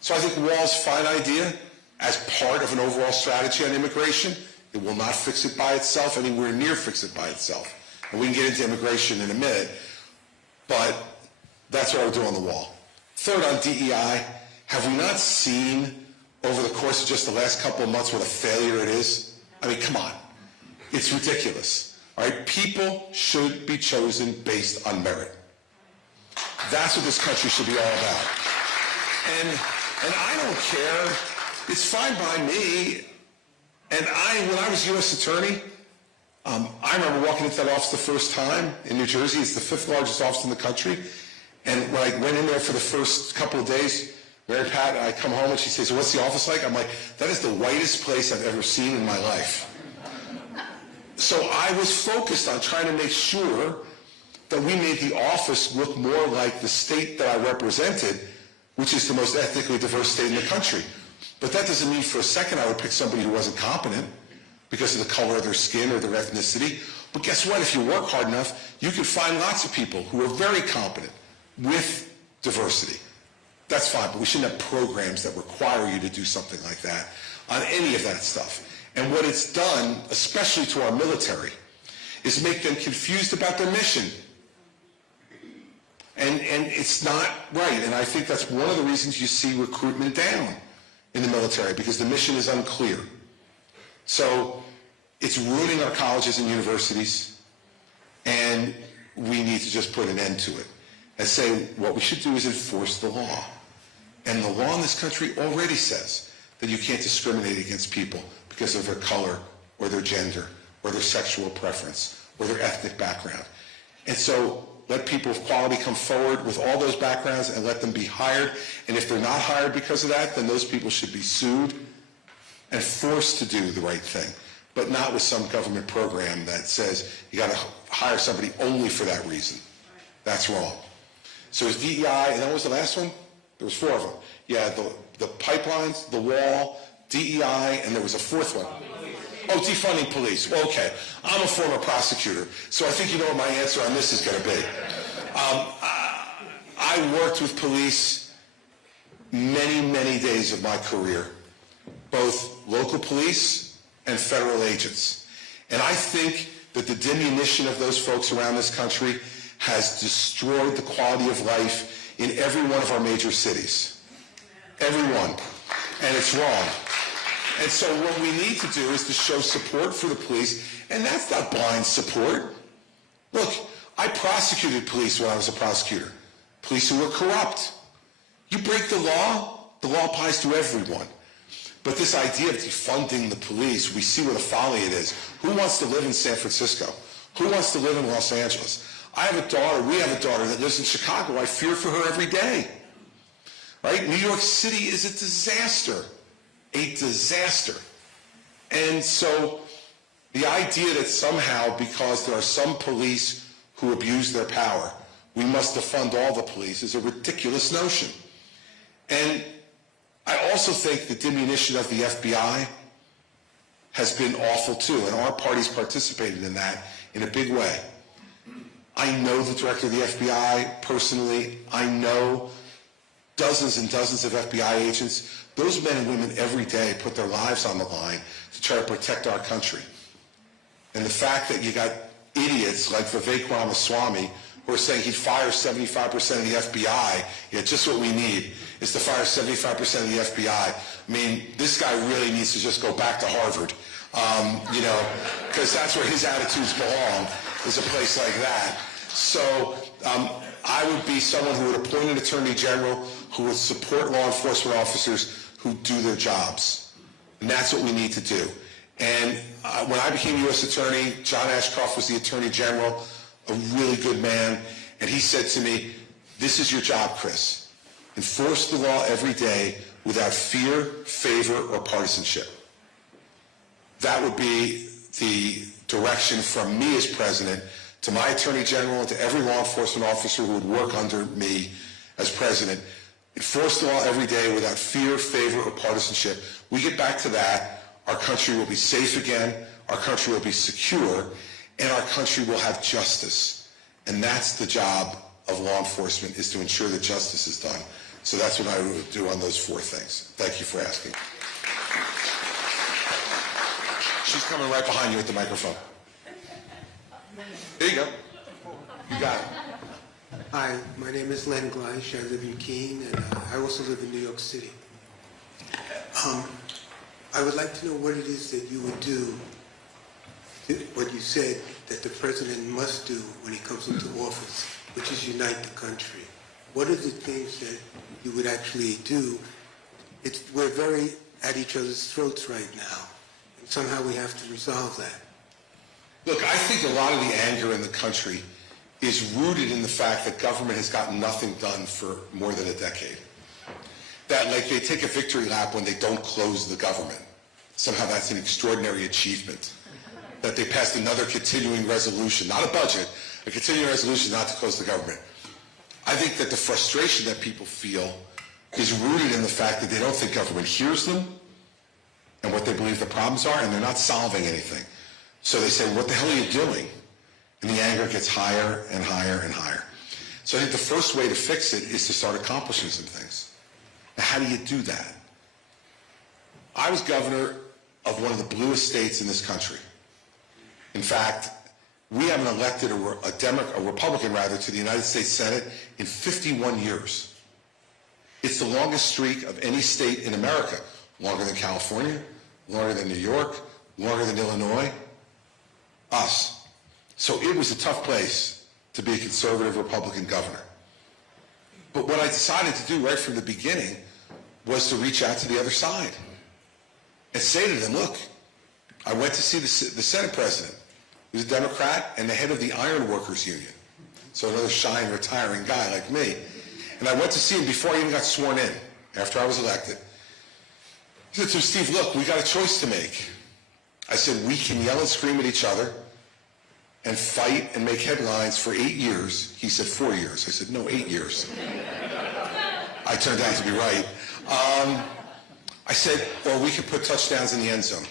So I think the wall is a fine idea as part of an overall strategy on immigration. It will not fix it by itself, anywhere near fix it by itself. And we can get into immigration in a minute, but that's what I would do on the wall. Third, on DEI, have we not seen over the course of just the last couple of months what a failure it is? I mean, come on. It's ridiculous. All right, people should be chosen based on merit. That's what this country should be all about. And I don't care. It's fine by me. And when I was U.S. Attorney, I remember walking into that office the first time in New Jersey. It's the 5th largest office in the country. And when I went in there for the first couple of days, Mary Pat, I come home and she says, what's the office like? I'm like, that is the whitest place I've ever seen in my life. So I was focused on trying to make sure that we made the office look more like the state that I represented, which is the most ethnically diverse state in the country. But that doesn't mean for a second I would pick somebody who wasn't competent because of the color of their skin or their ethnicity. But guess what? If you work hard enough, you can find lots of people who are very competent with diversity. That's fine, but we shouldn't have programs that require you to do something like that on any of that stuff. And what it's done, especially to our military, is make them confused about their mission. And it's not right. And I think that's one of the reasons you see recruitment down in the military, because the mission is unclear. So it's ruining our colleges and universities. And we need to just put an end to it and say what we should do is enforce the law. And the law in this country already says that you can't discriminate against people because of their color or their gender or their sexual preference or their ethnic background. And so let people of quality come forward with all those backgrounds and let them be hired. And if they're not hired because of that, then those people should be sued and forced to do the right thing, but not with some government program that says you got to hire somebody only for that reason. That's wrong. So it's DEI, and that was the last one? There was 4 of them. Yeah, the pipelines, the wall, DEI, and there was a 4th one. Oh, defunding police. Well, okay. I'm a former prosecutor, so I think you know what my answer on this is going to be. I worked with police many, many days of my career, both local police and federal agents. And I think that the diminution of those folks around this country has destroyed the quality of life in every one of our major cities. Every one. And it's wrong. And so what we need to do is to show support for the police, and that's not blind support. Look, I prosecuted police when I was a prosecutor. Police who were corrupt. You break the law applies to everyone. But this idea of defunding the police, we see what a folly it is. Who wants to live in San Francisco? Who wants to live in Los Angeles? I have a daughter, we have a daughter that lives in Chicago. I fear for her every day. Right? New York City is a disaster. A disaster. And so the idea that somehow, because there are some police who abuse their power, we must defund all the police is a ridiculous notion. And I also think the diminution of the FBI has been awful too, and our party's participated in that in a big way. I know the director of the FBI personally. I know dozens and dozens of FBI agents. Those men and women every day put their lives on the line to try to protect our country. And the fact that you got idiots like Vivek Ramaswamy who are saying he'd fire 75% of the FBI, yeah, just what we need is to fire 75% of the FBI. I mean, this guy really needs to just go back to Harvard, because that's where his attitudes belong, is a place like that. So I would be someone who would appoint an attorney general who would support law enforcement officers who do their jobs. And that's what we need to do. And when I became U.S. Attorney, John Ashcroft was the Attorney General, a really good man, and he said to me, this is your job, Chris. Enforce the law every day without fear, favor, or partisanship. That would be the direction from me as president to my Attorney General and to every law enforcement officer who would work under me as president. Enforce the law every day without fear, favor, or partisanship. We get back to that, our country will be safe again, our country will be secure, and our country will have justice. And that's the job of law enforcement, is to ensure that justice is done. So that's what I would do on those 4 things. Thank you for asking. She's coming right behind you with the microphone. There you go. You got it. Hi, my name is Len Gleish. I live in Keene, and I also live in New York City. I would like to know what it is that you would do, what you said that the president must do when he comes into office, which is unite the country. What are the things that you would actually do? We're very at each other's throats right now, and somehow we have to resolve that. Look, I think a lot of the anger in the country is rooted in the fact that government has gotten nothing done for more than a decade. That, like, they take a victory lap when they don't close the government. Somehow that's an extraordinary achievement. That they passed another continuing resolution, not a budget, a continuing resolution not to close the government. I think that the frustration that people feel is rooted in the fact that they don't think government hears them and what they believe the problems are, and they're not solving anything. So they say, what the hell are you doing? And the anger gets higher and higher and higher. So I think the first way to fix it is to start accomplishing some things. Now, how do you do that? I was governor of one of the bluest states in this country. In fact, we haven't elected a Republican to the United States Senate in 51 years. It's the longest streak of any state in America. Longer than California, longer than New York, longer than Illinois. Us. So it was a tough place to be a conservative Republican governor. But what I decided to do right from the beginning was to reach out to the other side and say to them, look, I went to see the Senate president, who's a Democrat and the head of the Iron Workers Union, so another shy and retiring guy like me. And I went to see him before I even got sworn in, after I was elected. He said to me, Steve, look, we got a choice to make. I said, we can yell and scream at each other and fight and make headlines for 8 years. He said 4 years. I said, no, 8 years. I turned out to be right. I said, or we could put touchdowns in the end zone.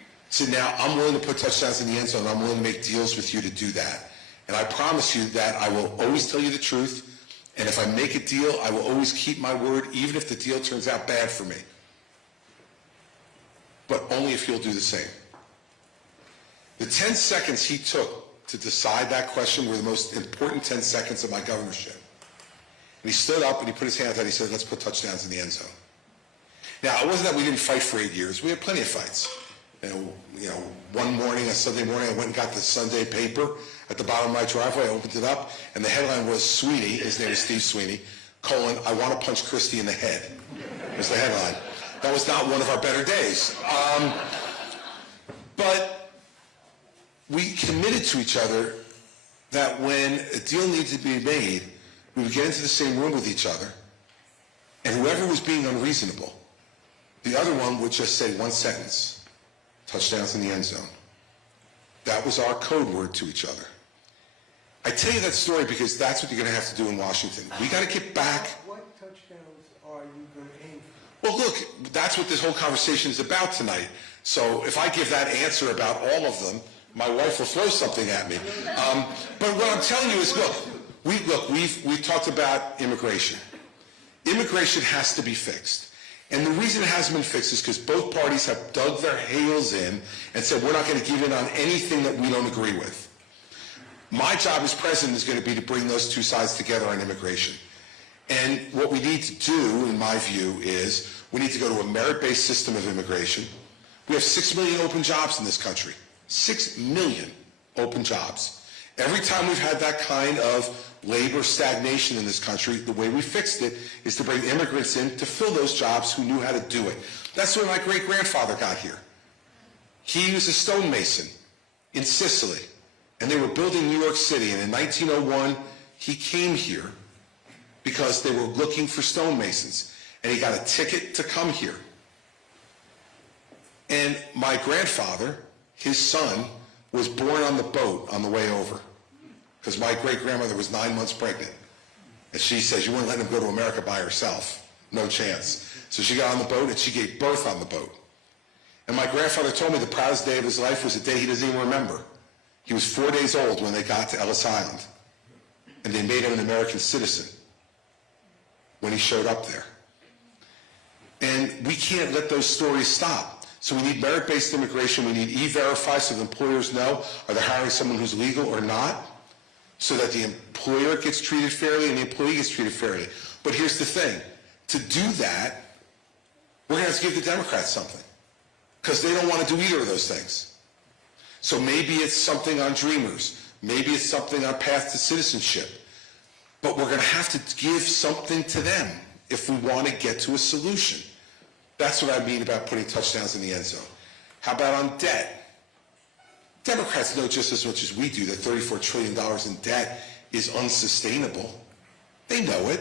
I said, now, I'm willing to put touchdowns in the end zone. I'm willing to make deals with you to do that. And I promise you that I will always tell you the truth. And if I make a deal, I will always keep my word, even if the deal turns out bad for me. But only if you'll do the same. The 10 seconds he took to decide that question were the most important 10 seconds of my governorship. And he stood up and he put his hands out and he said, let's put touchdowns in the end zone. Now, it wasn't that we didn't fight for 8 years. We had plenty of fights. You know, one morning, a Sunday morning, I went and got the Sunday paper at the bottom of my driveway. I opened it up, and the headline was Sweeney, his name is Steve Sweeney, : I want to punch Christie in the head. Was the headline. That was not one of our better days. But we committed to each other that when a deal needed to be made, we would get into the same room with each other, and whoever was being unreasonable, the other one would just say one sentence: touchdowns in the end zone. That was our code word to each other. I tell you that story because that's what you're going to have to do in Washington. We got to get back. What touchdowns are you going to aim for? Well, look, that's what this whole conversation is about tonight. So if I give that answer about all of them, my wife will throw something at me. But what I'm telling you is, look, we've talked about immigration. Immigration has to be fixed. And the reason it hasn't been fixed is because both parties have dug their heels in and said, we're not going to give in on anything that we don't agree with. My job as president is going to be to bring those two sides together on immigration. And what we need to do, in my view, is we need to go to a merit-based system of immigration. We have 6 million open jobs in this country. 6 million open jobs. Every time we've had that kind of labor stagnation in this country, the way we fixed it is to bring immigrants in to fill those jobs who knew how to do it. That's where my great-grandfather got here. He was a stonemason in Sicily, and they were building New York City, and in 1901, he came here because they were looking for stonemasons, and he got a ticket to come here. And my grandfather, his son, was born on the boat on the way over, because my great-grandmother was 9 months pregnant. And she says, you wouldn't let him go to America by herself. No chance. So she got on the boat, and she gave birth on the boat. And my grandfather told me the proudest day of his life was a day he doesn't even remember. He was 4 days old when they got to Ellis Island, and they made him an American citizen when he showed up there. And we can't let those stories stop. So we need merit-based immigration. We need E-Verify so the employers know, are they hiring someone who's legal or not, so that the employer gets treated fairly and the employee gets treated fairly. But here's the thing. To do that, we're going to have to give the Democrats something, because they don't want to do either of those things. So maybe it's something on Dreamers. Maybe it's something on Path to Citizenship. But we're going to have to give something to them if we want to get to a solution. That's what I mean about putting touchdowns in the end zone. How about on debt? Democrats know just as much as we do that $34 trillion in debt is unsustainable. They know it.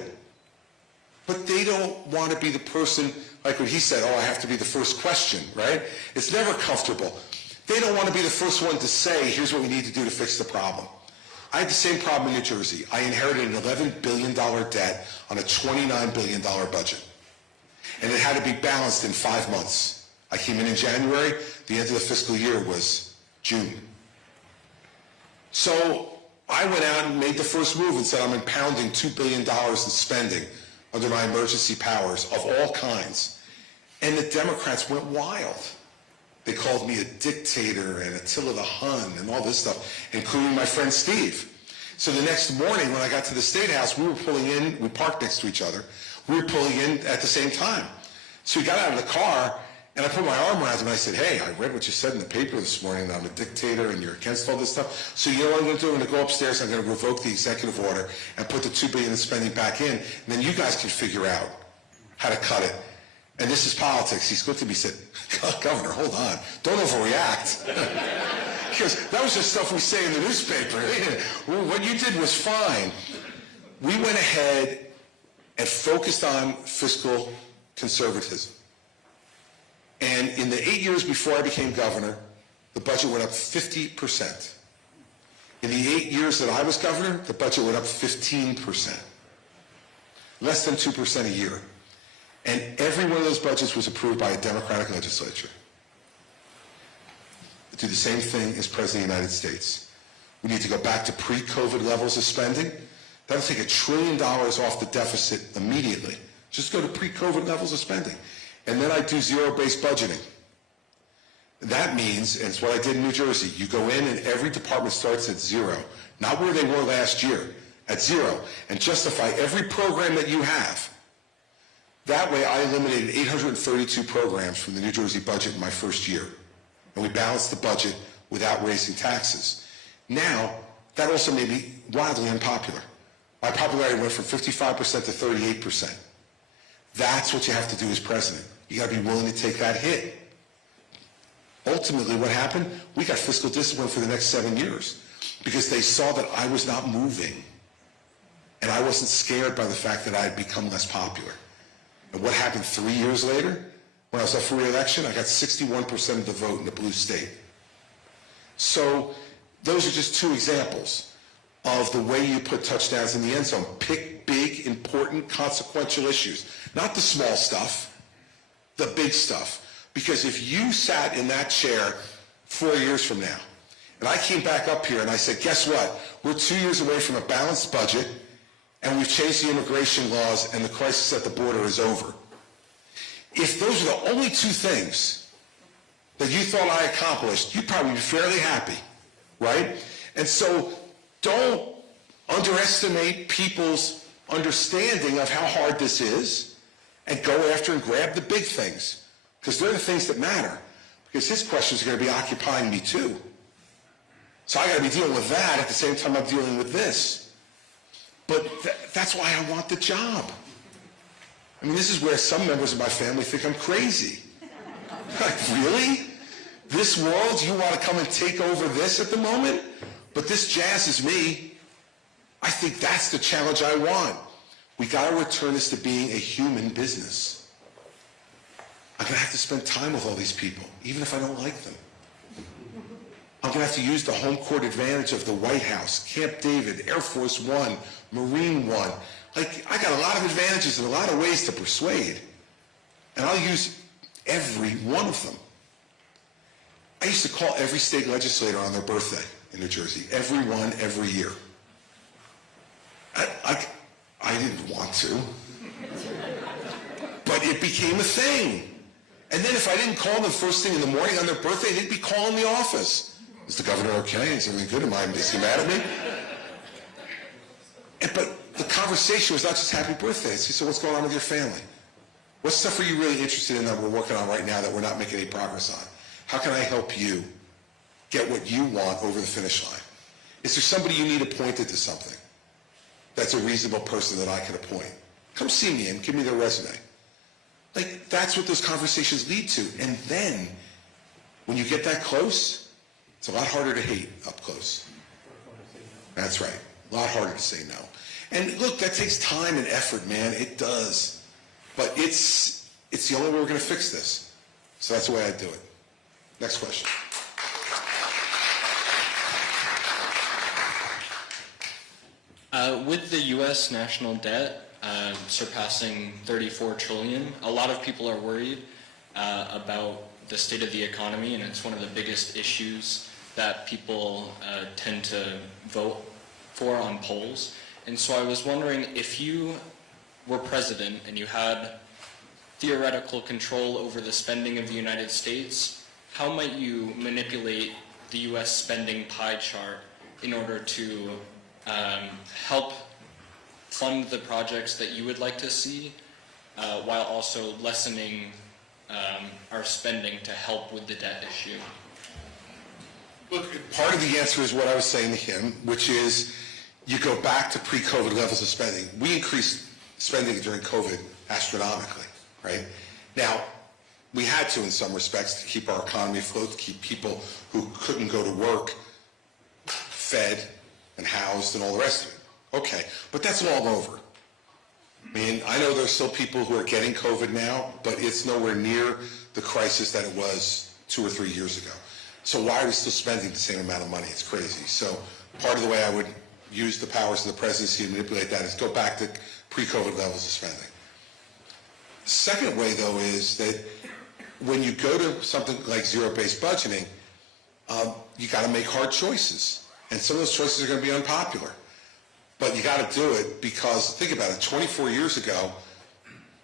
But they don't want to be the person, like when he said, oh, I have to be the first question, right? It's never comfortable. They don't want to be the first one to say, here's what we need to do to fix the problem. I had the same problem in New Jersey. I inherited an $11 billion debt on a $29 billion budget. And it had to be balanced in 5 months. I came in January. The end of the fiscal year was June. So I went out and made the first move and said I'm impounding $2 billion in spending under my emergency powers of all kinds. And the Democrats went wild. They called me a dictator and Attila the Hun and all this stuff, including my friend Steve. So the next morning when I got to the State House, we were pulling in, we parked next to each other, we were pulling in at the same time. So we got out of the car And I put my arm around him and I said, hey, I read what you said in the paper this morning that I'm a dictator and you're against all this stuff. So you know what I'm going to do? I'm going to go upstairs, I'm going to revoke the executive order and put the $2 billion in spending back in, and then you guys can figure out how to cut it. And this is politics. He looked at me and said, Governor, hold on. Don't overreact. Because that was just stuff we say in the newspaper. What you did was fine. We went ahead and focused on fiscal conservatism. And in the 8 years before I became governor, the budget went up 50%. In the 8 years that I was governor, the budget went up 15%. Less than 2% a year. And every one of those budgets was approved by a Democratic legislature. Do the same thing as President of the United States. We need to go back to pre-COVID levels of spending. That'll take $1 trillion off the deficit immediately. Just go to pre-COVID levels of spending. And then I do zero-based budgeting. That means, and it's what I did in New Jersey, you go in and every department starts at zero. Not where they were last year, at zero. And justify every program that you have. That way I eliminated 832 programs from the New Jersey budget in my first year. And we balanced the budget without raising taxes. Now, that also made me wildly unpopular. My popularity went from 55% to 38%. That's what you have to do as president. You got to be willing to take that hit. Ultimately, what happened? We got fiscal discipline for the next 7 years because they saw that I was not moving. And I wasn't scared by the fact that I had become less popular. And what happened 3 years later? When I was up for re-election, I got 61% of the vote in the blue state. So those are just two examples of the way you put touchdowns in the end zone. Pick big, important, consequential issues. Not the small stuff, the big stuff. Because if you sat in that chair 4 years from now, and I came back up here and I said, guess what? We're 2 years away from a balanced budget, and we've changed the immigration laws, and the crisis at the border is over. If those are the only two things that you thought I accomplished, you'd probably be fairly happy, right? And so don't underestimate people's understanding of how hard this is and go after and grab the big things, because they're the things that matter. Because his questions are going to be occupying me too. So I got to be dealing with that at the same time I'm dealing with this. But that's why I want the job. I mean, this is where some members of my family think I'm crazy. Like, really? This world, you want to come and take over this at the moment? But this jazzes me. I think that's the challenge I want. We got to return this to being a human business. I'm going to have to spend time with all these people, even if I don't like them. I'm going to have to use the home court advantage of the White House, Camp David, Air Force One, Marine One. Like, I got a lot of advantages and a lot of ways to persuade. And I'll use every one of them. I used to call every state legislator on their birthday in New Jersey. Every one, every year. I didn't want to. But it became a thing. And then if I didn't call them first thing in the morning on their birthday, they'd be calling the office. Is the governor okay? Is everything good? Is he mad at me? But the conversation was not just happy birthday. It's just, so what's going on with your family? What stuff are you really interested in that we're working on right now that we're not making any progress on? How can I help you get what you want over the finish line? Is there somebody you need appointed to something that's a reasonable person that I can appoint? Come see me and give me their resume. Like, that's what those conversations lead to. And then, when you get that close, it's a lot harder to hate up close. That's right. A lot harder to say no. And look, that takes time and effort, man. It does. But it's the only way we're going to fix this. So that's the way I do it. Next question. With the U.S. national debt surpassing $34 trillion, a lot of people are worried about the state of the economy, and it's one of the biggest issues that people tend to vote for on polls. And so I was wondering, if you were president and you had theoretical control over the spending of the United States, how might you manipulate the U.S. spending pie chart in order to help fund the projects that you would like to see, while also lessening our spending to help with the debt issue? Look, part of the answer is what I was saying to him, which is you go back to pre-COVID levels of spending. We increased spending during COVID astronomically, right? Now, we had to in some respects to keep our economy afloat, to keep people who couldn't go to work fed and housed and all the rest of it. Okay, but that's all over. I mean, I know there's still people who are getting COVID now, but it's nowhere near the crisis that it was 2 or 3 years ago. So why are we still spending the same amount of money? It's crazy. So part of the way I would use the powers of the presidency to manipulate that is go back to pre-COVID levels of spending. Second way, though, is that when you go to something like zero-based budgeting, you got to make hard choices. And some of those choices are going to be unpopular. But you got to do it because, think about it, 24 years ago,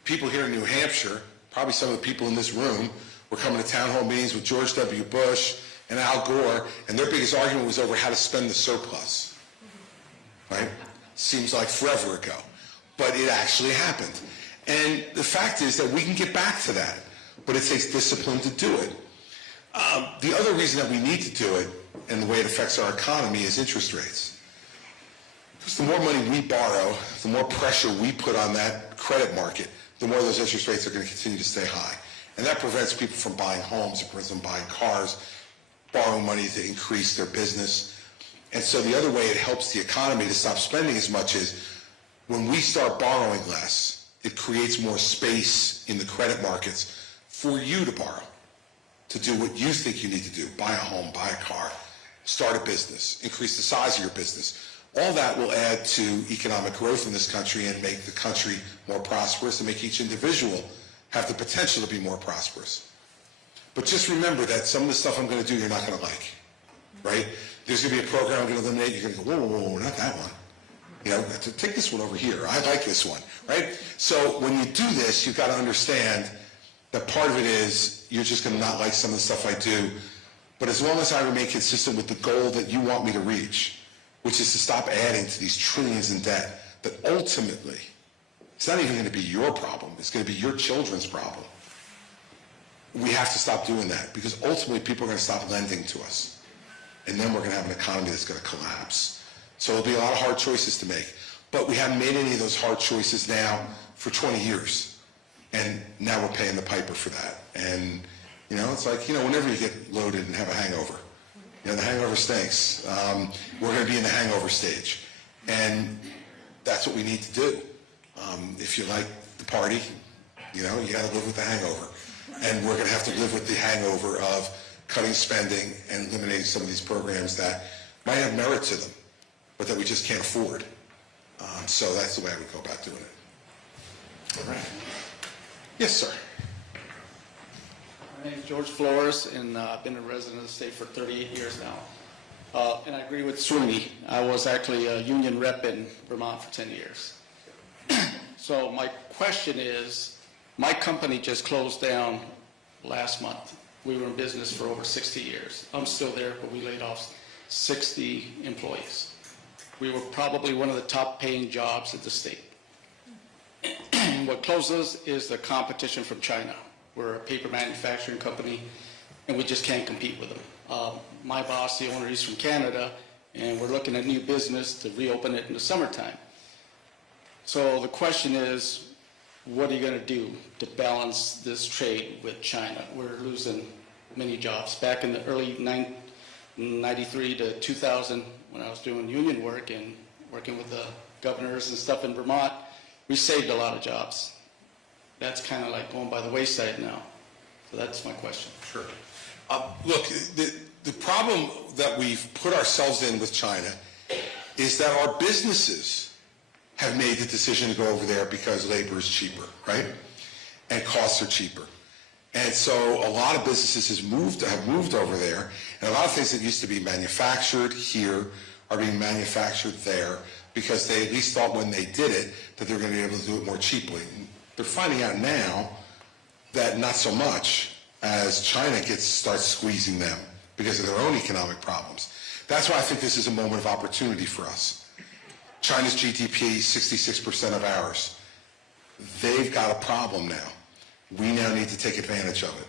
people here in New Hampshire, probably some of the people in this room, were coming to town hall meetings with George W. Bush and Al Gore, and their biggest argument was over how to spend the surplus. Right? Seems like forever ago. But it actually happened. And the fact is that we can get back to that, but it takes discipline to do it. The other reason that we need to do it, and the way it affects our economy, is interest rates. Because the more money we borrow, the more pressure we put on that credit market, the more those interest rates are going to continue to stay high. And that prevents people from buying homes, it prevents them buying cars, borrowing money to increase their business. And so the other way it helps the economy to stop spending as much is when we start borrowing less, it creates more space in the credit markets for you to borrow, to do what you think you need to do. Buy a home, buy a car, start a business, increase the size of your business. All that will add to economic growth in this country and make the country more prosperous and make each individual have the potential to be more prosperous. But just remember that some of the stuff I'm going to do you're not going to like, right? There's going to be a program I'm going to eliminate. You're going to go, whoa, whoa, whoa, not that one. You know, take this one over here. I like this one, right? So when you do this, you've got to understand that part of it is you're just going to not like some of the stuff I do. But as long as I remain consistent with the goal that you want me to reach, which is to stop adding to these trillions in debt, that ultimately, it's not even going to be your problem. It's going to be your children's problem. We have to stop doing that because ultimately people are going to stop lending to us. And then we're going to have an economy that's going to collapse. So there'll be a lot of hard choices to make. But we haven't made any of those hard choices now for 20 years. And now we're paying the piper for that. And, you know, it's like, you know, whenever you get loaded and have a hangover, you know, the hangover stinks. We're going to be in the hangover stage. And that's what we need to do. If you like the party, you know, you got to live with the hangover. And we're going to have to live with the hangover of cutting spending and eliminating some of these programs that might have merit to them, but that we just can't afford. So that's the way I would go about doing it. All right. Yes, sir. My name is George Flores, and I've been a resident of the state for 38 years now. And I agree with Sweeney. I was actually a union rep in Vermont for 10 years. So my question is, my company just closed down last month. We were in business for over 60 years. I'm still there, but we laid off 60 employees. We were probably one of the top paying jobs at the state. What closed us is the competition from China. We're a paper manufacturing company, and we just can't compete with them. My boss, the owner, he's from Canada, and we're looking at new business to reopen it in the summertime. So the question is, what are you going to do to balance this trade with China? We're losing many jobs. Back in the early 93 to 2000, when I was doing union work and working with the governors and stuff in Vermont, we saved a lot of jobs. That's kind of like going by the wayside now. So that's my question. Sure. Look, the problem that we've put ourselves in with China is that our businesses have made the decision to go over there because labor is cheaper, right? And costs are cheaper. And so a lot of businesses have moved over there, and a lot of things that used to be manufactured here are being manufactured there because they at least thought when they did it that they were going to be able to do it more cheaply. They're finding out now that not so much as China starts squeezing them because of their own economic problems. That's why I think this is a moment of opportunity for us. China's GDP, 66% of ours. They've got a problem now. We now need to take advantage of it.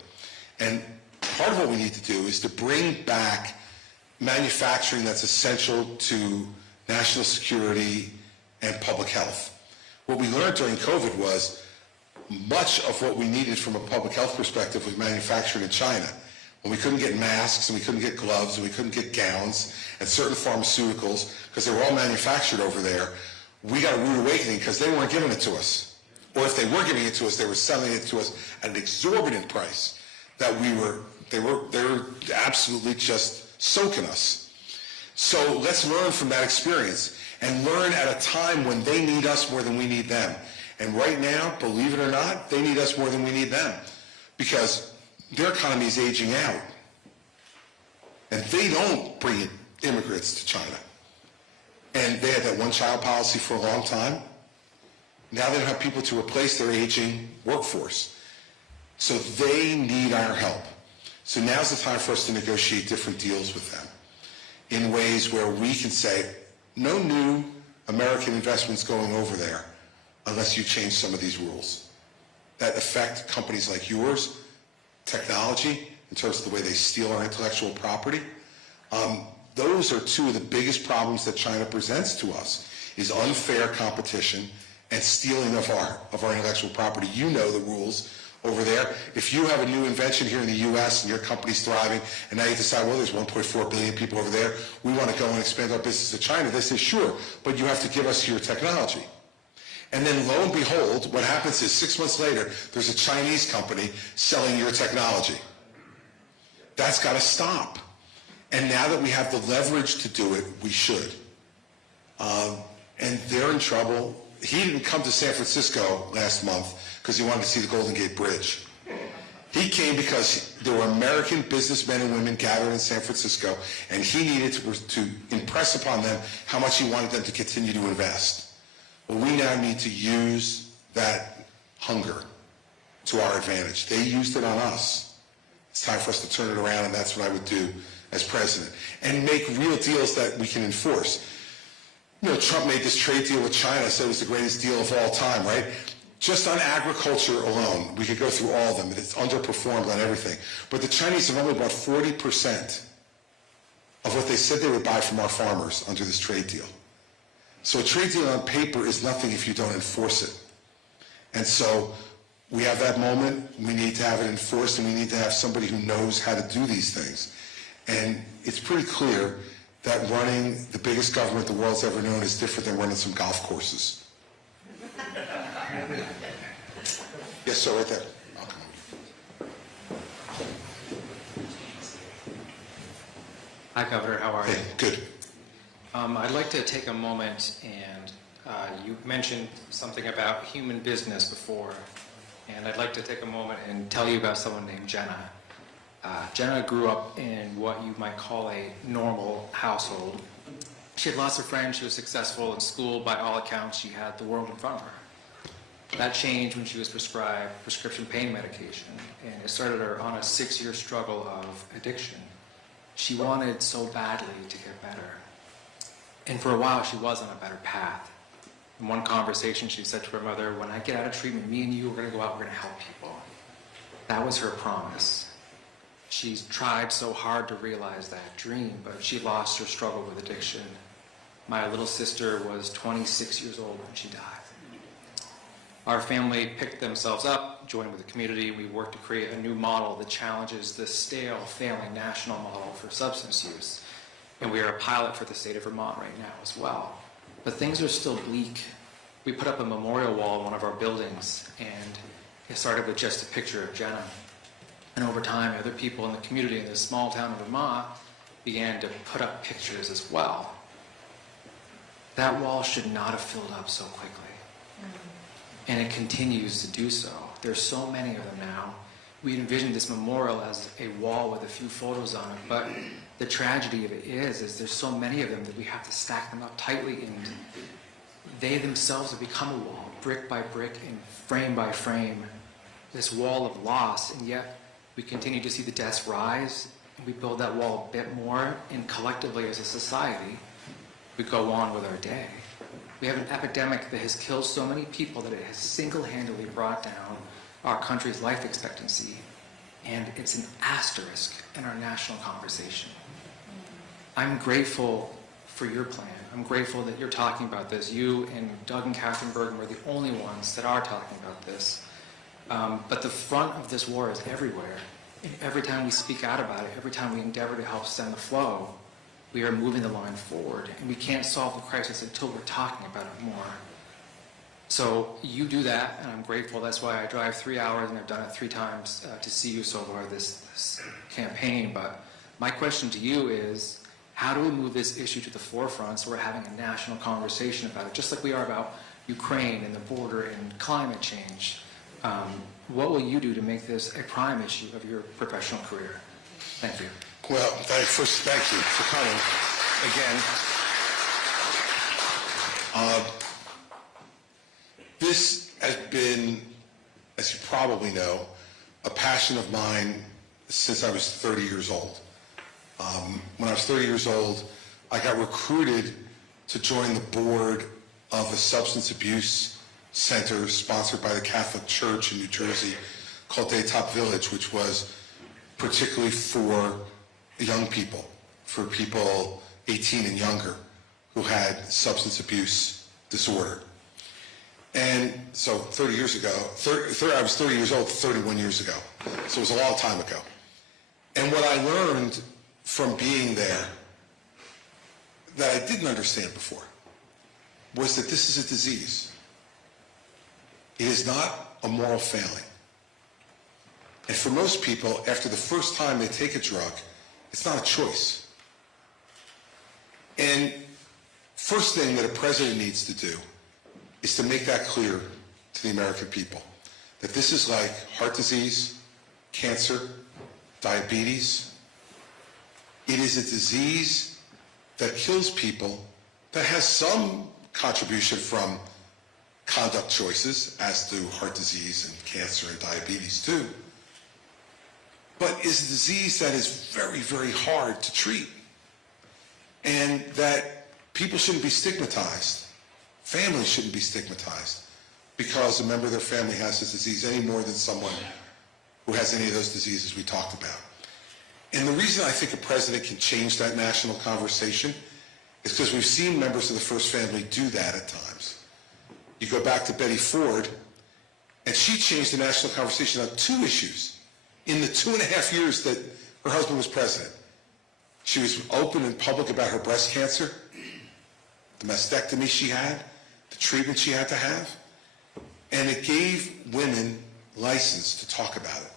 And part of what we need to do is to bring back manufacturing that's essential to national security and public health. What we learned during COVID was much of what we needed from a public health perspective was manufactured in China. When we couldn't get masks and we couldn't get gloves and we couldn't get gowns and certain pharmaceuticals because they were all manufactured over there, we got a rude awakening because they weren't giving it to us. Or if they were giving it to us, they were selling it to us at an exorbitant price that they were absolutely just soaking us. So let's learn from that experience and learn at a time when they need us more than we need them. And right now, believe it or not, they need us more than we need them because their economy is aging out. And they don't bring immigrants to China. And they had that one-child policy for a long time. Now they don't have people to replace their aging workforce. So they need our help. So now's the time for us to negotiate different deals with them in ways where we can say, no new American investments going over there unless you change some of these rules that affect companies like yours, technology, in terms of the way they steal our intellectual property. Those are two of the biggest problems that China presents to us, is unfair competition and stealing of our intellectual property. You know the rules over there. If you have a new invention here in the U.S. and your company's thriving, and now you decide, well, there's 1.4 billion people over there, we want to go and expand our business to China, they say, sure, but you have to give us your technology. And then lo and behold, what happens is 6 months later, there's a Chinese company selling your technology. That's got to stop. And now that we have the leverage to do it, we should. And they're in trouble. He didn't come to San Francisco last month because he wanted to see the Golden Gate Bridge. He came because there were American businessmen and women gathered in San Francisco, and he needed to impress upon them how much he wanted them to continue to invest. Well, we now need to use that hunger to our advantage. They used it on us. It's time for us to turn it around, and that's what I would do as president. And make real deals that we can enforce. You know, Trump made this trade deal with China, said it was the greatest deal of all time, right? Just on agriculture alone, we could go through all of them. It's underperformed on everything. But the Chinese have only bought 40% of what they said they would buy from our farmers under this trade deal. So a trade deal on paper is nothing if you don't enforce it. And so we have that moment. We need to have it enforced, and we need to have somebody who knows how to do these things. And it's pretty clear that running the biggest government the world's ever known is different than running some golf courses. Yes, sir, right there. Hi, Governor. How are you? Hey, good. I'd like to take a moment, and you mentioned something about human business before, and I'd like to take a moment and tell you about someone named Jenna. Jenna grew up in what you might call a normal household. She had lots of friends. She was successful in school. By all accounts, she had the world in front of her. That changed when she was prescribed prescription pain medication, and it started her on a 6-year struggle of addiction. She wanted so badly to get better. And for a while, she was on a better path. In one conversation, she said to her mother, when I get out of treatment, me and you are going to go out, we're going to help people. That was her promise. She's tried so hard to realize that dream, but she lost her struggle with addiction. My little sister was 26 years old when she died. Our family picked themselves up, joined with the community. We worked to create a new model that challenges the stale, failing national model for substance use. And we are a pilot for the state of Vermont right now as well. But things are still bleak. We put up a memorial wall in one of our buildings, and it started with just a picture of Jenna. And over time, other people in the community in this small town of Vermont began to put up pictures as well. That wall should not have filled up so quickly. And it continues to do so. There's so many of them now. We envisioned this memorial as a wall with a few photos on it, but the tragedy of it is there's so many of them that we have to stack them up tightly, and they themselves have become a wall, brick by brick and frame by frame, this wall of loss, and yet we continue to see the deaths rise, and we build that wall a bit more, and collectively as a society, we go on with our day. We have an epidemic that has killed so many people that it has single-handedly brought down our country's life expectancy, and it's an asterisk in our national conversation. I'm grateful for your plan. I'm grateful that you're talking about this. You and Doug and Catherine Bergen were the only ones that are talking about this. But the front of this war is everywhere. And every time we speak out about it, every time we endeavor to help stem the flow, we are moving the line forward. And we can't solve the crisis until we're talking about it more. So you do that, and I'm grateful. That's why I drive 3 hours, and I've done it 3 times to see you so far this campaign. But my question to you is, how do we move this issue to the forefront so we're having a national conversation about it, just like we are about Ukraine and the border and climate change? What will you do to make this a prime issue of your professional career? Thank you. Well, first, thank you for coming again. This has been, as you probably know, a passion of mine since I was 30 years old. When I was 30 years old, I got recruited to join the board of a substance abuse center sponsored by the Catholic Church in New Jersey called Daytop Village, which was particularly for young people, for people 18 and younger who had substance abuse disorder. And so 30 years ago, I was 30 years old 31 years ago, so it was a long time ago. And what I learned from being there that I didn't understand before was that this is a disease. It is not a moral failing. And for most people, after the first time they take a drug, it's not a choice. And first thing that a president needs to do is to make that clear to the American people, that this is like heart disease, cancer, diabetes. It is a disease that kills people that has some contribution from conduct choices, as do heart disease and cancer and diabetes too, but is a disease that is very, very hard to treat, and that people shouldn't be stigmatized. Families shouldn't be stigmatized because a member of their family has this disease any more than someone who has any of those diseases we talked about. And the reason I think a president can change that national conversation is because we've seen members of the first family do that at times. You go back to Betty Ford, and she changed the national conversation on 2 issues in the 2.5 years that her husband was president. She was open and public about her breast cancer, the mastectomy she had, the treatment she had to have, and it gave women license to talk about it.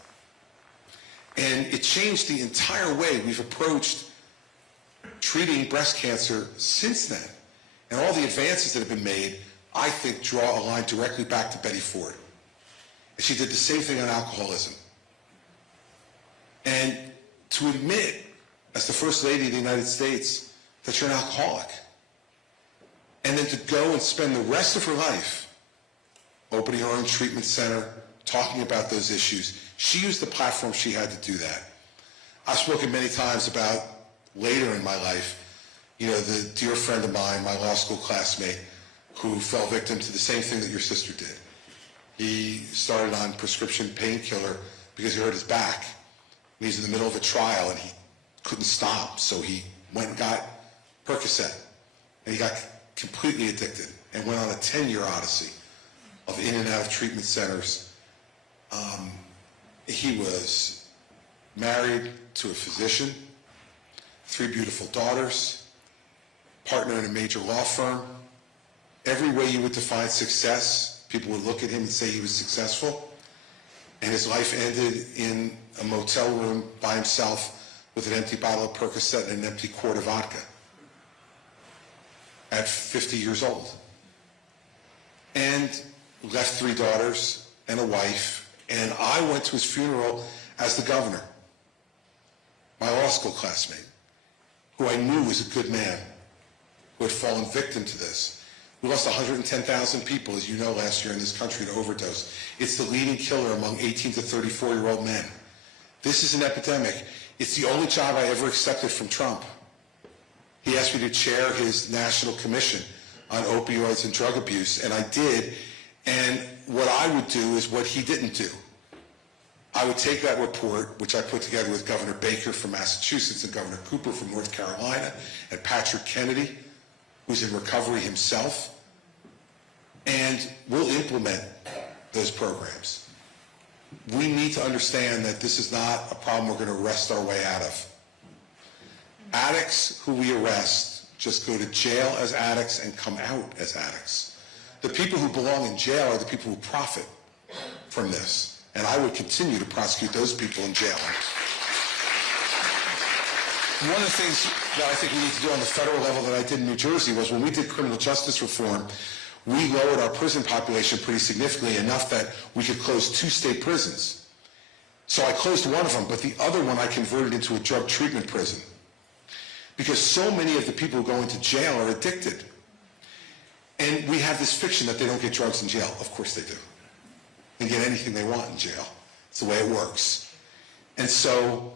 And it changed the entire way we've approached treating breast cancer since then. And all the advances that have been made, I think, draw a line directly back to Betty Ford. And she did the same thing on alcoholism. And to admit, as the First Lady of the United States, that you're an alcoholic, and then to go and spend the rest of her life opening her own treatment center, talking about those issues. She used the platform she had to do that. I've spoken many times about later in my life, you know, the dear friend of mine, my law school classmate, who fell victim to the same thing that your sister did. He started on prescription painkiller because he hurt his back. And he's in the middle of a trial and he couldn't stop, so he went and got Percocet. And he got completely addicted and went on a 10-year odyssey of in and out of treatment centers. He was married to a physician, 3 beautiful daughters, partner in a major law firm. Every way you would define success, people would look at him and say he was successful. And his life ended in a motel room by himself with an empty bottle of Percocet and an empty quart of vodka at 50 years old. And left 3 daughters and a wife. And I went to his funeral as the governor, my law school classmate, who I knew was a good man, who had fallen victim to this. We lost 110,000 people, as you know, last year in this country to overdose. It's the leading killer among 18 to 34-year-old men. This is an epidemic. It's the only job I ever accepted from Trump. He asked me to chair his National Commission on Opioids and Drug Abuse, and I did. And what I would do is what he didn't do. I would take that report, which I put together with Governor Baker from Massachusetts and Governor Cooper from North Carolina and Patrick Kennedy, who's in recovery himself, and we'll implement those programs. We need to understand that this is not a problem we're going to arrest our way out of. Addicts who we arrest just go to jail as addicts and come out as addicts. The people who belong in jail are the people who profit from this. And I would continue to prosecute those people in jail. One of the things that I think we need to do on the federal level that I did in New Jersey was when we did criminal justice reform, we lowered our prison population pretty significantly, enough that we could close 2 state prisons. So I closed one of them, but the other one I converted into a drug treatment prison. Because so many of the people who go into jail are addicted. And we have this fiction that they don't get drugs in jail. Of course they do. They get anything they want in jail. It's the way it works. And so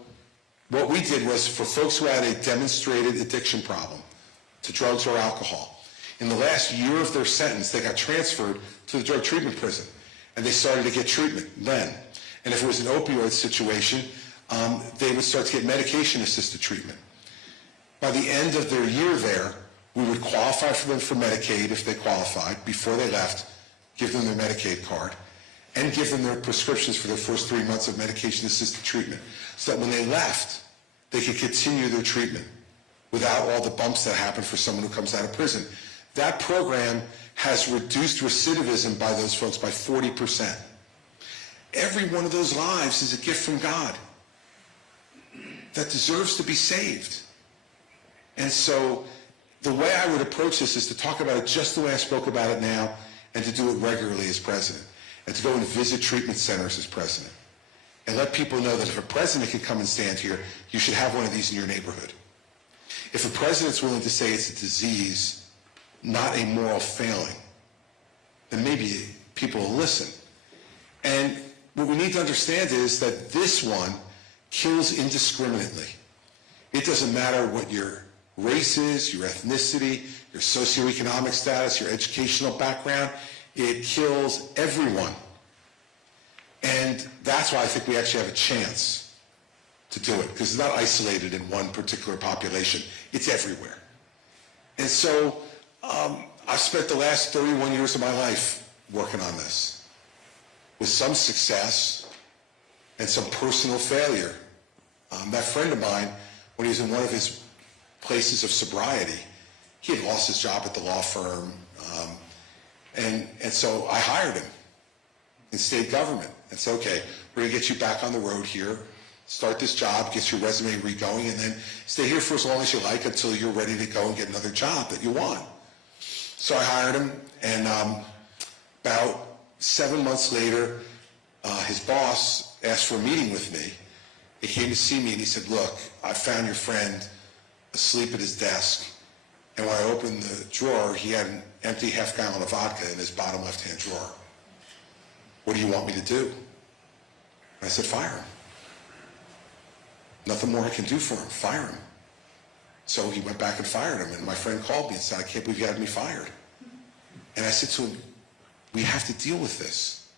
what we did was, for folks who had a demonstrated addiction problem to drugs or alcohol, in the last year of their sentence, they got transferred to the drug treatment prison. And they started to get treatment then. And if it was an opioid situation, they would start to get medication-assisted treatment. By the end of their year there, we would qualify for them for Medicaid if they qualified before they left, give them their Medicaid card, and give them their prescriptions for their first 3 months of medication-assisted treatment, so that when they left, they could continue their treatment without all the bumps that happen for someone who comes out of prison. That program has reduced recidivism by those folks by 40%. Every one of those lives is a gift from God that deserves to be saved. And so the way I would approach this is to talk about it just the way I spoke about it now, and to do it regularly as president, and to go and visit treatment centers as president, and let people know that if a president can come and stand here, you should have one of these in your neighborhood. If a president's willing to say it's a disease, not a moral failing, then maybe people will listen. And what we need to understand is that this one kills indiscriminately. It doesn't matter what your race is, your ethnicity, your socioeconomic status, your educational background. It kills everyone. And that's why I think we actually have a chance to do it, because it's not isolated in one particular population. It's everywhere. And so I've spent the last 31 years of my life working on this, with some success and some personal failure. That friend of mine, when he was in one of his places of sobriety, he had lost his job at the law firm, and so I hired him in state government and said, okay, we're going to get you back on the road here, start this job, get your resume re-going, and then stay here for as long as you like until you're ready to go and get another job that you want. So I hired him, and about 7 months later, his boss asked for a meeting with me. He came to see me and he said, look, I found your friend asleep at his desk, and when I opened the drawer, he had an empty half-gallon of vodka in his bottom left-hand drawer. What do you want me to do? And I said, fire him. Nothing more I can do for him. Fire him. So he went back and fired him, and my friend called me and said, I can't believe you had me fired. And I said to him, we have to deal with this.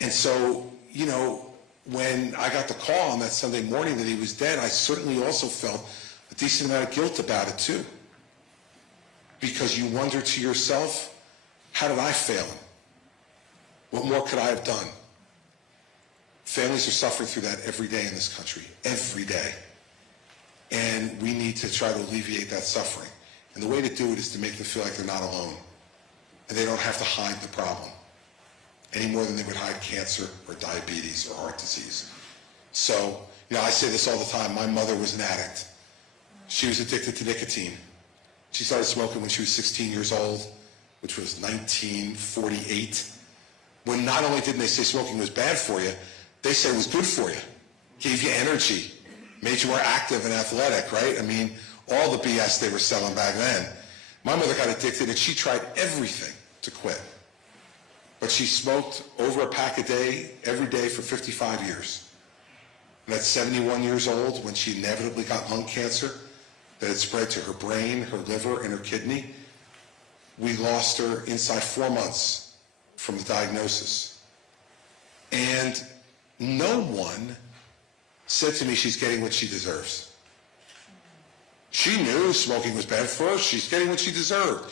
And so, you know, when I got the call on that Sunday morning that he was dead, I certainly also felt a decent amount of guilt about it too. Because you wonder to yourself, how did I fail him? What more could I have done? Families are suffering through that every day in this country, every day. And we need to try to alleviate that suffering. And the way to do it is to make them feel like they're not alone. And they don't have to hide the problem any more than they would hide cancer or diabetes or heart disease. So, you know, I say this all the time. My mother was an addict. She was addicted to nicotine. She started smoking when she was 16 years old, which was 1948. When not only didn't they say smoking was bad for you, they said it was good for you. Gave you energy, made you more active and athletic, right? I mean, all the BS they were selling back then. My mother got addicted and she tried everything to quit. But she smoked over a pack a day, every day for 55 years. And at 71 years old, when she inevitably got lung cancer that had spread to her brain, her liver, and her kidney, we lost her inside 4 months from the diagnosis. And no one said to me she's getting what she deserves. She knew smoking was bad for her. She's getting what she deserved.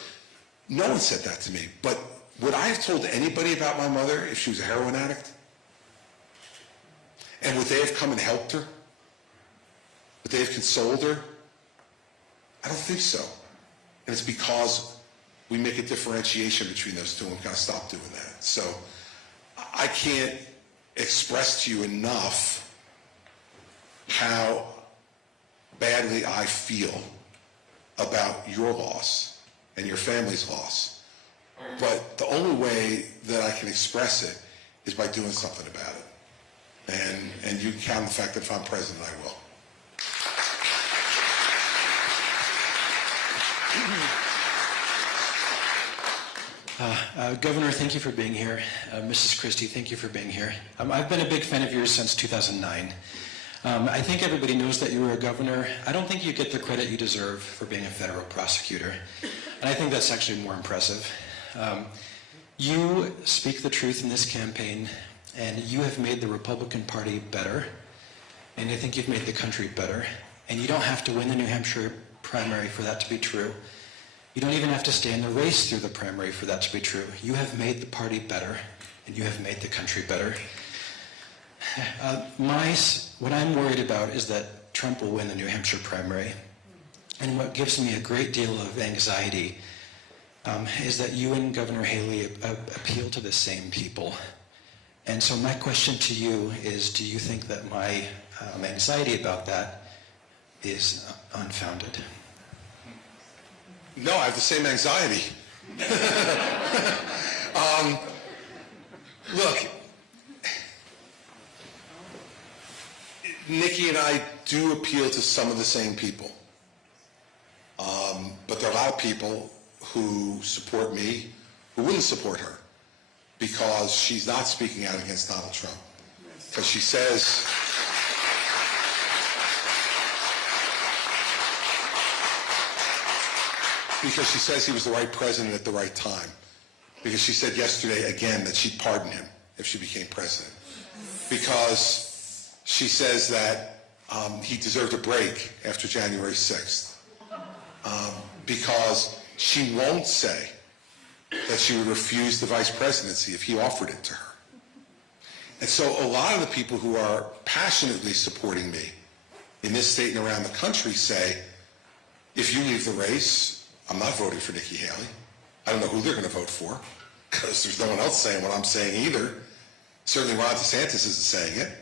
No one said that to me. But would I have told anybody about my mother if she was a heroin addict? And would they have come and helped her? Would they have consoled her? I don't think so. And it's because we make a differentiation between those two, and we've got to stop doing that. So I can't express to you enough how badly I feel about your loss and your family's loss. But the only way that I can express it is by doing something about it. And you can count on the fact that if I'm president, I will. Governor, thank you for being here. Mrs. Christie, thank you for being here. I've been a big fan of yours since 2009. I think everybody knows that you were a governor. I don't think you get the credit you deserve for being a federal prosecutor. And I think that's actually more impressive. You speak the truth in this campaign, and you have made the Republican Party better, and I think you've made the country better. And you don't have to win the New Hampshire primary for that to be true. You don't even have to stay in the race through the primary for that to be true. You have made the party better, and you have made the country better. What I'm worried about is that Trump will win the New Hampshire primary. And what gives me a great deal of anxiety is that you and Governor Haley appeal to the same people. And so my question to you is, do you think that my anxiety about that is unfounded? No, I have the same anxiety. Look, Nikki and I do appeal to some of the same people. But there are a lot of people who support me who wouldn't support her because she's not speaking out against Donald Trump. Because she says... Because she says he was the right president at the right time. Because she said yesterday again that she'd pardon him if she became president. Because she says that he deserved a break after January 6th. Because she won't say that she would refuse the vice presidency if he offered it to her. And so a lot of the people who are passionately supporting me in this state and around the country say, if you leave the race, I'm not voting for Nikki Haley. I don't know who they're going to vote for, because there's no one else saying what I'm saying either. Certainly Ron DeSantis isn't saying it.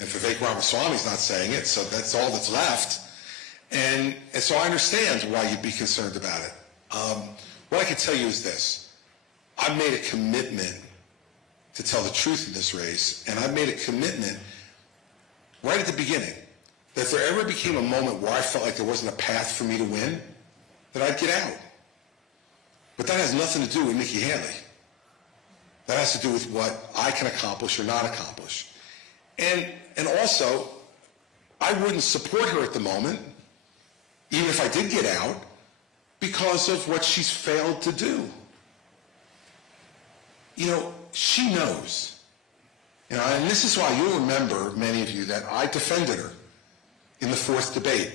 And Vivek Ramaswamy's not saying it, so that's all that's left. And so I understand why you'd be concerned about it. What I can tell you is this. I've made a commitment to tell the truth in this race, and I've made a commitment right at the beginning that if there ever became a moment where I felt like there wasn't a path for me to win, that I'd get out. But that has nothing to do with Nikki Haley. That has to do with what I can accomplish or not accomplish. And also, I wouldn't support her at the moment, even if I did get out, because of what she's failed to do. You know, she knows. You know, and this is why you'll remember, many of you, that I defended her in the fourth debate.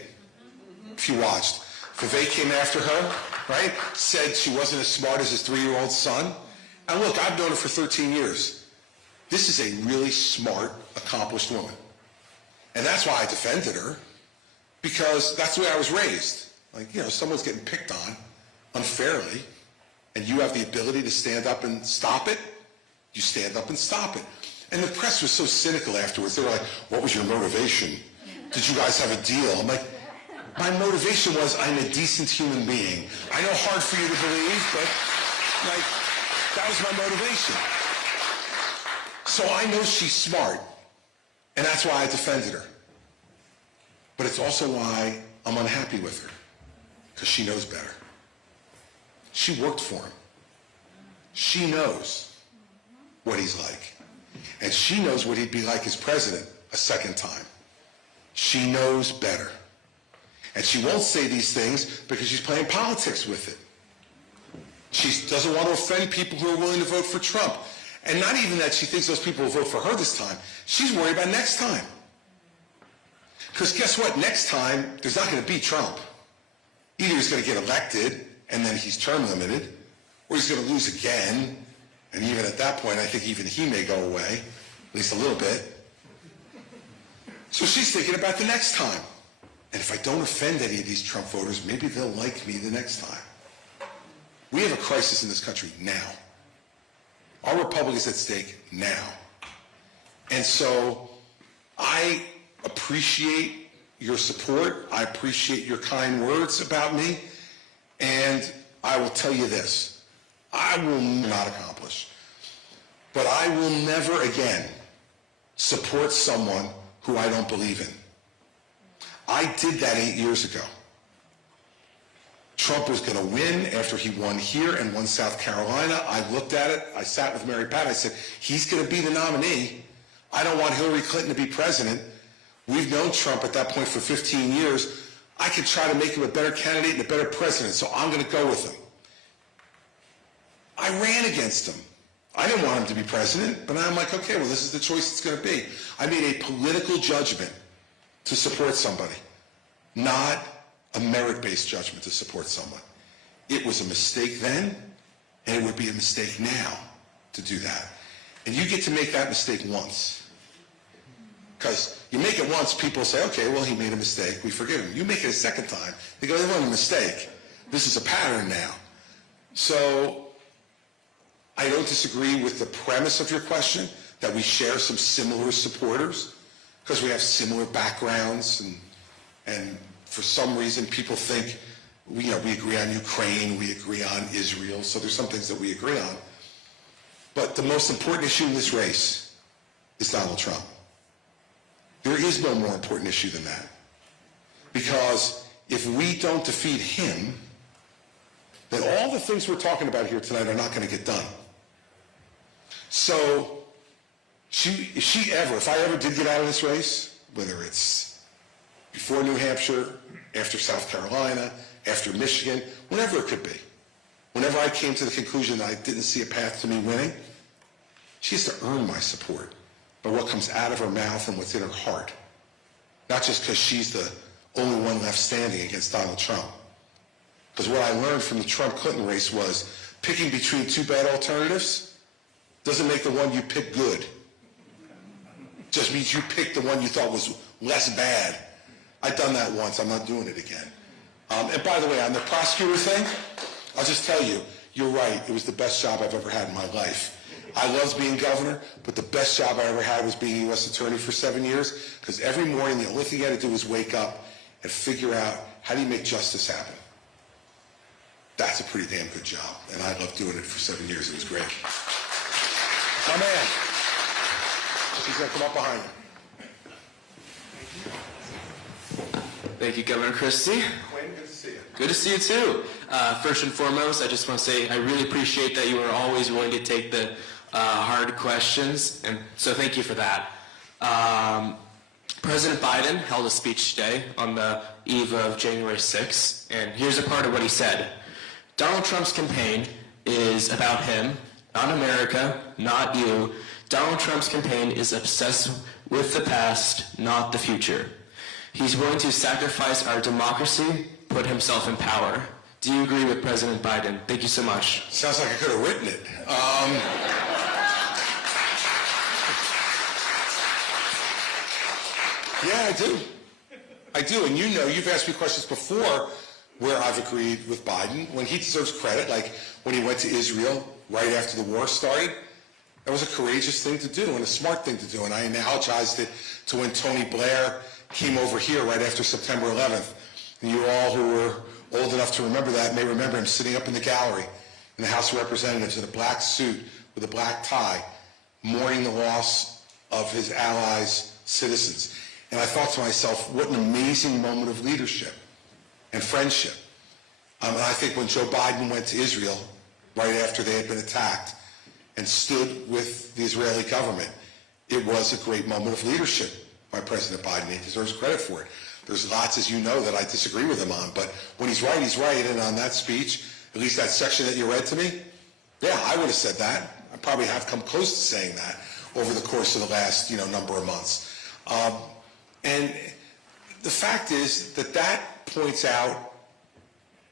If you watched. Vivek came after her, right? Said she wasn't as smart as his 3-year-old son. And look, I've known her for 13 years. This is a really smart, accomplished woman. And that's why I defended her, because that's the way I was raised. Like, you know, someone's getting picked on unfairly, and you have the ability to stand up and stop it, you stand up and stop it. And the press was so cynical afterwards. They were like, what was your motivation? Did you guys have a deal? I'm like, my motivation was I'm a decent human being. I know hard for you to believe, but like, that was my motivation. So I know she's smart, and that's why I defended her. But it's also why I'm unhappy with her, because she knows better. She worked for him. She knows what he's like. And she knows what he'd be like as president a second time. She knows better. And she won't say these things because she's playing politics with it. She doesn't want to offend people who are willing to vote for Trump. And not even that she thinks those people will vote for her this time. She's worried about next time. Because guess what? Next time, there's not going to be Trump. Either he's going to get elected, and then he's term limited, or he's going to lose again. And even at that point, I think even he may go away, at least a little bit. So she's thinking about the next time. And if I don't offend any of these Trump voters, maybe they'll like me the next time. We have a crisis in this country now. Our republic is at stake now. And so I appreciate your support. I appreciate your kind words about me. And I will tell you this. I will not accomplish. But I will never again support someone who I don't believe in. I did that 8 years ago. Trump was going to win after he won here and won South Carolina. I looked at it. I sat with Mary Pat. I said, he's going to be the nominee. I don't want Hillary Clinton to be president. We've known Trump at that point for 15 years. I could try to make him a better candidate and a better president, so I'm going to go with him. I ran against him. I didn't want him to be president, but I'm like, okay, well, this is the choice it's going to be. I made a political judgment to support somebody, not a merit-based judgment to support someone. It was a mistake then, and it would be a mistake now to do that. And you get to make that mistake once. Because you make it once, people say, okay, well, he made a mistake, we forgive him. You make it a second time, they go, it wasn't a mistake. This is a pattern now. So I don't disagree with the premise of your question, that we share some similar supporters, because we have similar backgrounds, and for some reason people think, we agree on Ukraine, we agree on Israel, so there's some things that we agree on. But the most important issue in this race is Donald Trump. There is no more important issue than that. Because if we don't defeat him, then all the things we're talking about here tonight are not going to get done. So, if I ever did get out of this race, whether it's before New Hampshire, after South Carolina, after Michigan, whenever it could be, whenever I came to the conclusion that I didn't see a path to me winning, she has to earn my support by what comes out of her mouth and what's in her heart. Not just because she's the only one left standing against Donald Trump. Because what I learned from the Trump-Clinton race was picking between two bad alternatives doesn't make the one you pick good. Just means you picked the one you thought was less bad. I've done that once. I'm not doing it again. And by the way, on the prosecutor thing, I'll just tell you, you're right. It was the best job I've ever had in my life. I loved being governor, but the best job I ever had was being U.S. attorney for 7 years, because every morning the only thing you had to do was wake up and figure out, how do you make justice happen? That's a pretty damn good job, and I loved doing it for 7 years. It was great. My man. She's going to come up behind you. Thank you, Governor Christie. Quinn, good to see you. Good to see you too. First and foremost, I just want to say I really appreciate that you are always willing to take the hard questions, and so thank you for that. President Biden held a speech today on the eve of January 6th, and here's a part of what he said. Donald Trump's campaign is about him, not America, not you. Donald Trump's campaign is obsessed with the past, not the future. He's willing to sacrifice our democracy, put himself in power. Do you agree with President Biden? Thank you so much. Sounds like I could have written it. Yeah, I do. I do. And you've asked me questions before where I've agreed with Biden when he deserves credit, like when he went to Israel right after the war started. That was a courageous thing to do and a smart thing to do. And I analogized it to when Tony Blair came over here right after September 11th. And you all who were old enough to remember that may remember him sitting up in the gallery in the House of Representatives in a black suit with a black tie, mourning the loss of his allies' citizens. And I thought to myself, what an amazing moment of leadership and friendship. And I think when Joe Biden went to Israel right after they had been attacked and stood with the Israeli government, it was a great moment of leadership by President Biden. He deserves credit for it. There's lots, as you know, that I disagree with him on, but when he's right, he's right. And on that speech, at least that section that you read to me, yeah, I would have said that. probably have come close to saying that over the course of the last, number of months. And the fact is that points out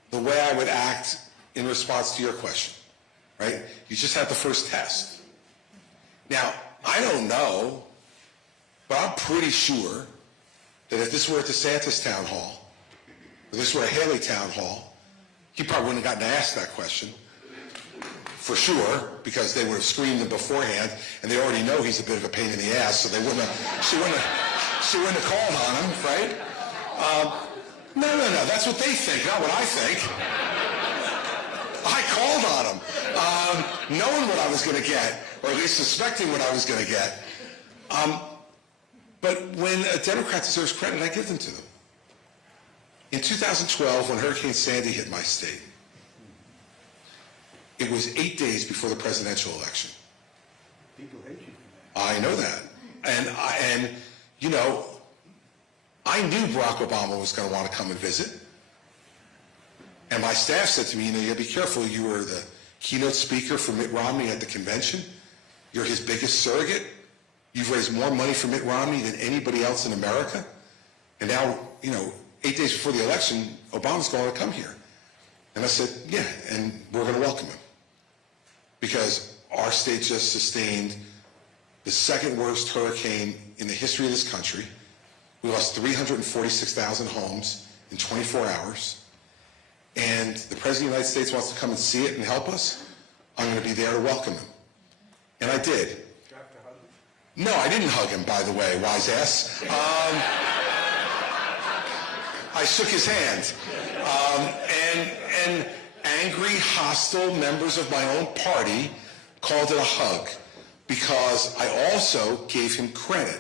the way I would act in response to your question, right? You just had the first test. Now, I don't know, but I'm pretty sure that if this were at DeSantis town hall, or this were a Haley town hall, he probably wouldn't have gotten to ask that question, for sure, because they would have screened him beforehand, and they already know he's a bit of a pain in the ass, so they wouldn't have, she wouldn't have called on him, right? No, that's what they think, not what I think. I called on him, knowing what I was going to get, or at least suspecting what I was going to get. But when a Democrat deserves credit, I give them to them. In 2012, when Hurricane Sandy hit my state, it was 8 days before the presidential election. People hate you. I know that. And I knew Barack Obama was going to want to come and visit. And my staff said to me, you got to be careful. You were the keynote speaker for Mitt Romney at the convention. You're his biggest surrogate. You've raised more money for Mitt Romney than anybody else in America. And now, 8 days before the election, Obama's going to come here. And I said, yeah, and we're going to welcome him. Because our state just sustained the second worst hurricane in the history of this country. We lost 346,000 homes in 24 hours. And the President of the United States wants to come and see it and help us. I'm going to be there to welcome him. And I did. No, I didn't hug him, by the way, wise ass. I shook his hand. And angry, hostile members of my own party called it a hug because I also gave him credit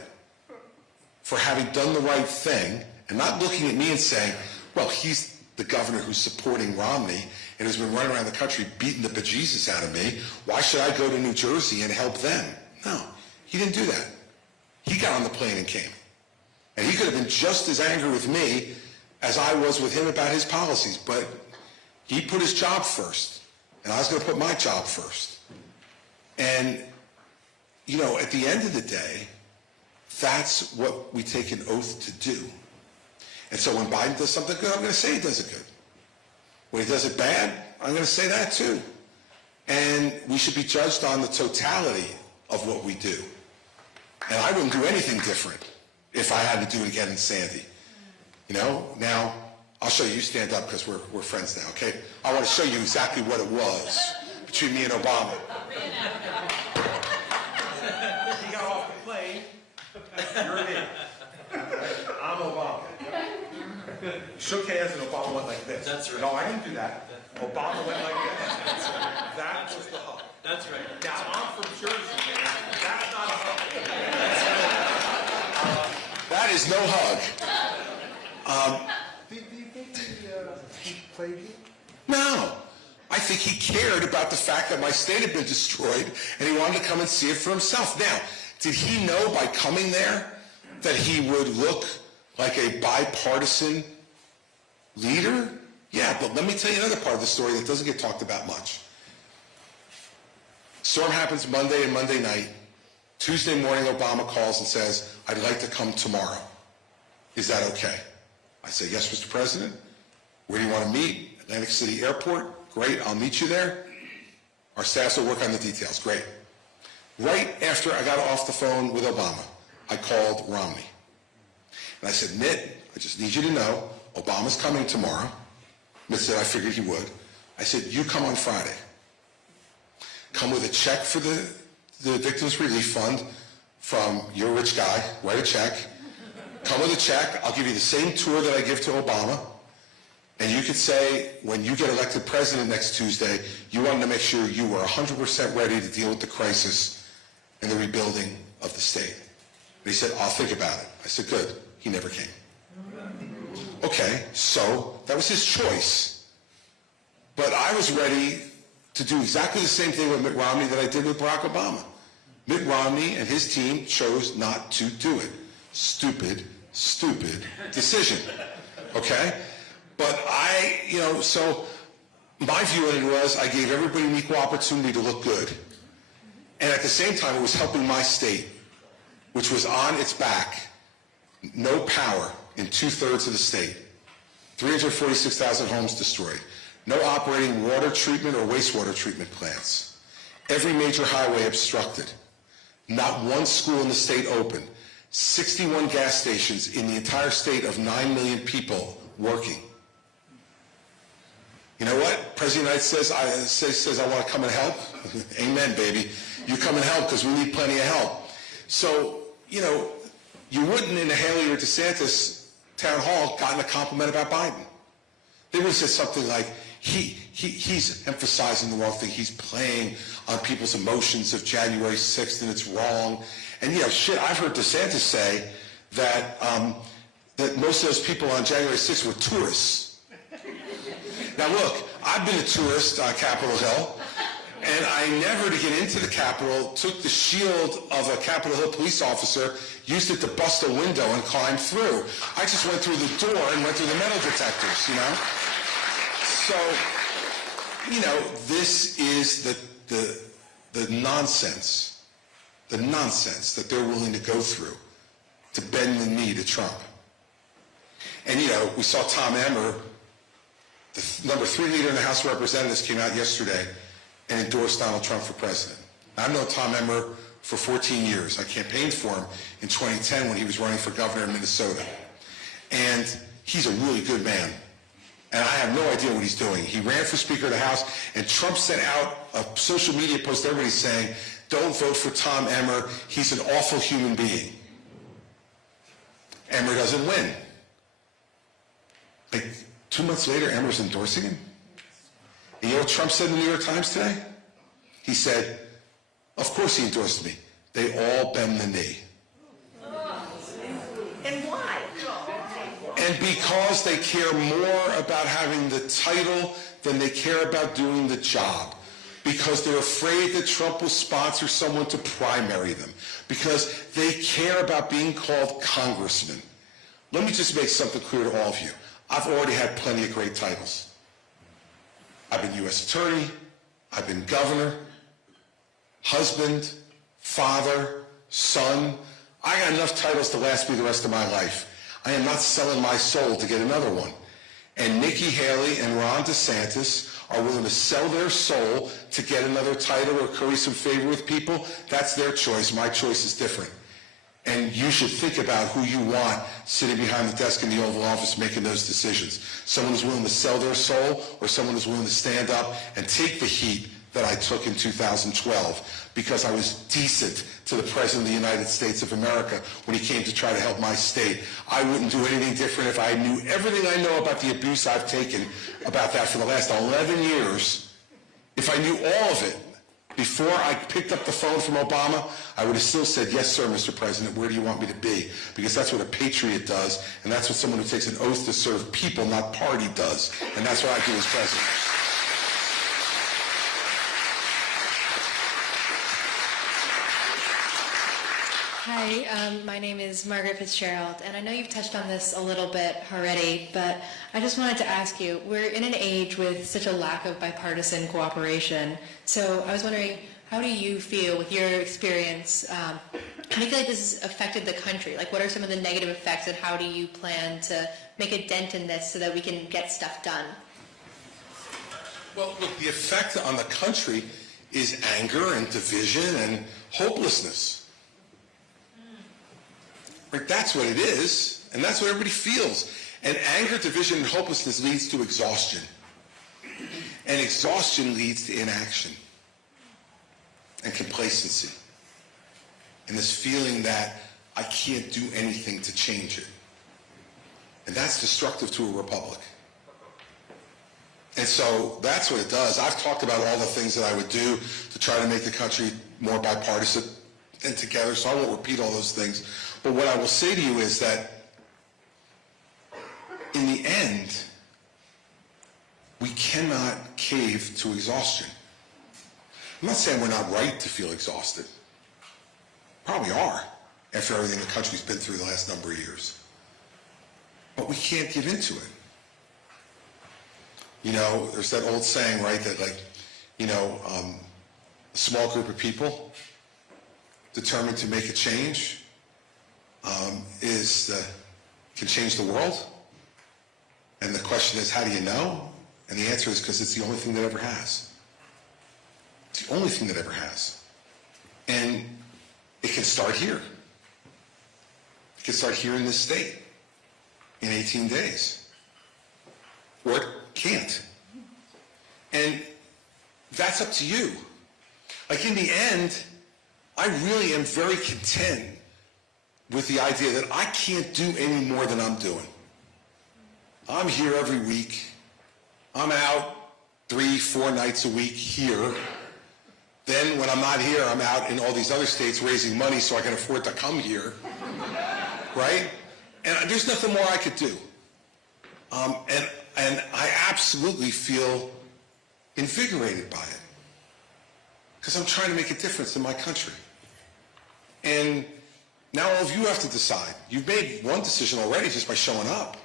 for having done the right thing and not looking at me and saying, well, he's the governor who's supporting Romney and has been running around the country beating the bejesus out of me. Why should I go to New Jersey and help them? No, he didn't do that. He got on the plane and came. And he could have been just as angry with me as I was with him about his policies, but he put his job first, and I was going to put my job first. And, at the end of the day, that's what we take an oath to do. And so when Biden does something good, I'm going to say he does it good. When he does it bad, I'm going to say that too. And we should be judged on the totality of what we do. And I wouldn't do anything different if I had to do it again in Sandy. Now, I'll show you. You stand up because we're friends now, okay? I want to show you exactly what it was between me and Obama. He got off the plane. You're me. I'm Obama. Shook hands and Obama went like this. That's right. No, I didn't do that. Obama went like this. That was the hug. That's right. Now, I'm from Jersey, man. That's not a hug. That is no hug. Do you think he played you? No. I think he cared about the fact that my state had been destroyed and he wanted to come and see it for himself. Now, did he know by coming there that he would look like a bipartisan leader? Yeah, but let me tell you another part of the story that doesn't get talked about much. Storm happens Monday and Monday night. Tuesday morning, Obama calls and says, I'd like to come tomorrow. Is that okay? I say, yes, Mr. President. Where do you want to meet? Atlantic City Airport. Great, I'll meet you there. Our staffs will work on the details. Great. Right after I got off the phone with Obama, I called Romney. And I said, Mitt, I just need you to know, Obama's coming tomorrow. Mitt said, I figured he would. I said, you come on Friday. Come with a check for the Victims Relief Fund from your rich guy. Write a check. Come with a check. I'll give you the same tour that I give to Obama. And you could say, when you get elected president next Tuesday, you wanted to make sure you were 100% ready to deal with the crisis and the rebuilding of the state. And he said, I'll think about it. I said, good. He never came. Okay, so that was his choice. But I was ready to do exactly the same thing with Mitt Romney that I did with Barack Obama. Mitt Romney and his team chose not to do it. Stupid decision. Okay? But so my view of it was I gave everybody an equal opportunity to look good. And at the same time, it was helping my state, which was on its back, no power in 2/3 of the state, 346,000 homes destroyed, no operating water treatment or wastewater treatment plants, every major highway obstructed, not one school in the state open, 61 gas stations in the entire state of 9 million people working. You know what? President United says I want to come and help. Amen, baby. You come and help because we need plenty of help. So, you know, you wouldn't in a Haley or DeSantis town hall gotten a compliment about Biden. They would have said something like, he's emphasizing the wrong thing. He's playing on people's emotions of January 6th and it's wrong. And, you know, shit, I've heard DeSantis say that, that most of those people on January 6th were tourists. Now look, I've been a tourist on Capitol Hill, and I never, to get into the Capitol, took the shield of a Capitol Hill police officer, used it to bust a window and climb through. I just went through the door and went through the metal detectors, you know? So, you know, this is the nonsense that they're willing to go through to bend the knee to Trump. And, you know, we saw Tom Emmer, the number 3 leader in the House of Representatives, came out yesterday and endorsed Donald Trump for president. I've known Tom Emmer for 14 years. I campaigned for him in 2010 when he was running for governor in Minnesota. And he's a really good man. And I have no idea what he's doing. He ran for Speaker of the House, and Trump sent out a social media post to everybody saying, don't vote for Tom Emmer. He's an awful human being. Emmer doesn't win. Like 2 months later, Emmer's endorsing him? And you know what Trump said in the New York Times today? He said, of course he endorsed me. They all bend the knee. And why? And because they care more about having the title than they care about doing the job. Because they're afraid that Trump will sponsor someone to primary them. Because they care about being called congressman. Let me just make something clear to all of you. I've already had plenty of great titles. I've been U.S. Attorney, I've been governor, husband, father, son. I got enough titles to last me the rest of my life. I am not selling my soul to get another one. And Nikki Haley and Ron DeSantis are willing to sell their soul to get another title or curry some favor with people. That's their choice. My choice is different. And you should think about who you want sitting behind the desk in the Oval Office making those decisions. Someone who's willing to sell their soul, or someone who's willing to stand up and take the heat that I took in 2012 because I was decent to the President of the United States of America when he came to try to help my state. I wouldn't do anything different if I knew everything I know about the abuse I've taken about that for the last 11 years. If I knew all of it, before I picked up the phone from Obama, I would have still said, yes, sir, Mr. President, where do you want me to be? Because that's what a patriot does, and that's what someone who takes an oath to serve people, not party, does. And that's what I do as president. Hi, my name is Margaret Fitzgerald, and I know you've touched on this a little bit already, but I just wanted to ask you, we're in an age with such a lack of bipartisan cooperation, so I was wondering, how do you feel with your experience, do you feel like this has affected the country? Like, what are some of the negative effects, and how do you plan to make a dent in this so that we can get stuff done? Well, look, the effect on the country is anger and division and hopelessness. Right, that's what it is, and that's what everybody feels. And anger, division, and hopelessness leads to exhaustion. And exhaustion leads to inaction and complacency. And this feeling that I can't do anything to change it. And that's destructive to a republic. And so that's what it does. I've talked about all the things that I would do to try to make the country more bipartisan and together, so I won't repeat all those things. But what I will say to you is that in the end, we cannot cave to exhaustion. I'm not saying we're not right to feel exhausted. Probably are, after everything the country's been through the last number of years. But we can't give into it. You know, there's that old saying, right, that like, you know, a small group of people determined to make a change can change the world. And the question is, how do you know? And the answer is because it's the only thing that ever has. It's the only thing that ever has. And it can start here. It can start here in this state in 18 days. Or it can't. And that's up to you. Like, in the end, I really am very content with the idea that I can't do any more than I'm doing. I'm here every week. I'm out 3-4 nights a week here. Then when I'm not here, I'm out in all these other states raising money so I can afford to come here. Right? And there's nothing more I could do. And I absolutely feel invigorated by it. Because I'm trying to make a difference in my country. And now all of you have to decide. You've made one decision already just by showing up.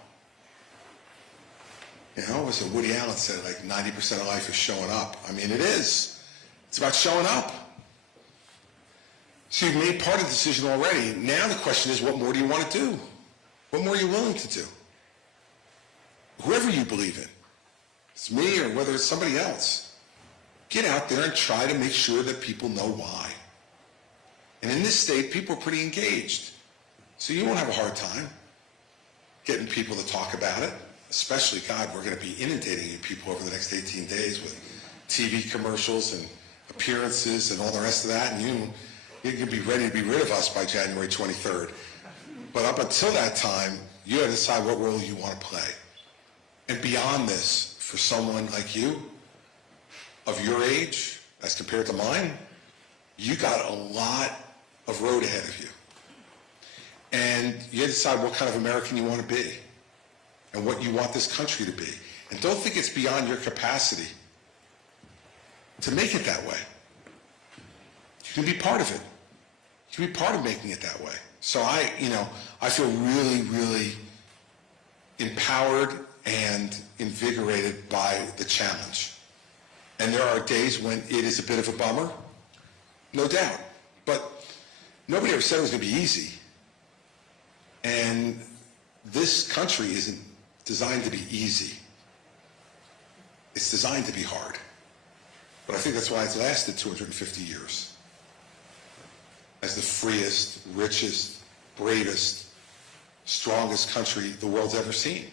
You know, as Woody Allen said, like 90% of life is showing up. I mean, it is. It's about showing up. So you've made part of the decision already. Now the question is, what more do you want to do? What more are you willing to do? Whoever you believe in, it's me or whether it's somebody else, get out there and try to make sure that people know why. And in this state, people are pretty engaged. So you won't have a hard time getting people to talk about it. Especially, God, we're going to be inundating you people over the next 18 days with TV commercials and appearances and all the rest of that. And you can be ready to be rid of us by January 23rd. But up until that time, you have to decide what role you want to play. And beyond this, for someone like you, of your age, as compared to mine, you got a lot of road ahead of you. And you have to decide what kind of American you want to be and what you want this country to be. And don't think it's beyond your capacity to make it that way. You can be part of it. You can be part of making it that way. So I feel really, really empowered and invigorated by the challenge. And there are days when it is a bit of a bummer, no doubt. But nobody ever said it was going to be easy. And this country isn't designed to be easy. It's designed to be hard. But I think that's why it's lasted 250 years. As the freest, richest, bravest, strongest country the world's ever seen.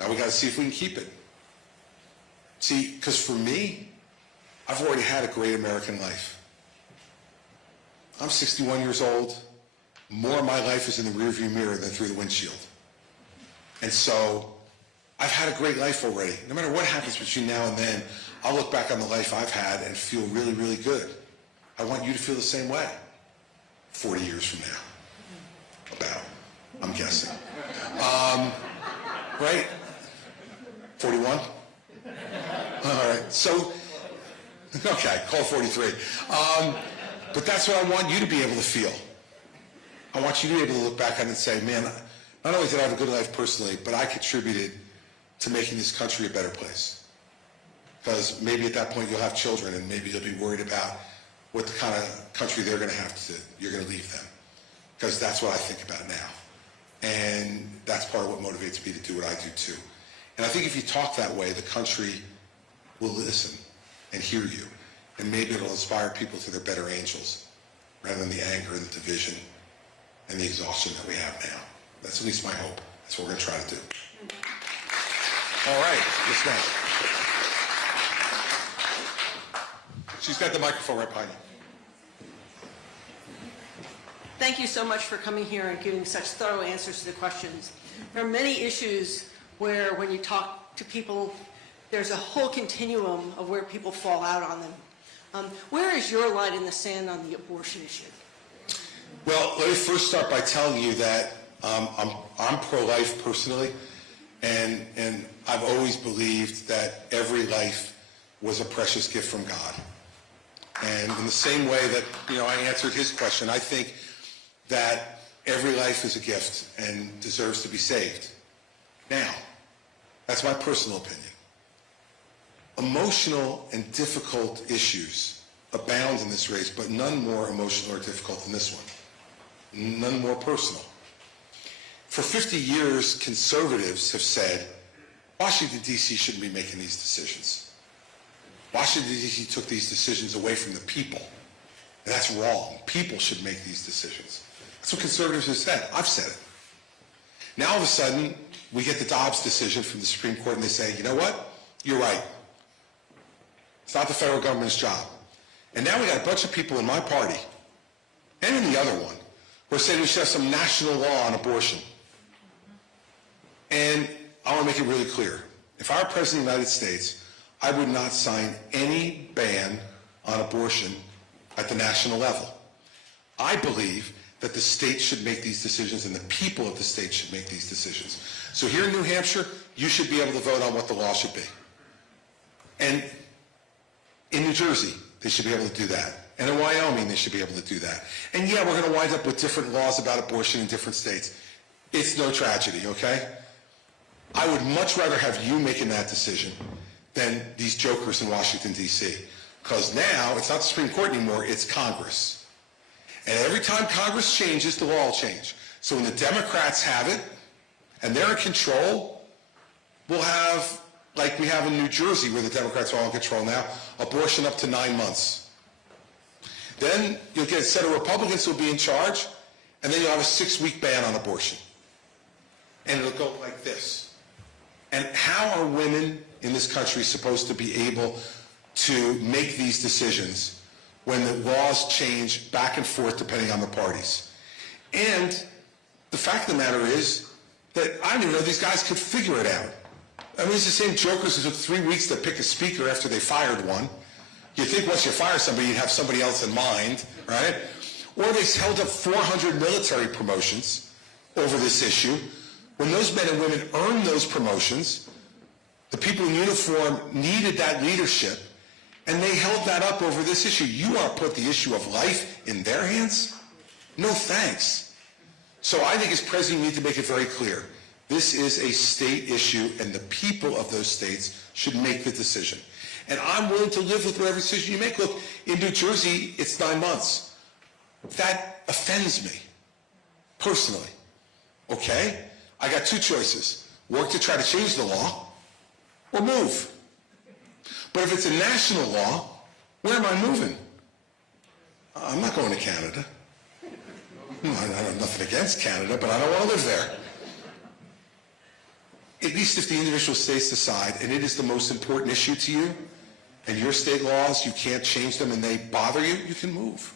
Now we got to see if we can keep it. See, because for me, I've already had a great American life. I'm 61 years old. More of my life is in the rearview mirror than through the windshield. And so I've had a great life already. No matter what happens between now and then, I'll look back on the life I've had and feel really, really good. I want you to feel the same way 40 years from now. About, I'm guessing. Right? 41? All right. So, okay, call 43. But that's what I want you to be able to feel. I want you to be able to look back on it and say, man, not only did I have a good life personally, but I contributed to making this country a better place. Because maybe at that point you'll have children and maybe you'll be worried about what the kind of country they're going to have to, you're going to leave them. Because that's what I think about now. And that's part of what motivates me to do what I do too. And I think if you talk that way, the country will listen and hear you. And maybe it'll inspire people to their better angels rather than the anger and the division and the exhaustion that we have now. That's at least my hope. That's what we're going to try to do. All right, yes, ma'am. She's got the microphone right behind you. Thank you so much for coming here and giving such thorough answers to the questions. There are many issues where when you talk to people, there's a whole continuum of where people fall out on them. Where is your line in the sand on the abortion issue? Well, let me first start by telling you that I'm pro-life personally, and I've always believed that every life was a precious gift from God. And in the same way that, I answered his question, I think that every life is a gift and deserves to be saved. Now, that's my personal opinion. Emotional and difficult issues abound in this race, but none more emotional or difficult than this one. None more personal. For 50 years, conservatives have said, Washington, D.C. shouldn't be making these decisions. Washington, D.C. took these decisions away from the people. And that's wrong. People should make these decisions. That's what conservatives have said. I've said it. Now, all of a sudden, we get the Dobbs decision from the Supreme Court, and they say, you know what? You're right. It's not the federal government's job. And now we got a bunch of people in my party, and in the other one, who are saying we should have some national law on abortion. And I want to make it really clear. If I were President of the United States, I would not sign any ban on abortion at the national level. I believe that the state should make these decisions and the people of the state should make these decisions. So here in New Hampshire, you should be able to vote on what the law should be. And in New Jersey, they should be able to do that. And in Wyoming, they should be able to do that. And yeah, we're going to wind up with different laws about abortion in different states. It's no tragedy, okay? I would much rather have you making that decision than these jokers in Washington, D.C. Because now, it's not the Supreme Court anymore, it's Congress. And every time Congress changes, the law will change. So when the Democrats have it, and they're in control, we'll have, like we have in New Jersey, where the Democrats are all in control now, abortion up to 9 months. Then you'll get a set of Republicans who will be in charge, and then you'll have a 6-week ban on abortion. And it'll go like this. And how are women in this country supposed to be able to make these decisions when the laws change back and forth depending on the parties? And the fact of the matter is that I don't even know these guys could figure it out. I mean, it's the same jokers who took 3 weeks to pick a speaker after they fired one. You think once you fire somebody, you'd have somebody else in mind, right? Or they held up 400 military promotions over this issue. When those men and women earned those promotions, the people in uniform needed that leadership, and they held that up over this issue. You want to put the issue of life in their hands? No thanks. So I think as president, you need to make it very clear. This is a state issue, and the people of those states should make the decision. And I'm willing to live with whatever decision you make. Look, in New Jersey, it's 9 months. That offends me, personally. Okay? I got two choices. Work to try to change the law, or move. But if it's a national law, where am I moving? I'm not going to Canada. I have nothing against Canada, but I don't want to live there. At least if the individual states decide, and it is the most important issue to you, and your state laws, you can't change them and they bother you, you can move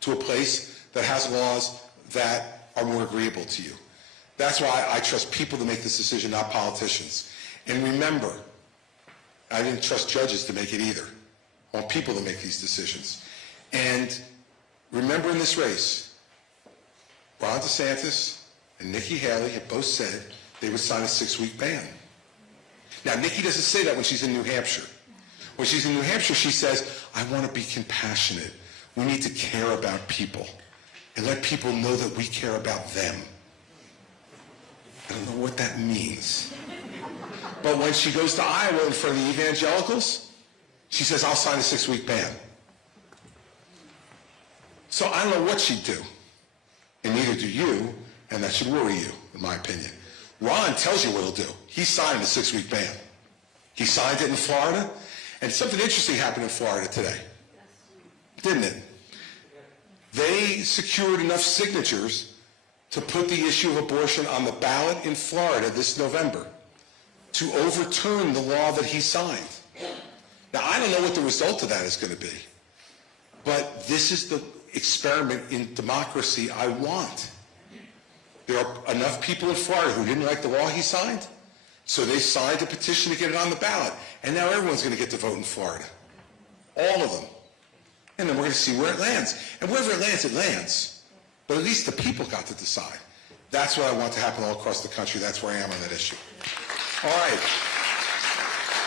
to a place that has laws that are more agreeable to you. That's why I trust people to make this decision, not politicians. And remember, I didn't trust judges to make it either. I want people to make these decisions. And remember in this race, Ron DeSantis and Nikki Haley have both said they would sign a 6-week ban. Now, Nikki doesn't say that when she's in New Hampshire. When she's in New Hampshire, she says, I want to be compassionate. We need to care about people and let people know that we care about them. I don't know what that means. But when she goes to Iowa in front of the evangelicals, she says, I'll sign a 6-week ban. So I don't know what she'd do. And neither do you, and that should worry you, in my opinion. Ron tells you what he'll do. He signed a 6-week ban. He signed it in Florida, and something interesting happened in Florida today, didn't it? They secured enough signatures to put the issue of abortion on the ballot in Florida this November to overturn the law that he signed. Now, I don't know what the result of that is going to be, but this is the experiment in democracy I want. There are enough people in Florida who didn't like the law he signed, so they signed a petition to get it on the ballot. And now everyone's going to get to vote in Florida. All of them. And then we're going to see where it lands. And wherever it lands, it lands. But at least the people got to decide. That's what I want to happen all across the country. That's where I am on that issue. All right.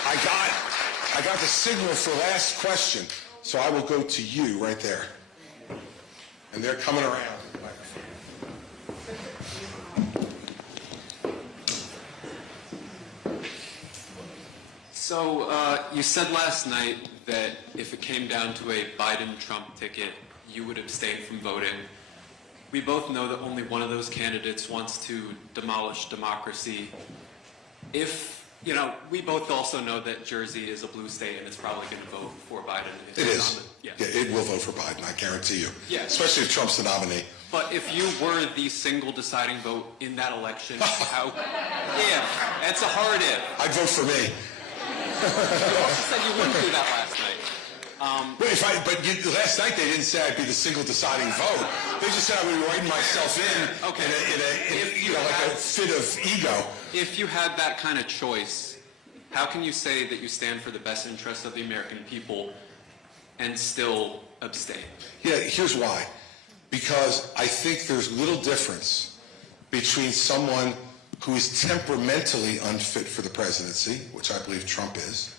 I got the signal for last question, so I will go to you right there. And they're coming around. So you said last night that if it came down to a Biden-Trump ticket, you would abstain from voting. We both know that only one of those candidates wants to demolish democracy. We both also know that Jersey is a blue state and it's probably going to vote for Biden. It is. Yeah, it will vote for Biden, I guarantee you. Yeah. Especially if Trump's the nominee. But if you were the single deciding vote in that election, it's a hard if. I'd vote for me. You also said you wouldn't do that last night. Last night they didn't say I'd be the single deciding vote. They just said I would be writing myself in like a fit of ego. If you had that kind of choice, how can you say that you stand for the best interests of the American people and still abstain? Yeah, here's why. Because I think there's little difference between someone who is temperamentally unfit for the presidency, which I believe Trump is,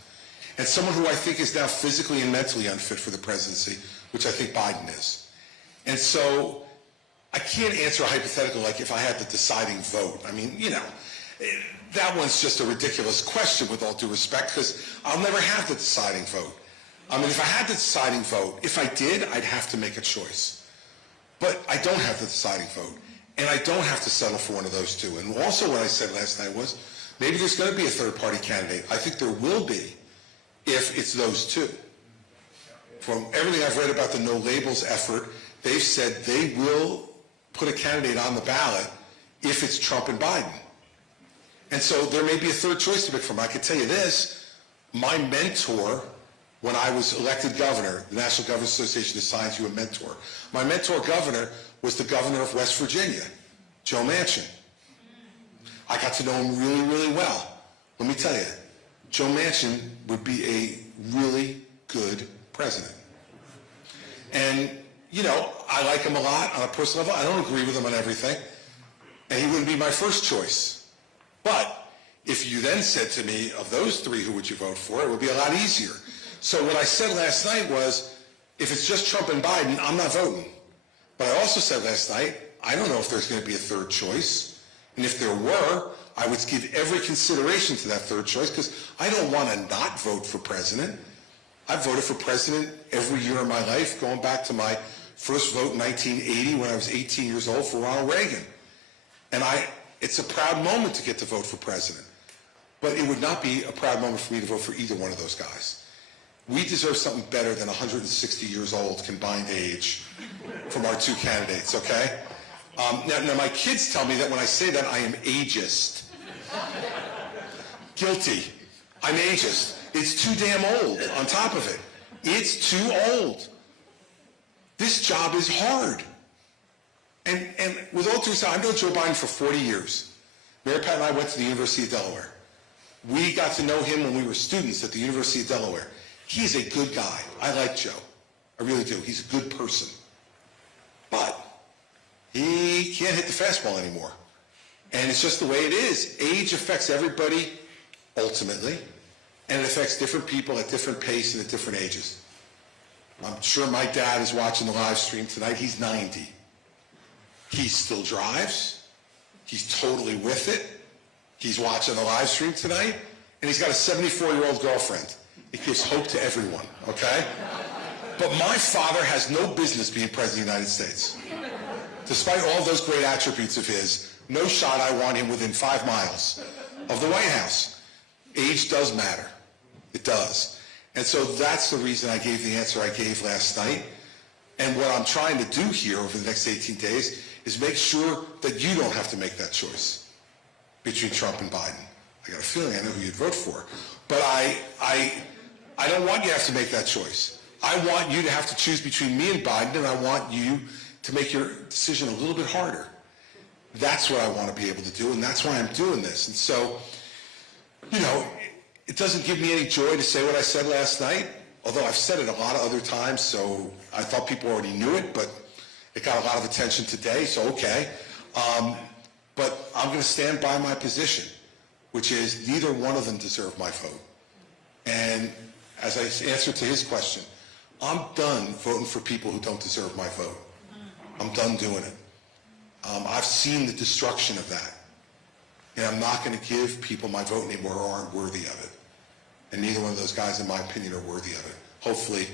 and someone who I think is now physically and mentally unfit for the presidency, which I think Biden is. And so I can't answer a hypothetical like if I had the deciding vote. I mean, that one's just a ridiculous question with all due respect, because I'll never have the deciding vote. I mean, if I had the deciding vote, if I did, I'd have to make a choice. But I don't have the deciding vote, and I don't have to settle for one of those two. And also what I said last night was, maybe there's going to be a third-party candidate. I think there will be if it's those two. From everything I've read about the No Labels effort, they've said they will put a candidate on the ballot if it's Trump and Biden. And so there may be a third choice to pick from. I can tell you this, my mentor, when I was elected governor, the National Governors Association assigns you a mentor. My mentor governor was the governor of West Virginia, Joe Manchin. I got to know him really, really well. Let me tell you, Joe Manchin would be a really good president. And, I like him a lot on a personal level. I don't agree with him on everything. And he wouldn't be my first choice. But if you then said to me, of those three, who would you vote for, it would be a lot easier. So what I said last night was, if it's just Trump and Biden, I'm not voting. But I also said last night, I don't know if there's going to be a third choice. And if there were, I would give every consideration to that third choice, because I don't want to not vote for president. I've voted for president every year of my life, going back to my first vote in 1980 when I was 18 years old for Ronald Reagan. And it's a proud moment to get to vote for president. But it would not be a proud moment for me to vote for either one of those guys. We deserve something better than 160 years old combined age from our two candidates, okay? Now my kids tell me that when I say that, I am ageist. Guilty. I'm ageist. It's too damn old on top of it. It's too old. This job is hard. And with all due respect, I've known Joe Biden for 40 years. Mary Pat and I went to the University of Delaware. We got to know him when we were students at the University of Delaware. He's a good guy. I like Joe. I really do. He's a good person. But he can't hit the fastball anymore. And it's just the way it is. Age affects everybody, ultimately, and it affects different people at different pace and at different ages. I'm sure my dad is watching the live stream tonight. He's 90. He still drives. He's totally with it. He's watching the live stream tonight, and he's got a 74-year-old girlfriend. It gives hope to everyone, okay? But my father has no business being president of the United States. Despite all those great attributes of his, no shot I want him within 5 miles of the White House. Age does matter. It does. And so that's the reason I gave the answer I gave last night. And what I'm trying to do here over the next 18 days is make sure that you don't have to make that choice between Trump and Biden. I got a feeling I know who you'd vote for. But I don't want you to have to make that choice. I want you to have to choose between me and Biden, and I want you to make your decision a little bit harder. That's what I want to be able to do, and that's why I'm doing this. And so, it doesn't give me any joy to say what I said last night, although I've said it a lot of other times, so I thought people already knew it, but it got a lot of attention today, so okay. But I'm going to stand by my position, which is neither one of them deserve my vote. And as I answered to his question, I'm done voting for people who don't deserve my vote. I'm done doing it. I've seen the destruction of that. And I'm not going to give people my vote anymore who aren't worthy of it. And neither one of those guys, in my opinion, are worthy of it. hopefully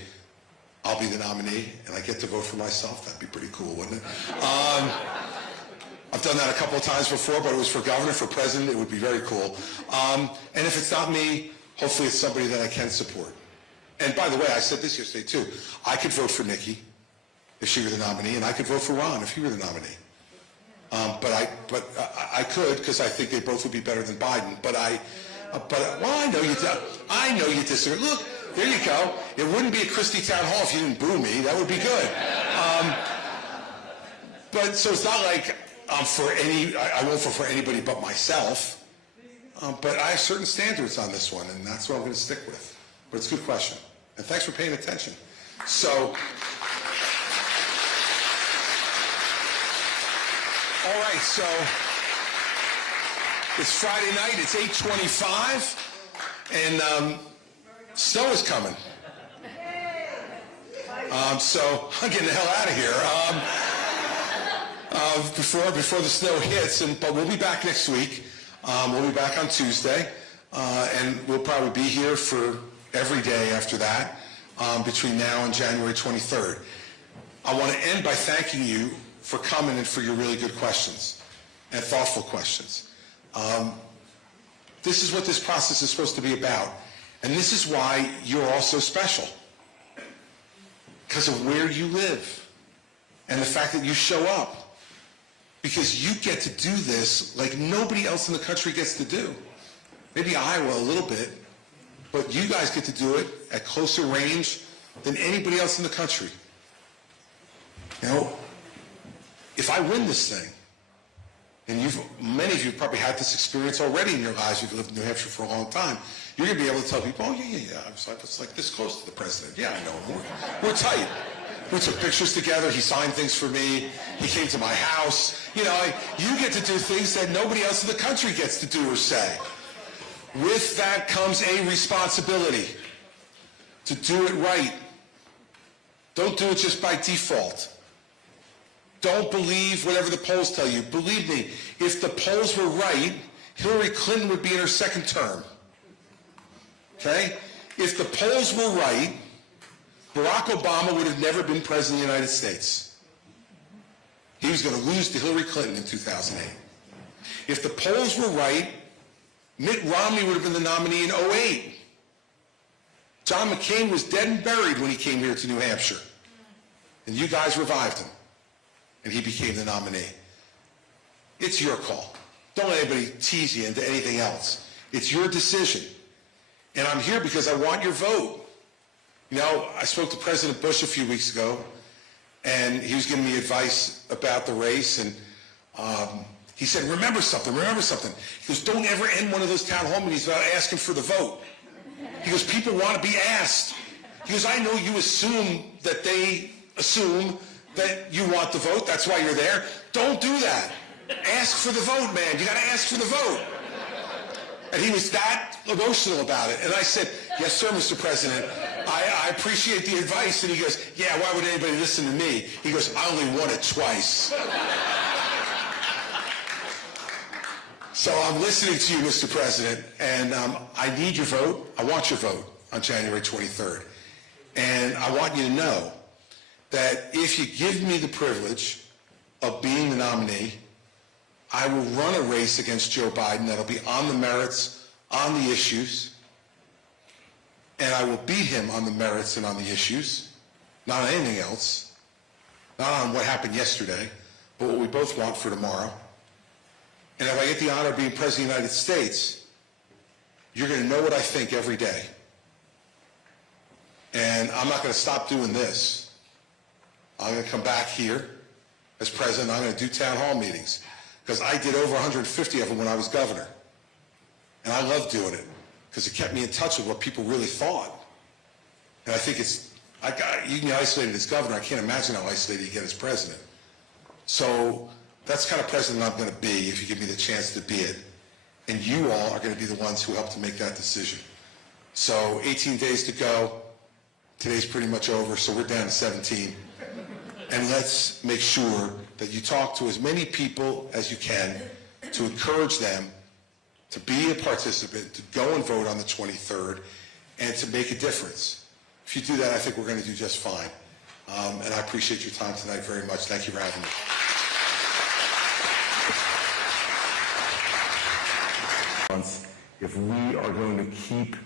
I'll be the nominee and I get to vote for myself. That'd be pretty cool, wouldn't it? I've done that a couple of times before, but it was for governor. For president, it would be very cool. And if it's not me, hopefully it's somebody that I can support. And by the way, I said this yesterday too. I could vote for Nikki if she were the nominee, and I could vote for Ron if he were the nominee. But I could, because I think they both would be better than Biden. Well, I know you disagree. Look, there you go. It wouldn't be a Christie town hall if you didn't boo me. That would be good. But so it's not like I won't vote for anybody but myself. But I have certain standards on this one, and that's what I'm going to stick with. But it's a good question. And thanks for paying attention. So, all right, so it's Friday night. It's 8:25, and snow is coming. So I'm getting the hell out of here before the snow hits. But we'll be back next week. We'll be back on Tuesday, and we'll probably be here for every day after that between now and January 23rd. I want to end by thanking you for coming and for your really good questions and thoughtful questions. This is what this process is supposed to be about. And this is why you're all so special. Because of where you live and the fact that you show up. Because you get to do this like nobody else in the country gets to do. Maybe Iowa a little bit, but you guys get to do it at closer range than anybody else in the country. You know, if I win this thing, and many of you probably had this experience already in your lives, you've lived in New Hampshire for a long time, you're going to be able to tell people, oh, yeah, I was like this close to the president. Yeah, I know him. We're tight. We took pictures together. He signed things for me. He came to my house. You know, you get to do things that nobody else in the country gets to do or say. With that comes a responsibility to do it right. Don't do it just by default. Don't believe whatever the polls tell you. Believe me, if the polls were right, Hillary Clinton would be in her second term. Okay? If the polls were right, Barack Obama would have never been president of the United States. He was going to lose to Hillary Clinton in 2008. If the polls were right, Mitt Romney would have been the nominee in 2008. John McCain was dead and buried when he came here to New Hampshire. And you guys revived him. And he became the nominee. It's your call. Don't let anybody tease you into anything else. It's your decision. And I'm here because I want your vote. You know, I spoke to President Bush a few weeks ago, and he was giving me advice about the race, and he said, remember something. He goes, don't ever end one of those town hall meetings without asking for the vote. He goes, people want to be asked. He goes, I know you assume that they assume that you want the vote. That's why you're there. Don't do that. Ask for the vote, man. You got to ask for the vote. And he was that emotional about it. And I said, yes, sir, Mr. President. I appreciate the advice. And he goes, yeah, why would anybody listen to me? He goes, I only won it twice. So I'm listening to you, Mr. President, and I need your vote. I want your vote on January 23rd. And I want you to know that if you give me the privilege of being the nominee, I will run a race against Joe Biden that'll be on the merits, on the issues, and I will beat him on the merits and on the issues, not on anything else, not on what happened yesterday, but what we both want for tomorrow. And if I get the honor of being President of the United States, you're going to know what I think every day. And I'm not going to stop doing this. I'm going to come back here as president. I'm going to do town hall meetings because I did over 150 of them when I was governor. And I love doing it because it kept me in touch with what people really thought. And I think you can get isolated as governor. I can't imagine how isolated you get as president. So that's the kind of president I'm going to be if you give me the chance to be it. And you all are going to be the ones who help to make that decision. So 18 days to go. Today's pretty much over, so we're down to 17. And let's make sure that you talk to as many people as you can to encourage them to be a participant, to go and vote on the 23rd, and to make a difference. If you do that, I think we're going to do just fine. And I appreciate your time tonight very much. Thank you for having me. If we are going to keep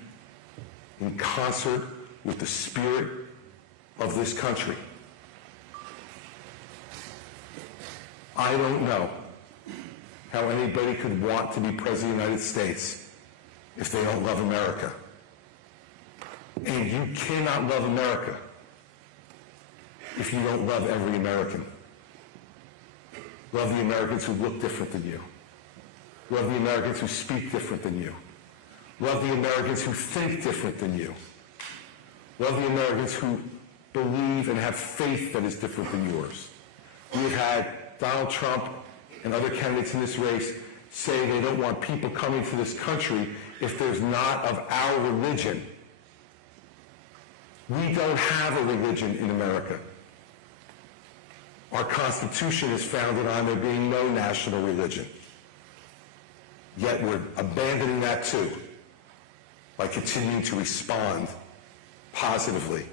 in concert with the spirit of this country, I don't know how anybody could want to be president of the United States if they don't love America. And you cannot love America if you don't love every American. Love the Americans who look different than you. Love the Americans who speak different than you. Love the Americans who think different than you. Love the Americans who believe and have faith that is different than yours. We've had Donald Trump and other candidates in this race say they don't want people coming to this country if there's not of our religion. We don't have a religion in America. Our Constitution is founded on there being no national religion. Yet we're abandoning that too by continuing to respond positively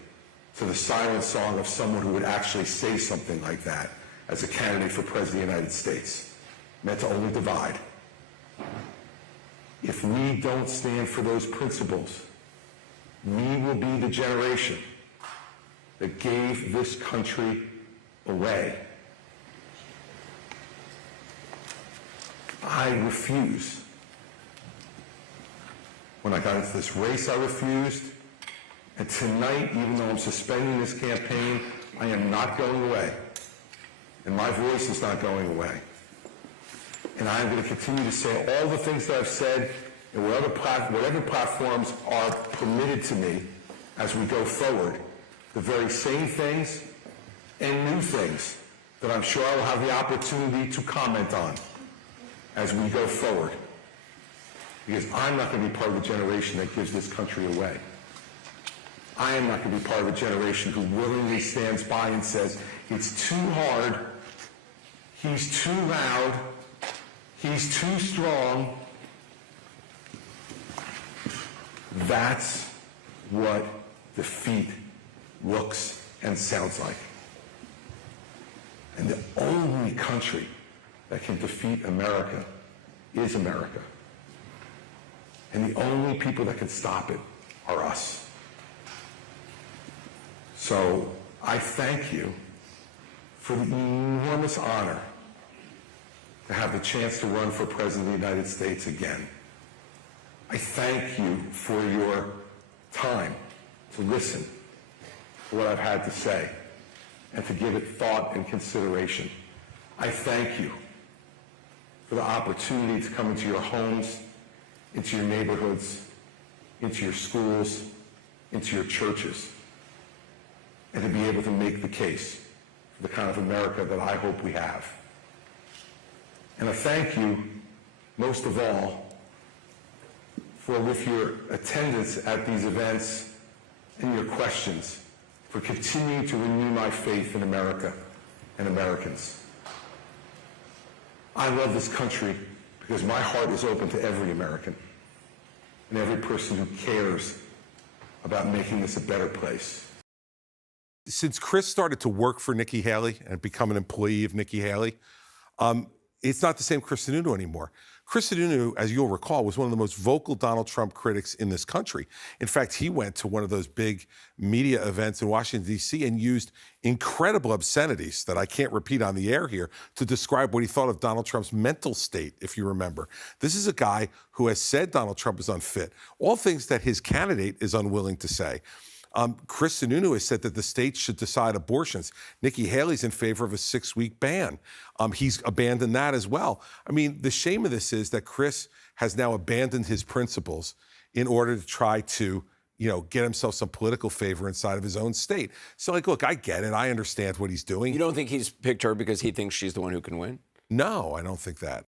to the silent song of someone who would actually say something like that as a candidate for President of the United States, meant to only divide. If we don't stand for those principles, we will be the generation that gave this country away. I refuse. When I got into this race, I refused. And tonight, even though I'm suspending this campaign, I am not going away. And my voice is not going away. And I'm going to continue to say all the things that I've said and whatever platforms are permitted to me as we go forward, the very same things and new things that I'm sure I will have the opportunity to comment on as we go forward. Because I'm not going to be part of the generation that gives this country away. I am not going to be part of a generation who willingly stands by and says, it's too hard, he's too loud, he's too strong. That's what defeat looks and sounds like. And the only country that can defeat America is America. And the only people that can stop it are us. So I thank you for the enormous honor to have the chance to run for President of the United States again. I thank you for your time to listen to what I've had to say and to give it thought and consideration. I thank you for the opportunity to come into your homes, into your neighborhoods, into your schools, into your churches, and to be able to make the case for the kind of America that I hope we have. And I thank you, most of all, for with your attendance at these events and your questions, for continuing to renew my faith in America and Americans. I love this country because my heart is open to every American and every person who cares about making this a better place. Since Chris started to work for Nikki Haley and become an employee of Nikki Haley, it's not the same Chris Sununu anymore. Chris Sununu, as you'll recall, was one of the most vocal Donald Trump critics in this country. In fact, he went to one of those big media events in Washington, D.C. and used incredible obscenities that I can't repeat on the air here to describe what he thought of Donald Trump's mental state, if you remember. This is a guy who has said Donald Trump is unfit, all things that his candidate is unwilling to say. Chris Sununu has said that the states should decide abortions. Nikki Haley's in favor of a 6-week ban. He's abandoned that as well. I mean, the shame of this is that Chris has now abandoned his principles in order to try to, get himself some political favor inside of his own state. So, look, I get it. I understand what he's doing. You don't think he's picked her because he thinks she's the one who can win? No, I don't think that.